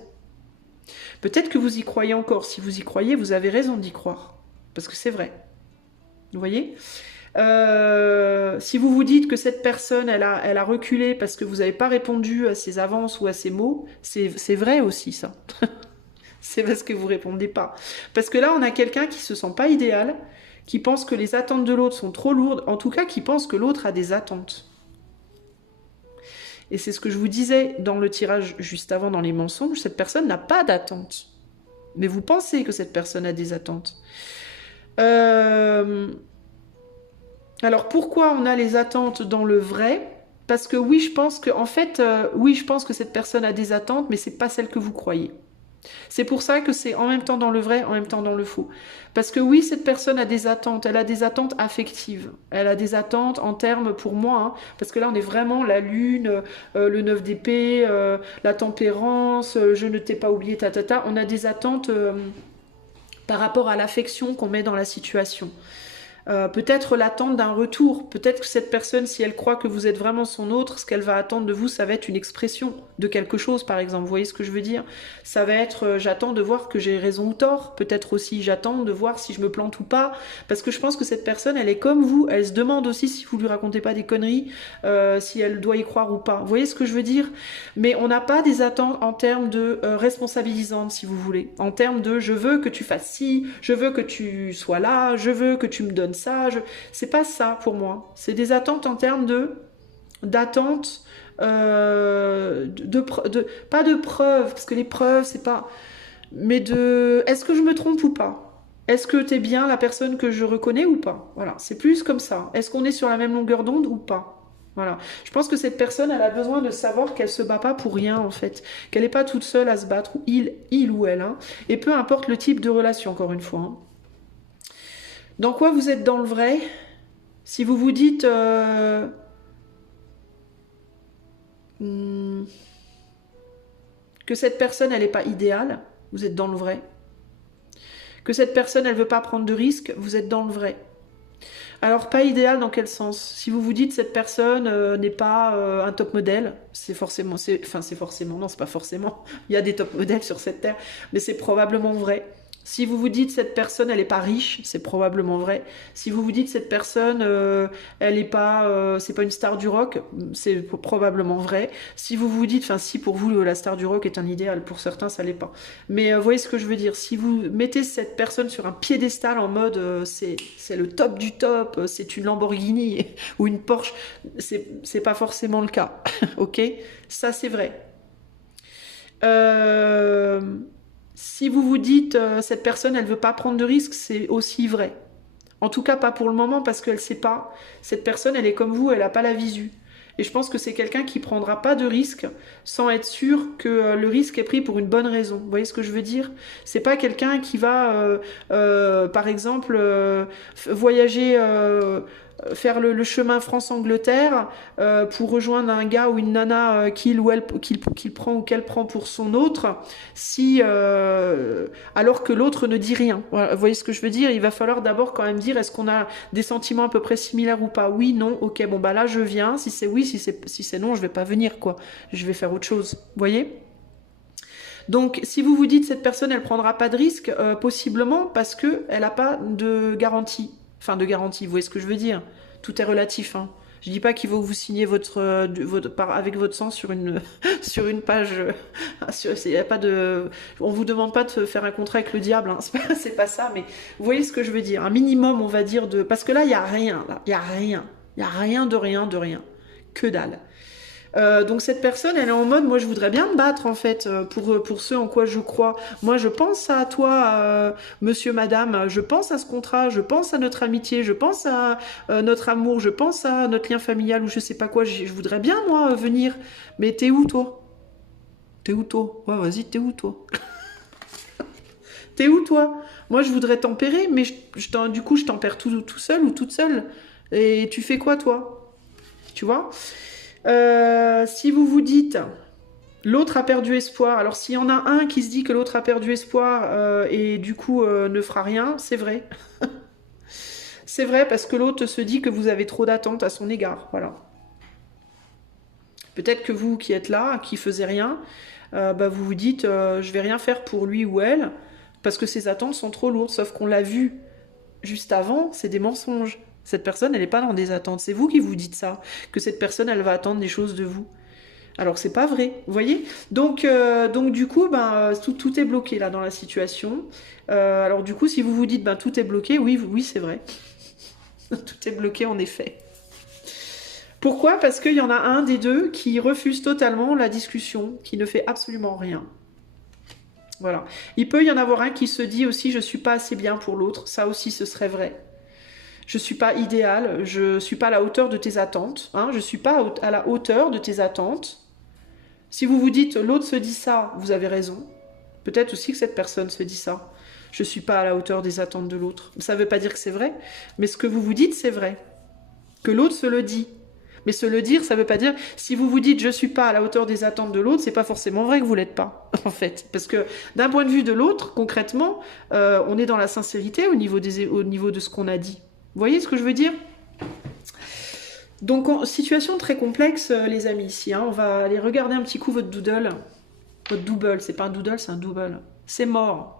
Peut-être que vous y croyez encore. Si vous y croyez, vous avez raison d'y croire. Parce que c'est vrai. Vous voyez? Si vous vous dites que cette personne, elle a reculé parce que vous n'avez pas répondu à ses avances ou à ses mots, c'est vrai aussi, ça. C'est parce que vous répondez pas. Parce que là, on a quelqu'un qui se sent pas idéal, qui pense que les attentes de l'autre sont trop lourdes, en tout cas qui pense que l'autre a des attentes. Et c'est ce que je vous disais dans le tirage juste avant, dans les mensonges, cette personne n'a pas d'attente. Mais vous pensez que cette personne a des attentes. Alors pourquoi on a les attentes dans le vrai? Parce que oui, je pense que, en fait, oui, je pense que cette personne a des attentes, mais c'est pas celle que vous croyez. C'est pour ça que c'est en même temps dans le vrai, en même temps dans le faux. Parce que oui, cette personne a des attentes, elle a des attentes affectives, elle a des attentes en termes, pour moi, hein, parce que là on est vraiment la lune, le 9 d'épée, la tempérance, je ne t'ai pas oublié, on a des attentes par rapport à l'affection qu'on met dans la situation. Peut-être l'attente d'un retour. Peut-être que cette personne, si elle croit que vous êtes vraiment son autre, ce qu'elle va attendre de vous, ça va être une expression de quelque chose, par exemple. Vous voyez ce que je veux dire? Ça va être, j'attends de voir que j'ai raison ou tort. Peut-être aussi, j'attends de voir si je me plante ou pas. Parce que je pense que cette personne, elle est comme vous. Elle se demande aussi si vous lui racontez pas des conneries, si elle doit y croire ou pas. Vous voyez ce que je veux dire? Mais on n'a pas des attentes en termes de responsabilisantes, si vous voulez. En termes de, je veux que tu fasses ci, je veux que tu sois là, je veux que tu me donnes ça, c'est pas ça pour moi. C'est des attentes en termes d'attente, pas de preuves, parce que les preuves, c'est pas... Mais de... Est-ce que je me trompe ou pas? Est-ce que t'es bien la personne que je reconnais ou pas? Voilà, c'est plus comme ça. Est-ce qu'on est sur la même longueur d'onde ou pas? Voilà. Je pense que cette personne, elle a besoin de savoir qu'elle se bat pas pour rien, en fait. Qu'elle n'est pas toute seule à se battre, ou il ou elle. Hein. Et peu importe le type de relation, encore une fois. Hein. Dans quoi vous êtes dans le vrai? Si vous vous dites que cette personne, elle n'est pas idéale, vous êtes dans le vrai. Que cette personne, elle veut pas prendre de risques, vous êtes dans le vrai. Alors, pas idéal dans quel sens? Si vous vous dites cette personne n'est pas un top modèle, c'est forcément, non, c'est pas forcément, il y a des top modèles sur cette terre, mais c'est probablement vrai. Si vous vous dites cette personne elle est pas riche, c'est probablement vrai. Si vous vous dites cette personne elle est pas c'est pas une star du rock, c'est probablement vrai. Si vous vous dites, enfin si pour vous la star du rock est un idéal, pour certains ça l'est pas. Mais vous voyez ce que je veux dire. Si vous mettez cette personne sur un piédestal en mode c'est le top du top, c'est une Lamborghini ou une Porsche, c'est pas forcément le cas. Ok, ça c'est vrai. Si vous vous dites cette personne elle veut pas prendre de risques, c'est aussi vrai. En tout cas pas pour le moment parce qu'elle sait pas. Cette personne elle est comme vous, elle a pas la visu. Et je pense que c'est quelqu'un qui prendra pas de risque sans être sûr que le risque est pris pour une bonne raison. Vous voyez ce que je veux dire? C'est pas quelqu'un qui va par exemple voyager faire le chemin France-Angleterre pour rejoindre un gars ou une nana qu'il prend ou qu'elle prend pour son autre, si alors que l'autre ne dit rien. Voilà, vous voyez ce que je veux dire? Il va falloir d'abord quand même dire est-ce qu'on a des sentiments à peu près similaires ou pas? Oui, non, ok, bon bah là je viens. Si c'est oui, si c'est non, je vais pas venir quoi. Je vais faire autre chose. Vous voyez? Donc, si vous vous dites cette personne, elle prendra pas de risque, possiblement parce que elle a pas de garantie. Enfin, de garantie, vous voyez ce que je veux dire? Tout est relatif. Hein. Je dis pas qu'il faut vous signer avec votre sang sur une, sur une page. Y a pas de, on vous demande pas de faire un contrat avec le diable. Hein. C'est pas ça, mais vous voyez ce que je veux dire? Un minimum, on va dire de, parce que là, il y a rien. Là, il y a rien. Il y a rien de rien de rien. Que dalle. Donc cette personne, elle est en mode, moi je voudrais bien me battre en fait pour ce en quoi je crois. Moi je pense à toi, monsieur, madame, je pense à ce contrat, je pense à notre amitié, je pense à notre amour, je pense à notre lien familial ou je sais pas quoi. Je voudrais bien moi venir. Mais t'es où toi? T'es où toi? Ouais, vas-y, t'es où toi? T'es où toi? Moi je voudrais tempérer, mais du coup je tempère tout seul ou toute seule. Et tu fais quoi toi? Tu vois? Si vous vous dites l'autre a perdu espoir, alors s'il y en a un qui se dit que l'autre a perdu espoir et du coup ne fera rien, c'est vrai. C'est vrai parce que l'autre se dit que vous avez trop d'attentes à son égard. Voilà. Peut-être que vous qui êtes là, qui faisiez rien, vous vous dites je vais rien faire pour lui ou elle parce que ses attentes sont trop lourdes. Sauf qu'on l'a vu juste avant, c'est des mensonges. Cette personne, elle n'est pas dans des attentes. C'est vous qui vous dites ça, que cette personne, elle va attendre des choses de vous. Alors c'est pas vrai, vous voyez? Donc du coup, tout est bloqué là dans la situation. Alors du coup, si vous vous dites tout est bloqué, oui, c'est vrai. Tout est bloqué en effet. Pourquoi? Parce qu'il y en a un des deux qui refuse totalement la discussion, qui ne fait absolument rien. Voilà. Il peut y en avoir un qui se dit aussi je suis pas assez bien pour l'autre. Ça aussi, ce serait vrai. Je suis pas idéal, je suis pas à la hauteur de tes attentes. Hein, je suis pas à la hauteur de tes attentes. Si vous vous dites l'autre se dit ça, vous avez raison. Peut-être aussi que cette personne se dit ça. Je suis pas à la hauteur des attentes de l'autre. Ça veut pas dire que c'est vrai, mais ce que vous vous dites, c'est vrai. Que l'autre se le dit. Mais se le dire, ça veut pas dire, si vous vous dites je suis pas à la hauteur des attentes de l'autre, c'est pas forcément vrai que vous l'êtes pas, en fait. Parce que d'un point de vue de l'autre, concrètement, on est dans la sincérité au niveau de ce qu'on a dit. Vous voyez ce que je veux dire? Donc, situation très complexe, les amis, ici. Hein. On va aller regarder un petit coup votre doodle. Votre double, c'est pas un doodle, c'est un double. C'est mort.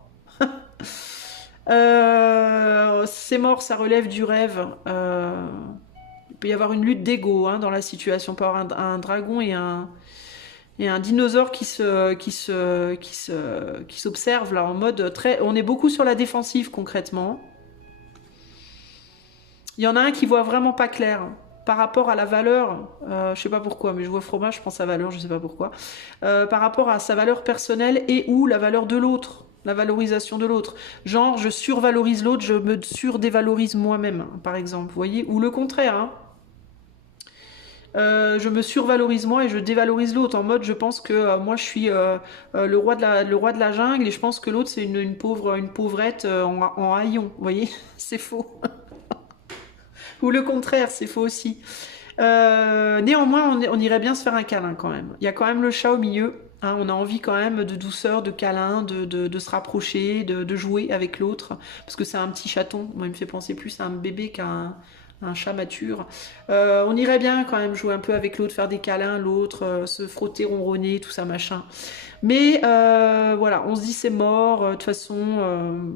C'est mort, ça relève du rêve. Il peut y avoir une lutte d'ego hein, dans la situation. Il peut y avoir un dragon et un dinosaure qui s'observe là en mode très. On est beaucoup sur la défensive concrètement. Il y en a un qui voit vraiment pas clair par rapport à la valeur. Je sais pas pourquoi, mais je vois fromage, je pense à valeur, je sais pas pourquoi. Par rapport à sa valeur personnelle et ou la valeur de l'autre. La valorisation de l'autre. Genre, je survalorise l'autre, je me surdévalorise moi-même, par exemple. Vous voyez? Ou le contraire. Hein. Je me survalorise moi et je dévalorise l'autre. En mode, je pense que moi, je suis le roi de la jungle et je pense que l'autre, c'est une pauvrette en haillon. Vous voyez? C'est faux. Ou le contraire, c'est faux aussi. Néanmoins, on irait bien se faire un câlin quand même. Il y a quand même le chat au milieu. Hein, on a envie quand même de douceur, de câlin, de se rapprocher, de jouer avec l'autre. Parce que c'est un petit chaton. Moi, il me fait penser plus à un bébé qu'à un chat mature. On irait bien quand même jouer un peu avec l'autre, faire des câlins, l'autre, se frotter, ronronner, tout ça, machin. Mais voilà, on se dit c'est mort, de toute façon,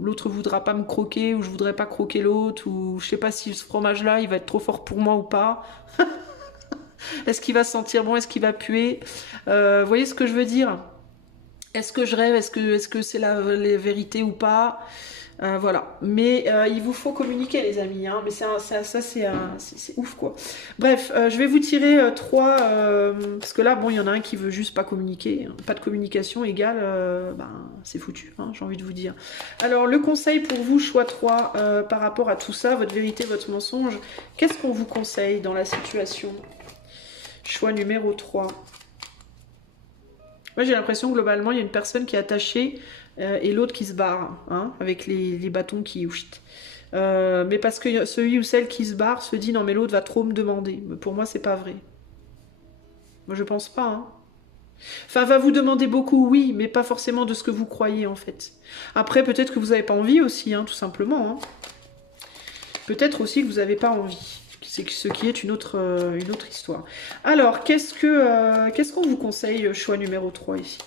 l'autre voudra pas me croquer, ou je voudrais pas croquer l'autre, ou je sais pas si ce fromage-là, il va être trop fort pour moi ou pas. Est-ce qu'il va sentir bon? Est-ce qu'il va puer? Vous voyez ce que je veux dire? Est-ce que je rêve? Est-ce que c'est la vérité ou pas? Voilà. Mais il vous faut communiquer, les amis. Hein. Mais ça, c'est ouf, quoi. Bref, je vais vous tirer trois... parce que là, bon, il y en a un qui veut juste pas communiquer. Hein. Pas de communication égale... c'est foutu, hein, j'ai envie de vous dire. Alors, le conseil pour vous, choix 3, par rapport à tout ça, votre vérité, votre mensonge, qu'est-ce qu'on vous conseille dans la situation? Choix numéro 3. Moi, j'ai l'impression, globalement, il y a une personne qui est attachée et l'autre qui se barre, hein, avec les bâtons qui... mais parce que celui ou celle qui se barre se dit « Non, mais l'autre va trop me demander. » Mais pour moi, c'est pas vrai. Moi, je pense pas. Hein. Enfin, va vous demander beaucoup, oui, mais pas forcément de ce que vous croyez, en fait. Après, peut-être que vous n'avez pas envie aussi, hein, tout simplement. Hein. Peut-être aussi que vous n'avez pas envie. C'est ce qui est une autre histoire. Alors, qu'est-ce qu'on vous conseille, choix numéro 3 ici?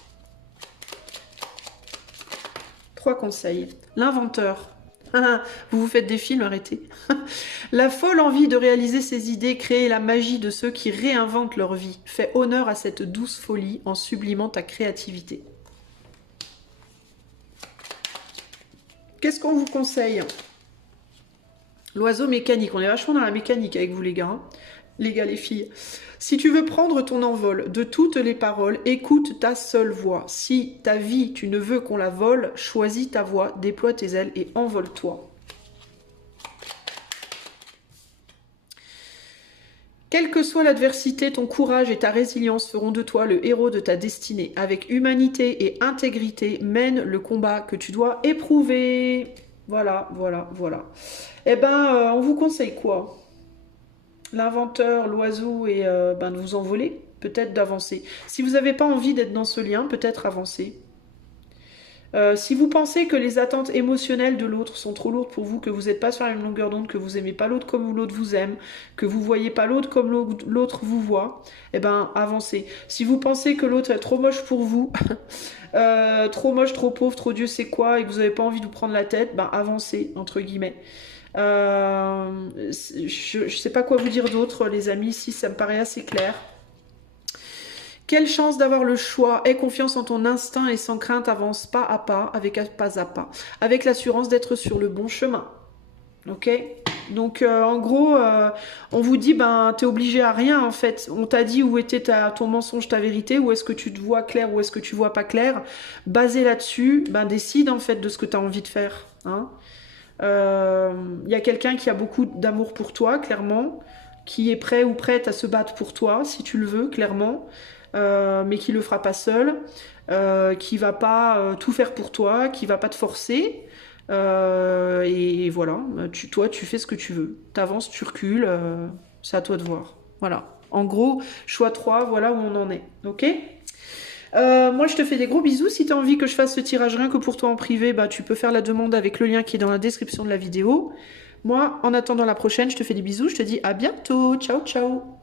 3 conseils. L'inventeur. Vous vous faites des films, arrêtez. La folle envie de réaliser ses idées, créer la magie de ceux qui réinventent leur vie. Fais honneur à cette douce folie en sublimant ta créativité. Qu'est-ce qu'on vous conseille? L'oiseau mécanique. On est vachement dans la mécanique avec vous, les gars. Hein. Les gars, les filles. Si tu veux prendre ton envol de toutes les paroles, écoute ta seule voix. Si ta vie, tu ne veux qu'on la vole, choisis ta voix, déploie tes ailes et envole-toi. Quelle que soit l'adversité, ton courage et ta résilience feront de toi le héros de ta destinée. Avec humanité et intégrité, mène le combat que tu dois éprouver. Voilà, voilà, voilà. Eh ben, on vous conseille quoi? L'inventeur, l'oiseau et de vous envoler, peut-être d'avancer. Si vous n'avez pas envie d'être dans ce lien, peut-être avancer. Si vous pensez que les attentes émotionnelles de l'autre sont trop lourdes pour vous, que vous n'êtes pas sur la même longueur d'onde, que vous n'aimez pas l'autre comme l'autre vous aime, que vous ne voyez pas l'autre comme l'autre vous voit, eh ben avancez. Si vous pensez que l'autre est trop moche pour vous, trop moche, trop pauvre, trop Dieu sait quoi, et que vous n'avez pas envie de vous prendre la tête, ben avancez, entre guillemets. Je ne sais pas quoi vous dire d'autre, les amis, si ça me paraît assez clair. Quelle chance d'avoir le choix. Aie confiance en ton instinct et sans crainte, avance pas à pas, avec avec l'assurance d'être sur le bon chemin. Ok? Donc, en gros, on vous dit, ben, t'es obligé à rien, en fait. On t'a dit où était ton mensonge, ta vérité, où est-ce que tu te vois clair, où est-ce que tu vois pas clair. Basé là-dessus, ben, décide, en fait, de ce que tu as envie de faire. Hein? Y a quelqu'un qui a beaucoup d'amour pour toi, clairement, qui est prêt ou prête à se battre pour toi, si tu le veux, clairement, mais qui le fera pas seul, qui va pas tout faire pour toi, qui va pas te forcer, et voilà, toi tu fais ce que tu veux, t'avances, tu recules, c'est à toi de voir. Voilà, en gros, choix 3, voilà où on en est, ok? Moi je te fais des gros bisous. Si tu as envie que je fasse ce tirage rien que pour toi en privé, bah, tu peux faire la demande avec le lien qui est dans la description de la vidéo. Moi, en attendant la prochaine, je te fais des bisous, je te dis à bientôt. Ciao, ciao.